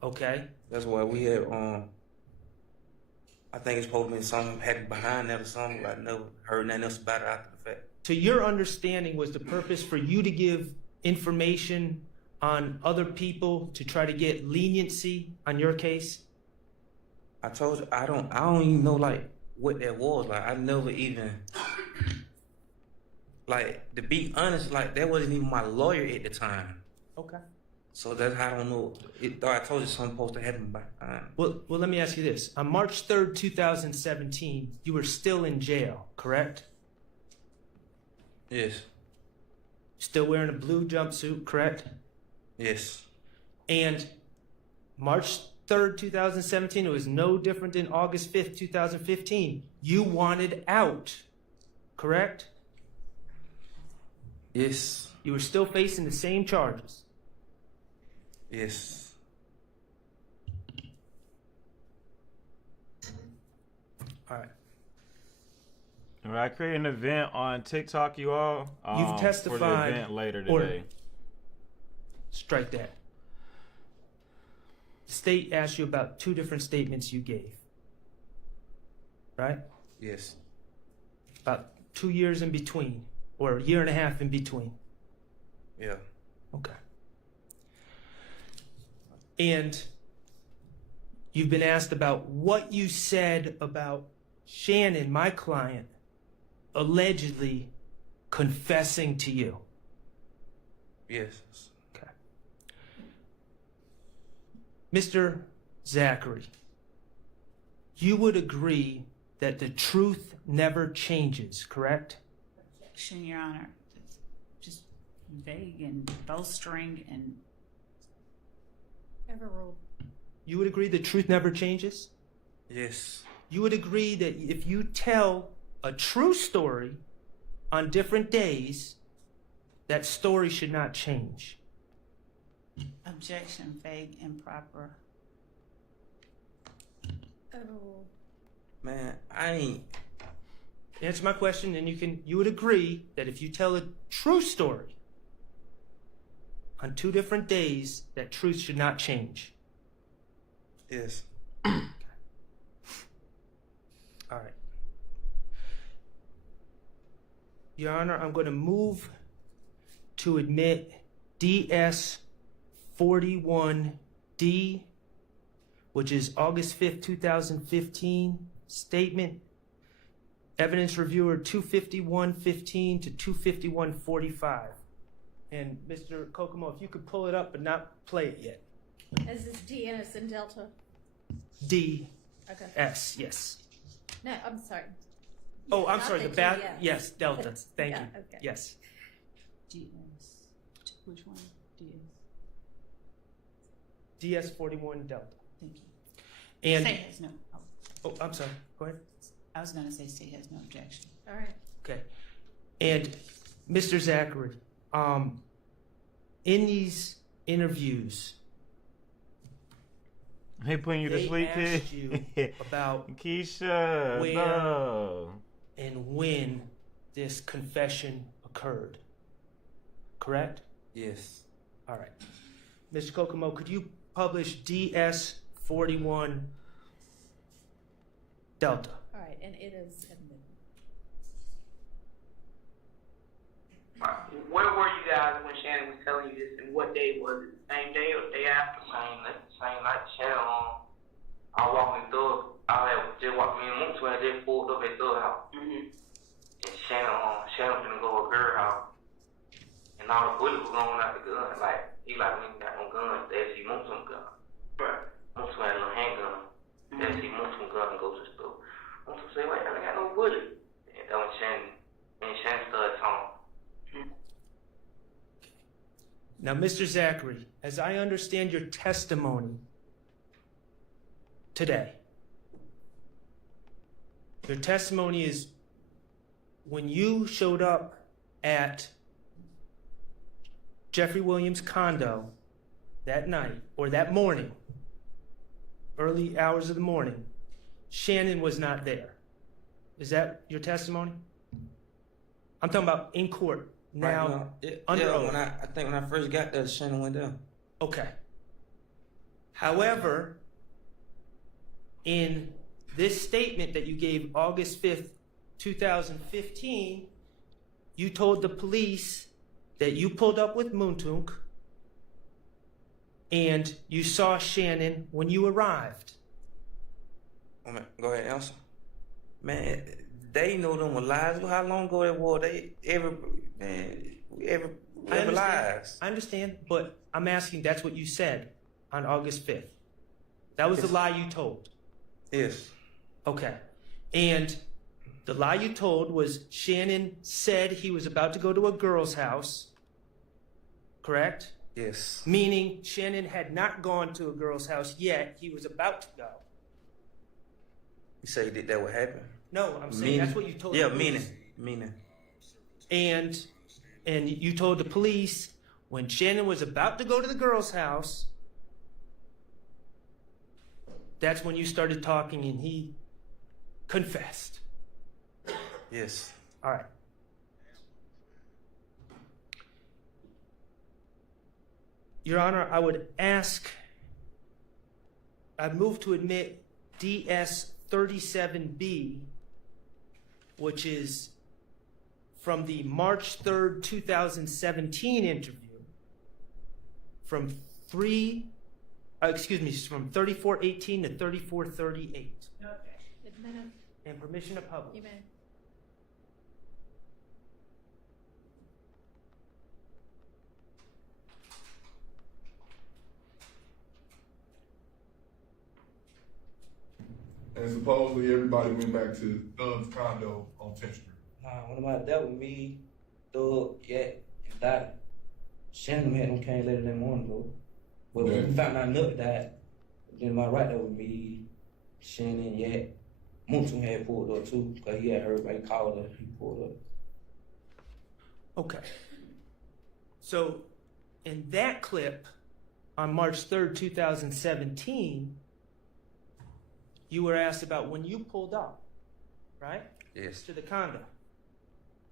Okay. That's why we had I think it's supposed to be something happened behind that or something. I never heard nothing else about it after the fact. To your understanding, was the purpose for you to give information on other people to try to get leniency on your case? I told you I don't even know like what that was. Like I never even like to be honest, like that wasn't even my lawyer at the time. Okay. So that I don't know. I told you something supposed to happen by Well, let me ask you this. On March 3rd, 2017, you were still in jail, correct? Yes. Still wearing a blue jumpsuit, correct? Yes. And March 3rd, 2017, it was no different than August 5th, 2015. You wanted out, correct? Yes. You were still facing the same charges. Yes. All right. All right, I created an event on TikTok, you all. You've testified. For the event later today. Strike that. The state asked you about 2 different statements you gave. Right? Yes. About 2 years in between, or a year and a half in between. Yeah. Okay. And you've been asked about what you said about Shannon, my client, allegedly confessing to you. Yes. Okay. Mr. Zachary, you would agree that the truth never changes, correct? Objection, Your Honor. It's just vague and bowstring and. Overruled. You would agree the truth never changes? Yes. You would agree that if you tell a true story on different days, that story should not change. Objection, vague, improper. Overruled. Man, I ain't. Answer my question, and you would agree that if you tell a true story on 2 different days, that truth should not change. Yes. All right. Your Honor, I'm going to move to admit DS 41D, which is August 5th, 2015 statement. Evidence reviewer 25115 to 25145. And Mr. Kokomo, if you could pull it up but not play it yet. Is this D and it's in Delta? D. Okay. S, yes. No, I'm sorry. Oh, I'm Not sorry, the the back, DS. yes, Delta, thank Yeah, you, okay. yes. DS. Which one? DS. DS 41 Delta. Thank you. And, State has no. oh, I'm sorry, go ahead. I was going to say state has no objection. All right. Okay. And Mr. Zachary, in these interviews, They putting you to they sleep, kid? asked you about Keisha, where no. and when this confession occurred. Correct? Yes. All right. Mr. Kokomo, could you publish DS 41 Delta? All right, and it is admitted. Where were you guys when Shannon was telling you this, and what day was it? Same day or the day after? Same night. Shannon, I walking through. I had just walked me and Mooks when I just pulled up at the house. Mm-hmm. And Shannon finna go to her house. And all the bullets were going out the gun. Like, he like, we ain't got no guns. They see Mooks some gun. Right. Mooks had a little handgun. They see Mooks some gun and go to the store. Mooks say, wait, I ain't got no bullet. And then when Shannon started talking. Now, Mr. Zachary, as I understand your testimony today, your testimony is when you showed up at Jeffrey Williams' condo that night, or that morning, early hours of the morning, Shannon was not there. Is that your testimony? I'm talking about in court. Now, under oath. I think when I first got there, Shannon went down. Okay. However, in this statement that you gave August 5th, 2015, you told the police that you pulled up with Moontunk and you saw Shannon when you arrived. Oh, man, go ahead, answer. Man, they know them were lies. How long ago that was? They ever lies. I understand, but I'm asking, that's what you said on August 5th. That was the lie you told. Yes. Okay. And the lie you told was Shannon said he was about to go to a girl's house, correct? Yes. Meaning Shannon had not gone to a girl's house yet. He was about to go. You say that would happen? No, I'm saying that's what you told Yeah, the police. meaning. And you told the police when Shannon was about to go to the girl's house, that's when you started talking and he confessed. Yes. All right. Your Honor, I would ask, I'd move to admit DS 37B, which is from the March 3rd, 2017 interview, from 3418 to 3438. Okay. Admitted. And permission to publish. You may. And supposedly everybody went back to Thug's condo on 10th Street. Nah, what about that with me, Thug, and that? Shannon had them came later that morning, though. But when we found out Nook died, then my right there with me, Shannon, Munson had pulled up too, because he had heard everybody call her, he pulled up. Okay. So, in that clip, on March 3rd, 2017, you were asked about when you pulled up, right? Yes. To the condo.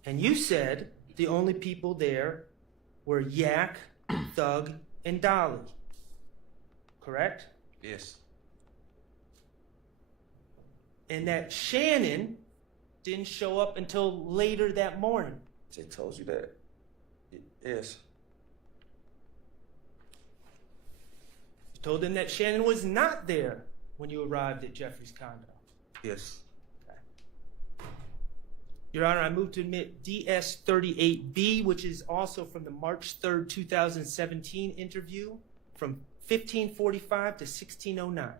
And you said the only people there were Yak, Thug, and Dolly. Correct? Yes. And that Shannon didn't show up until later that morning. They told you that. Yes. You told them that Shannon was not there when you arrived at Jeffrey's condo. Yes. Okay. Your Honor, I move to admit DS 38B, which is also from the March 3rd, 2017 interview, from 1545 to 1609. No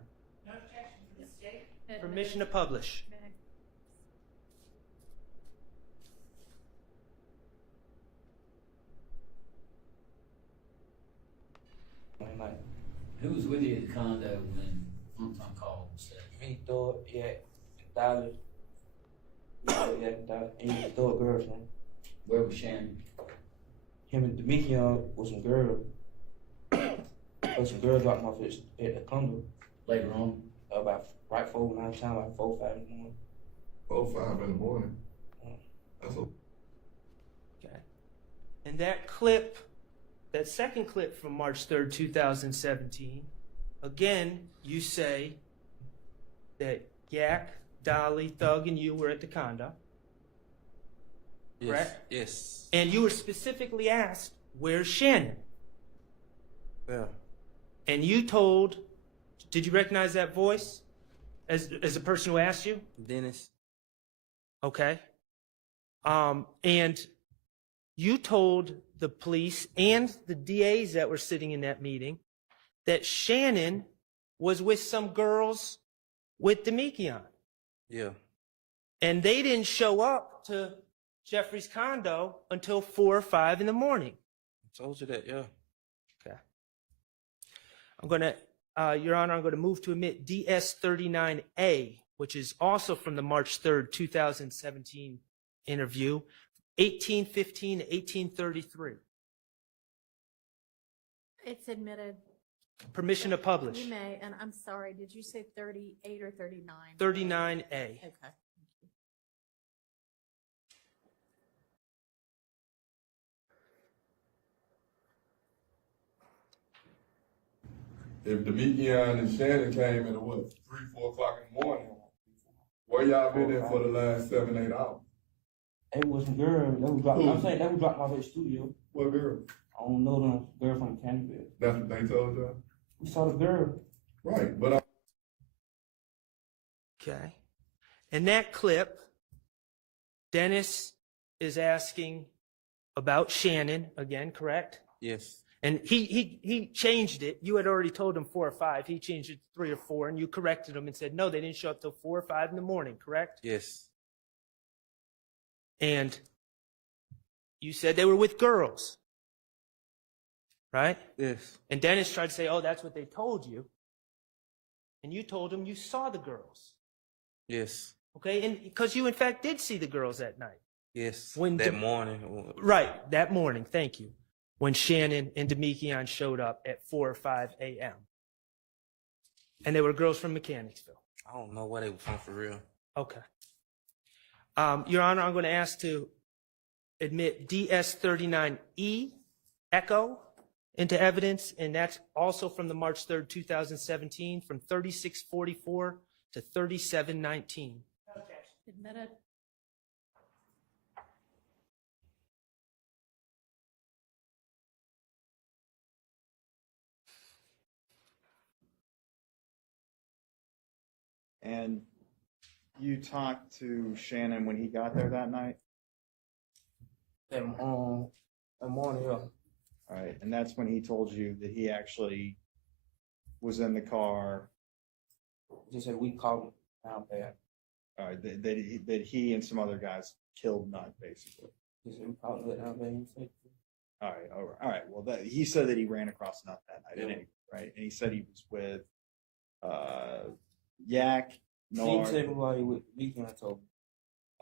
objection to the state. Permission to publish. Who was with you at the condo when Funton called and said? Me, Thug, Dolly. Dolly. And his Thug girlfriend. Where was Shannon? Him and Demetrion was some girl. Some girl dropped him off at the condo. Later on? About right 4, 9 time, like 4, 5 in the morning. 4, 5 in the morning. That's Okay. And that clip, that second clip from March 3rd, 2017, again, you say that Yak, Dolly, Thug, and you were at the condo. Yes. Correct? Yes. And you were specifically asked, where's Shannon? Yeah. And you told, did you recognize that voice as a person who asked you? Dennis. Okay. And you told the police and the DAs that were sitting in that meeting that Shannon was with some girls with Demetrion. Yeah. And they didn't show up to Jeffrey's condo until 4 or 5 in the morning. I told you that, yeah. Okay. I'm going to, Your Honor, I'm going to move to admit DS 39A, which is also from the March 3rd, 2017 interview, 1815 to 1833. It's admitted. Permission to publish. You may, and I'm sorry, did you say 38 or 39? 39A. Okay. If Demetrion and Shannon came in at what, 3, 4 o'clock in the morning, where y'all been at for the last 7, 8 hours? It was some girl that was dropped. I'm saying that was dropped off at the studio. What girl? I don't know them girl from Canterbury. That's what they told y'all? We saw the girl. Right, but Okay. In that clip, Dennis is asking about Shannon again, correct? Yes. And he changed it. You had already told him 4 or 5. He changed it to 3 or 4, and you corrected him and said, no, they didn't show up till 4 or 5 in the morning, correct? Yes. And you said they were with girls, right? Yes. And Dennis tried to say, oh, that's what they told you. And you told him you saw the girls. Yes. Okay, and because you, in fact, did see the girls that night. Yes. When that morning. Right, that morning, thank you. When Shannon and Demekion showed up at 4 or 5 a.m. And they were girls from Mechanicsville. I don't know where they were from for real. Okay. Your Honor, I'm going to ask to admit DS39E, Echo, into evidence, and that's also from the March 3rd, 2017, from 3644 to 3719. Admitted. And you talked to Shannon when he got there that night? That morning, yeah. All right, and that's when he told you that he actually was in the car. Just said we caught him down bad. All right, that he and some other guys killed Nut, basically. Just said we caught him down bad. All right. Well, he said that he ran across Nut that night, Yeah. anyway, right? And he said he was with Yak, He didn't Nard. tell me why he would be when I told him.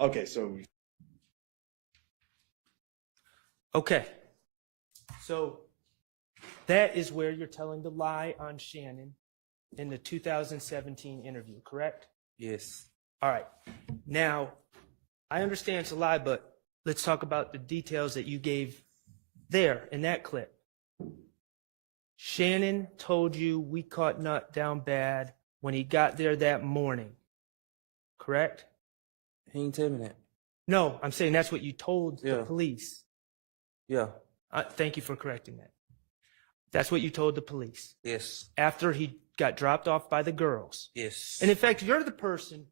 Okay, so Okay. So that is where you're telling the lie on Shannon in the 2017 interview, correct? Yes. All right. Now, I understand it's a lie, but let's talk about the details that you gave there in that clip. Shannon told you we caught Nut down bad when he got there that morning, correct? He didn't tell me that. No, I'm saying that's what you told the Yeah. police. Yeah. Thank you for correcting that. That's what you told the police. Yes. After he got dropped off by the girls. Yes. And in fact, you're the person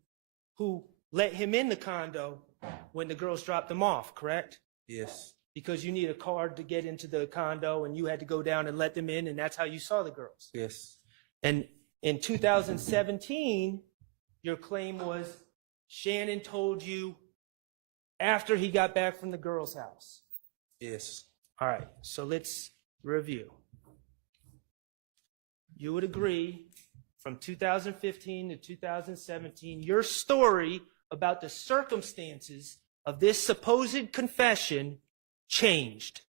who let him in the condo when the girls dropped him off, correct? Yes. Because you need a card to get into the condo and you had to go down and let them in, and that's how you saw the girls. Yes. And in 2017, your claim was Shannon told you after he got back from the girls' house. Yes. All right, so let's review. You would agree from 2015 to 2017, your story about the circumstances of this supposed confession changed.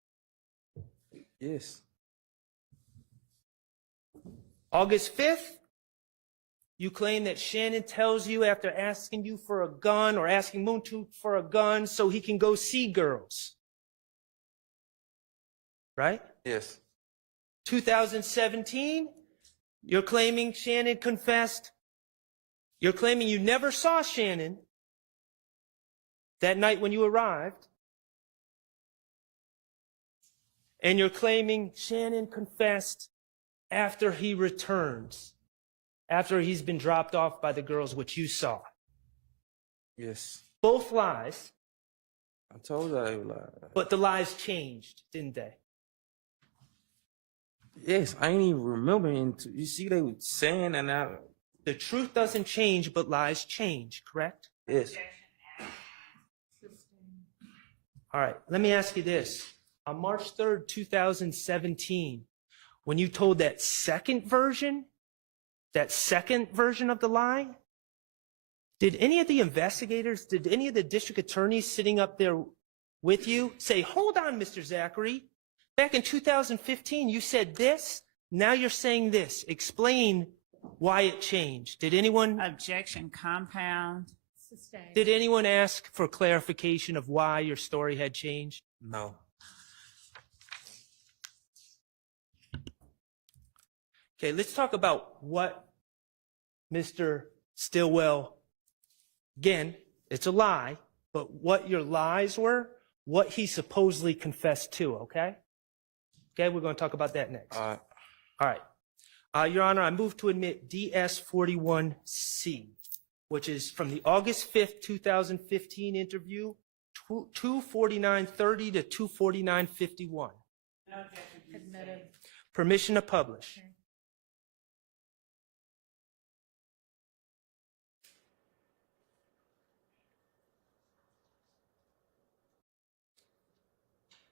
Yes. August 5th, you claim that Shannon tells you after asking you for a gun or asking Moontooth for a gun so he can go see girls. Right? Yes. 2017, you're claiming Shannon confessed. You're claiming you never saw Shannon that night when you arrived. And you're claiming Shannon confessed after he returns, after he's been dropped off by the girls, which you saw. Yes. Both lies. I told you I would lie. But the lies changed, didn't they? Yes, I ain't even remembering. You see, they were saying and I. The truth doesn't change, but lies change, correct? Yes. All right, let me ask you this. On March 3rd, 2017, when you told that second version of the lie, did any of the investigators, did any of the district attorneys sitting up there with you say, hold on, Mr. Zachary, back in 2015, you said this, now you're saying this. Explain why it changed. Did anyone? Objection, compound. Sustained. Did anyone ask for clarification of why your story had changed? No. Okay, let's talk about what Mr. Stillwell, again, it's a lie, but what your lies were, what he supposedly confessed to, okay? Okay, we're going to talk about that next. All right. All right. Your Honor, I move to admit DS41C. which is from the August 5th, 2015 interview, 249:30 to 249:51. Admitted. Permission to publish.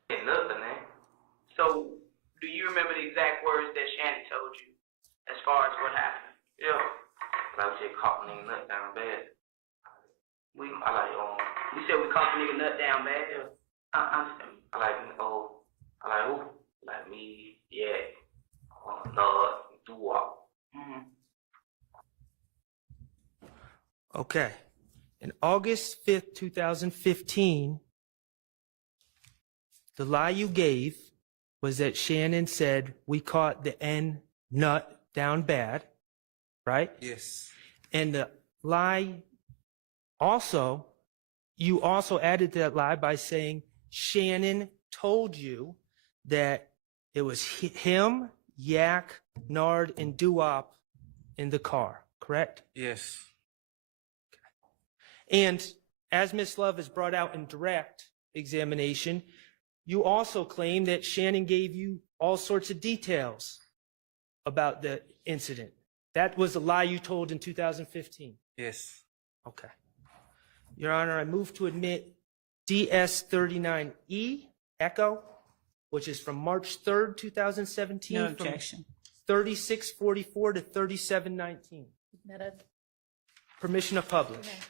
Hey, nothing, man. So, do you remember the exact words that Shannon told you as far as what happened? Yeah. Like we said, caught nigga nut down bad. We said we caught the nigga nut down bad. Yeah. I I like who? Like me, yeah. Nod, doo-wop. Mm-hmm. Okay. In August 5th, 2015, the lie you gave was that Shannon said we caught the N nut down bad, right? Yes. And the lie also, you also added to that lie by saying Shannon told you that it was him, Yak, Nard, and Doo-wop in the car, correct? Yes. And as Ms. Love has brought out in direct examination, you also claim that Shannon gave you all sorts of details about the incident. That was the lie you told in 2015. Yes. Okay. Your Honor, I move to admit DS39E, Echo, which is from March 3rd, 2017. No objection. From 3644 to 3719. Admitted. Permission to publish. Okay.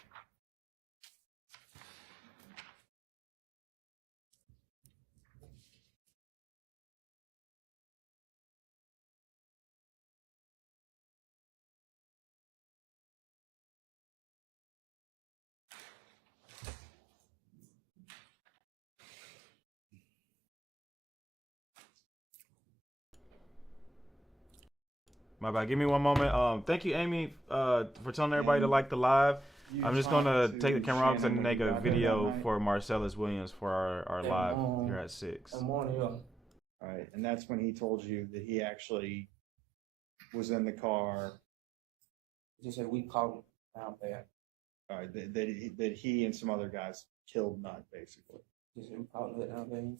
My bad. Give me one moment. Thank you, Amy, for telling everybody to like the live. I'm just gonna take the camera off because I need to make a video for Marcellus Williams for our live here at 6. All right, and that's when he told you that he actually was in the car. Just said we caught him down bad. All right, that he and some other guys killed Nut, basically. Just said we caught him down bad.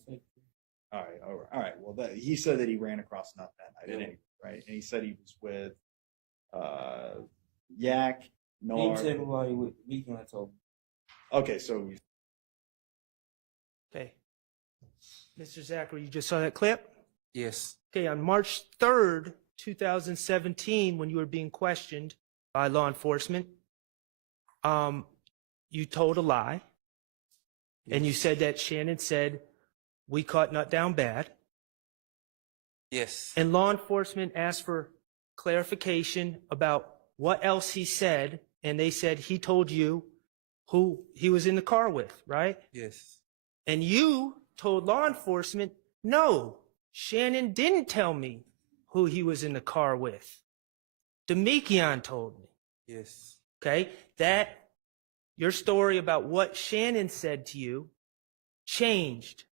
All right. Well, he said that he ran across Nut that night, Yeah. right? And he said he was with Yak, Nard. He said why he with Weekend. I told him. Okay, so Okay. Mr. Zachary, you just saw that clip? Yes. Okay, on March 3rd, 2017, when you were being questioned by law enforcement, you told a lie. And you said that Shannon said, we caught Nut down bad. Yes. And law enforcement asked for clarification about what else he said. And they said he told you who he was in the car with, right? Yes. And you told law enforcement, no, Shannon didn't tell me who he was in the car with. Demekion told me. Yes. Okay? That, your story about what Shannon said to you changed.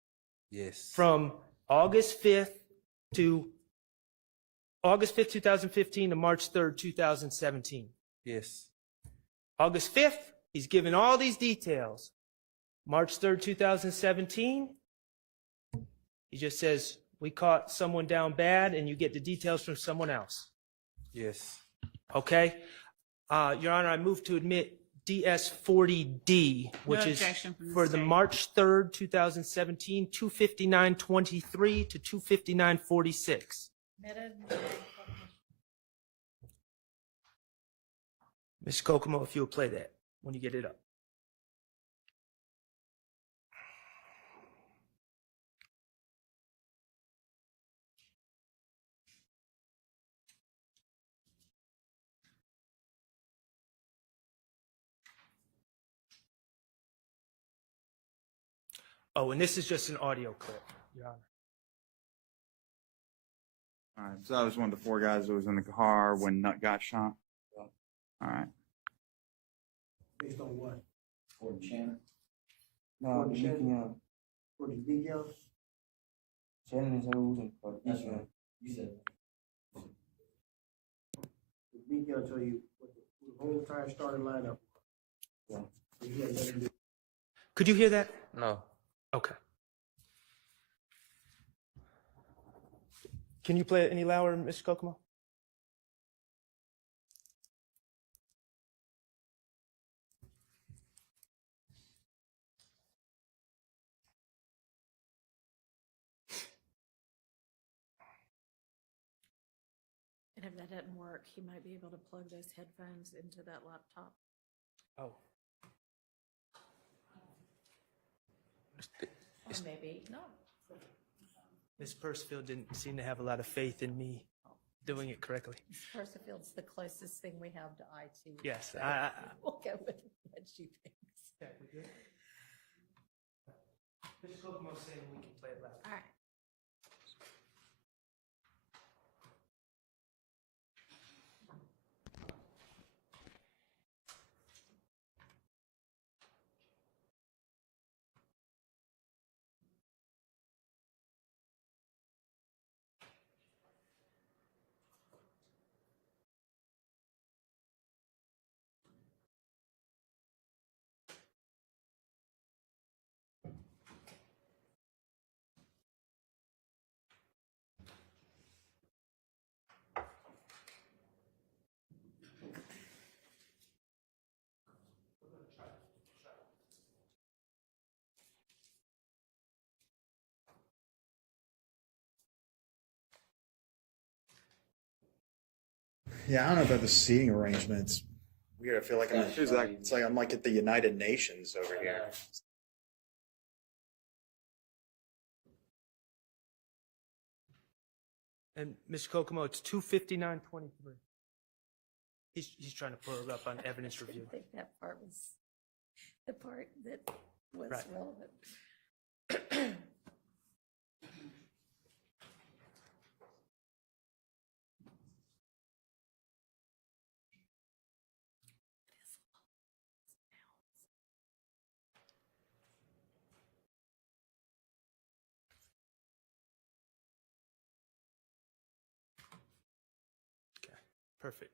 Yes. From August 5th, 2015 to March 3rd, 2017. Yes. August 5th, he's given all these details. March 3rd, 2017, he just says, we caught someone down bad, and you get the details from someone else. Yes. Okay? Your Honor, I move to admit DS40D, which No is objection from the for the state. March 3rd, 2017, 259:23 to 259:46. Admitted. Mr. Kokomo, if you'll play that when you get it up. Oh, and this is just an audio clip, Your Honor. all right. So that was one of the 4 guys that was in the car when Nut got shot. All right. Based on what? For Shannon? No, the Shannon. For the video? Shannon is who's in the That's right. You said. The video tell you The whole time starting lineup. Could you hear that? No. Okay. Can you play it any louder, Mr. Kokomo? And if that doesn't work, he might be able to plug those headphones into that laptop. Oh. Or maybe not. Ms. Percival didn't seem to have a lot of faith in me doing it correctly. Ms. Percifield's the closest thing we have to IT. Yes, so we'll go with what she thinks. Mr. Kokomo's saying we can play it loud. All right. Yeah, I don't know about the seating arrangements. Weird. I feel like it's like I'm like at the United Nations over here. And Mr. Kokomo, it's 259.23. He's trying to pull it up on evidence review. I think that part was the part that was Right. relevant. Perfect.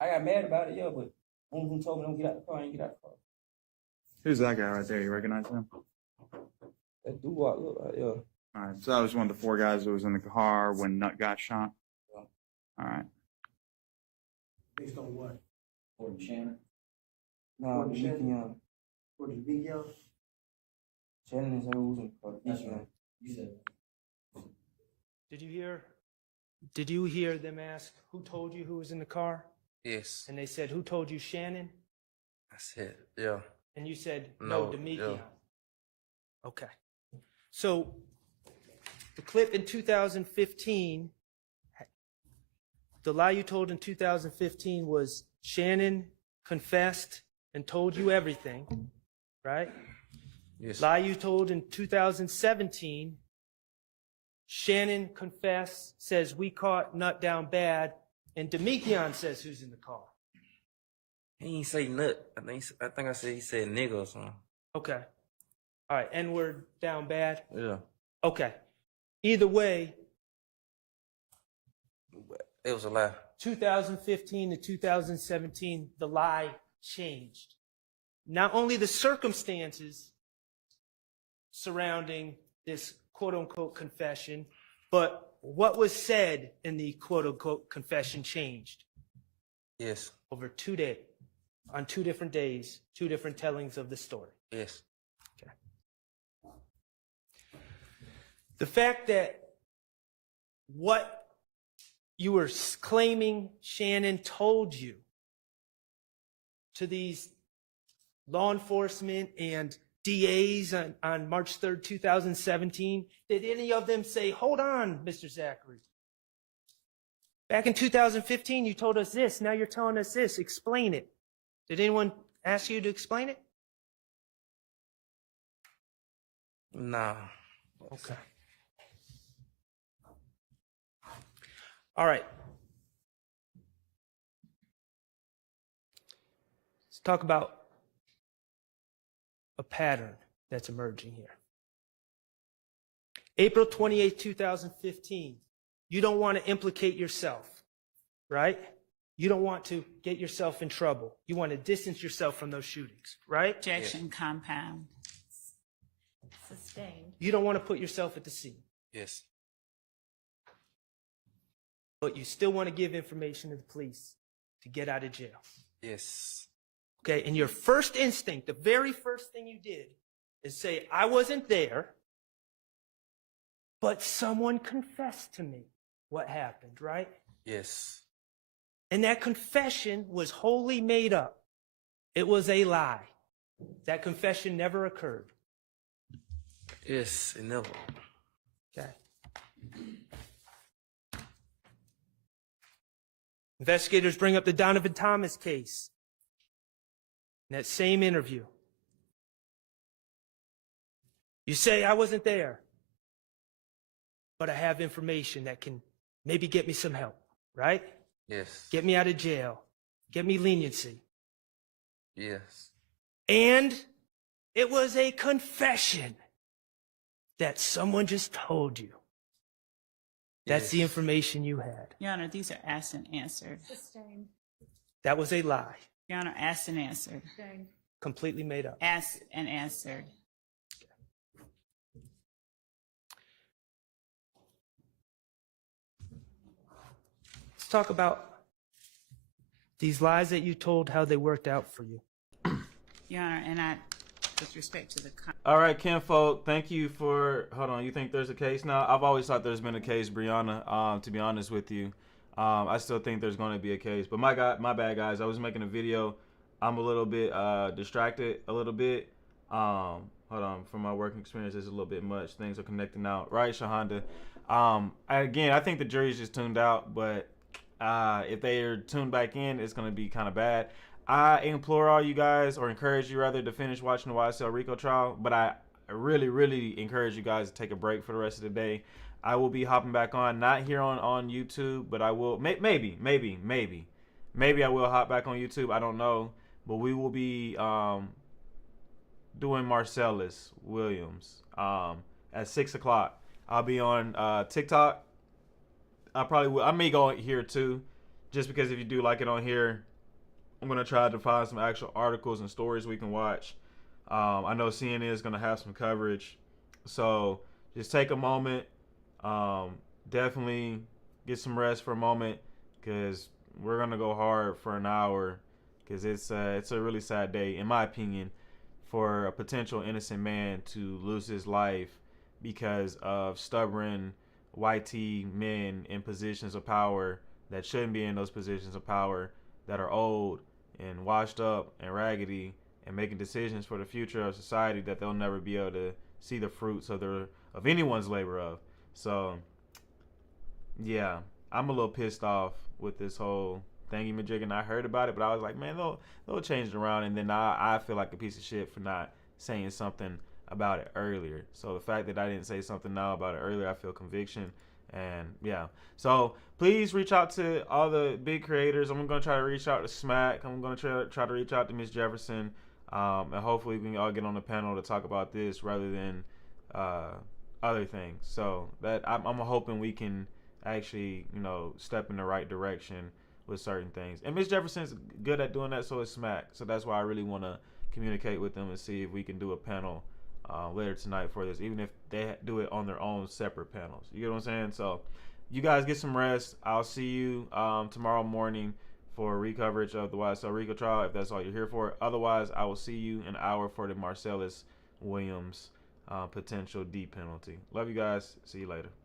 I got mad about it, yeah, but one of them told me don't get out the car, I ain't get out the car. Who's that guy right there? You recognize him? That dude walk look like, yeah. All right. So that was one of the four guys that was in the car when Nut got shot. Yeah. All right. Based on what? Or Shannon. Or No, the the Shannon? young. For the big young? Shannon is who's in the car. That's right. You said Did you hear them ask who told you who was in the car? Yes. And they said, who told you, Shannon? I said, yeah. And you said, No, no, Demekion. yeah. Okay. So the clip in 2015, the lie you told in 2015 was Shannon confessed and told you everything, right? Yes. Lie you told in 2017, Shannon confessed, says we caught Nut down bad, and Demekion says who's in the car. He ain't say nut. I think I said he said nigga or something. Okay. All right. N-word down bad. Yeah. Okay. Either way, It was a lie. 2015 to 2017, the lie changed. Not only the circumstances surrounding this quote-unquote confession, but what was said in the quote-unquote confession changed. Yes. Over 2 days, on 2 different days, 2 different tellings of the story. Yes. Okay. The fact that what you were claiming Shannon told you to these law enforcement and DAs on March 3rd, 2017, did any of them say, hold on, Mr. Zachary? Back in 2015, you told us this. Now you're telling us this. Explain it. Did anyone ask you to explain it? Nah. Okay. All right. Let's talk about a pattern that's emerging here. April 28, 2015. You don't want to implicate yourself, right? You don't want to get yourself in trouble. You want to distance yourself from those shootings, right? Objection, compound. Sustained. You don't want to put yourself at the scene, Yes. but you still want to give information to the police to get out of jail. Yes. Okay, and your first instinct, the very first thing you did, is say, I wasn't there, but someone confessed to me what happened, right? Yes. And that confession was wholly made up. It was a lie. That confession never occurred. Yes, it never. Okay. Investigators bring up the Donovan Thomas case. In that same interview, you say, I wasn't there, but I have information that can maybe get me some help, right? Yes. Get me out of jail. Get me leniency. Yes. And it was a confession that someone just told you. That's the information you had. Your Honor, these are asked and answered. Sustained. That was a lie. Your Honor, asked and answered. Sustained. Completely made up. Asked and answered. Let's talk about these lies that you told, how they worked out for you. Your Honor, and I, with respect to the All right, kinfolk, thank you for, hold on, you think there's a case now? I've always thought there's been a case, Brianna, to be honest with you. I still think there's going to be a case, but my bad, guys. I was making a video. I'm a little bit distracted a little bit. Hold on, from my working experience, it's a little bit much. Things are connecting out. Right, Shahonda? I think the jury's just tuned out, but if they are tuned back in, it's going to be kind of bad. I implore all you guys, or encourage you rather, to finish watching the YSL Rico trial, but I really, really encourage you guys to take a break for the rest of the day. I will be hopping back on, not here on YouTube, but I will, maybe I will hop back on YouTube. I don't know, but we will be doing Marcellus Williams at 6 o'clock. I'll be on TikTok. I may go here too, just because if you do like it on here, I'm going to try to find some actual articles and stories we can watch. I know CNN is going to have some coverage. So just take a moment. Definitely get some rest for a moment, because we're going to go hard for an hour, because it's a really sad day, in my opinion, for a potential innocent man to lose his life because of stubborn YT men in positions of power that shouldn't be in those positions of power, that are old and washed up and raggedy and making decisions for the future of society that they'll never be able to see the fruits of anyone's labor of. So yeah, I'm a little pissed off with this whole thingy-majig, and I heard about it, but I was like, man, they'll change it around, and then I feel like a piece of shit for not saying something about it earlier. So the fact that I didn't say something now about it earlier, I feel conviction. And yeah, so please reach out to all the big creators. I'm gonna try to reach out to Smack. I'm gonna try to reach out to Miss Jefferson, and hopefully we can all get on the panel to talk about this rather than other things. So that I'm hoping we can actually, step in the right direction with certain things. And Miss Jefferson's good at doing that, so is Smack. So that's why I really want to communicate with them and see if we can do a panel later tonight for this, even if they do it on their own separate panels. You get what I'm saying? So you guys get some rest. I'll see you tomorrow morning for recoverage of the YSL Rico trial, if that's all you're here for. Otherwise, I will see you in an hour for the Marcellus Williams potential D penalty. Love you guys. See you later.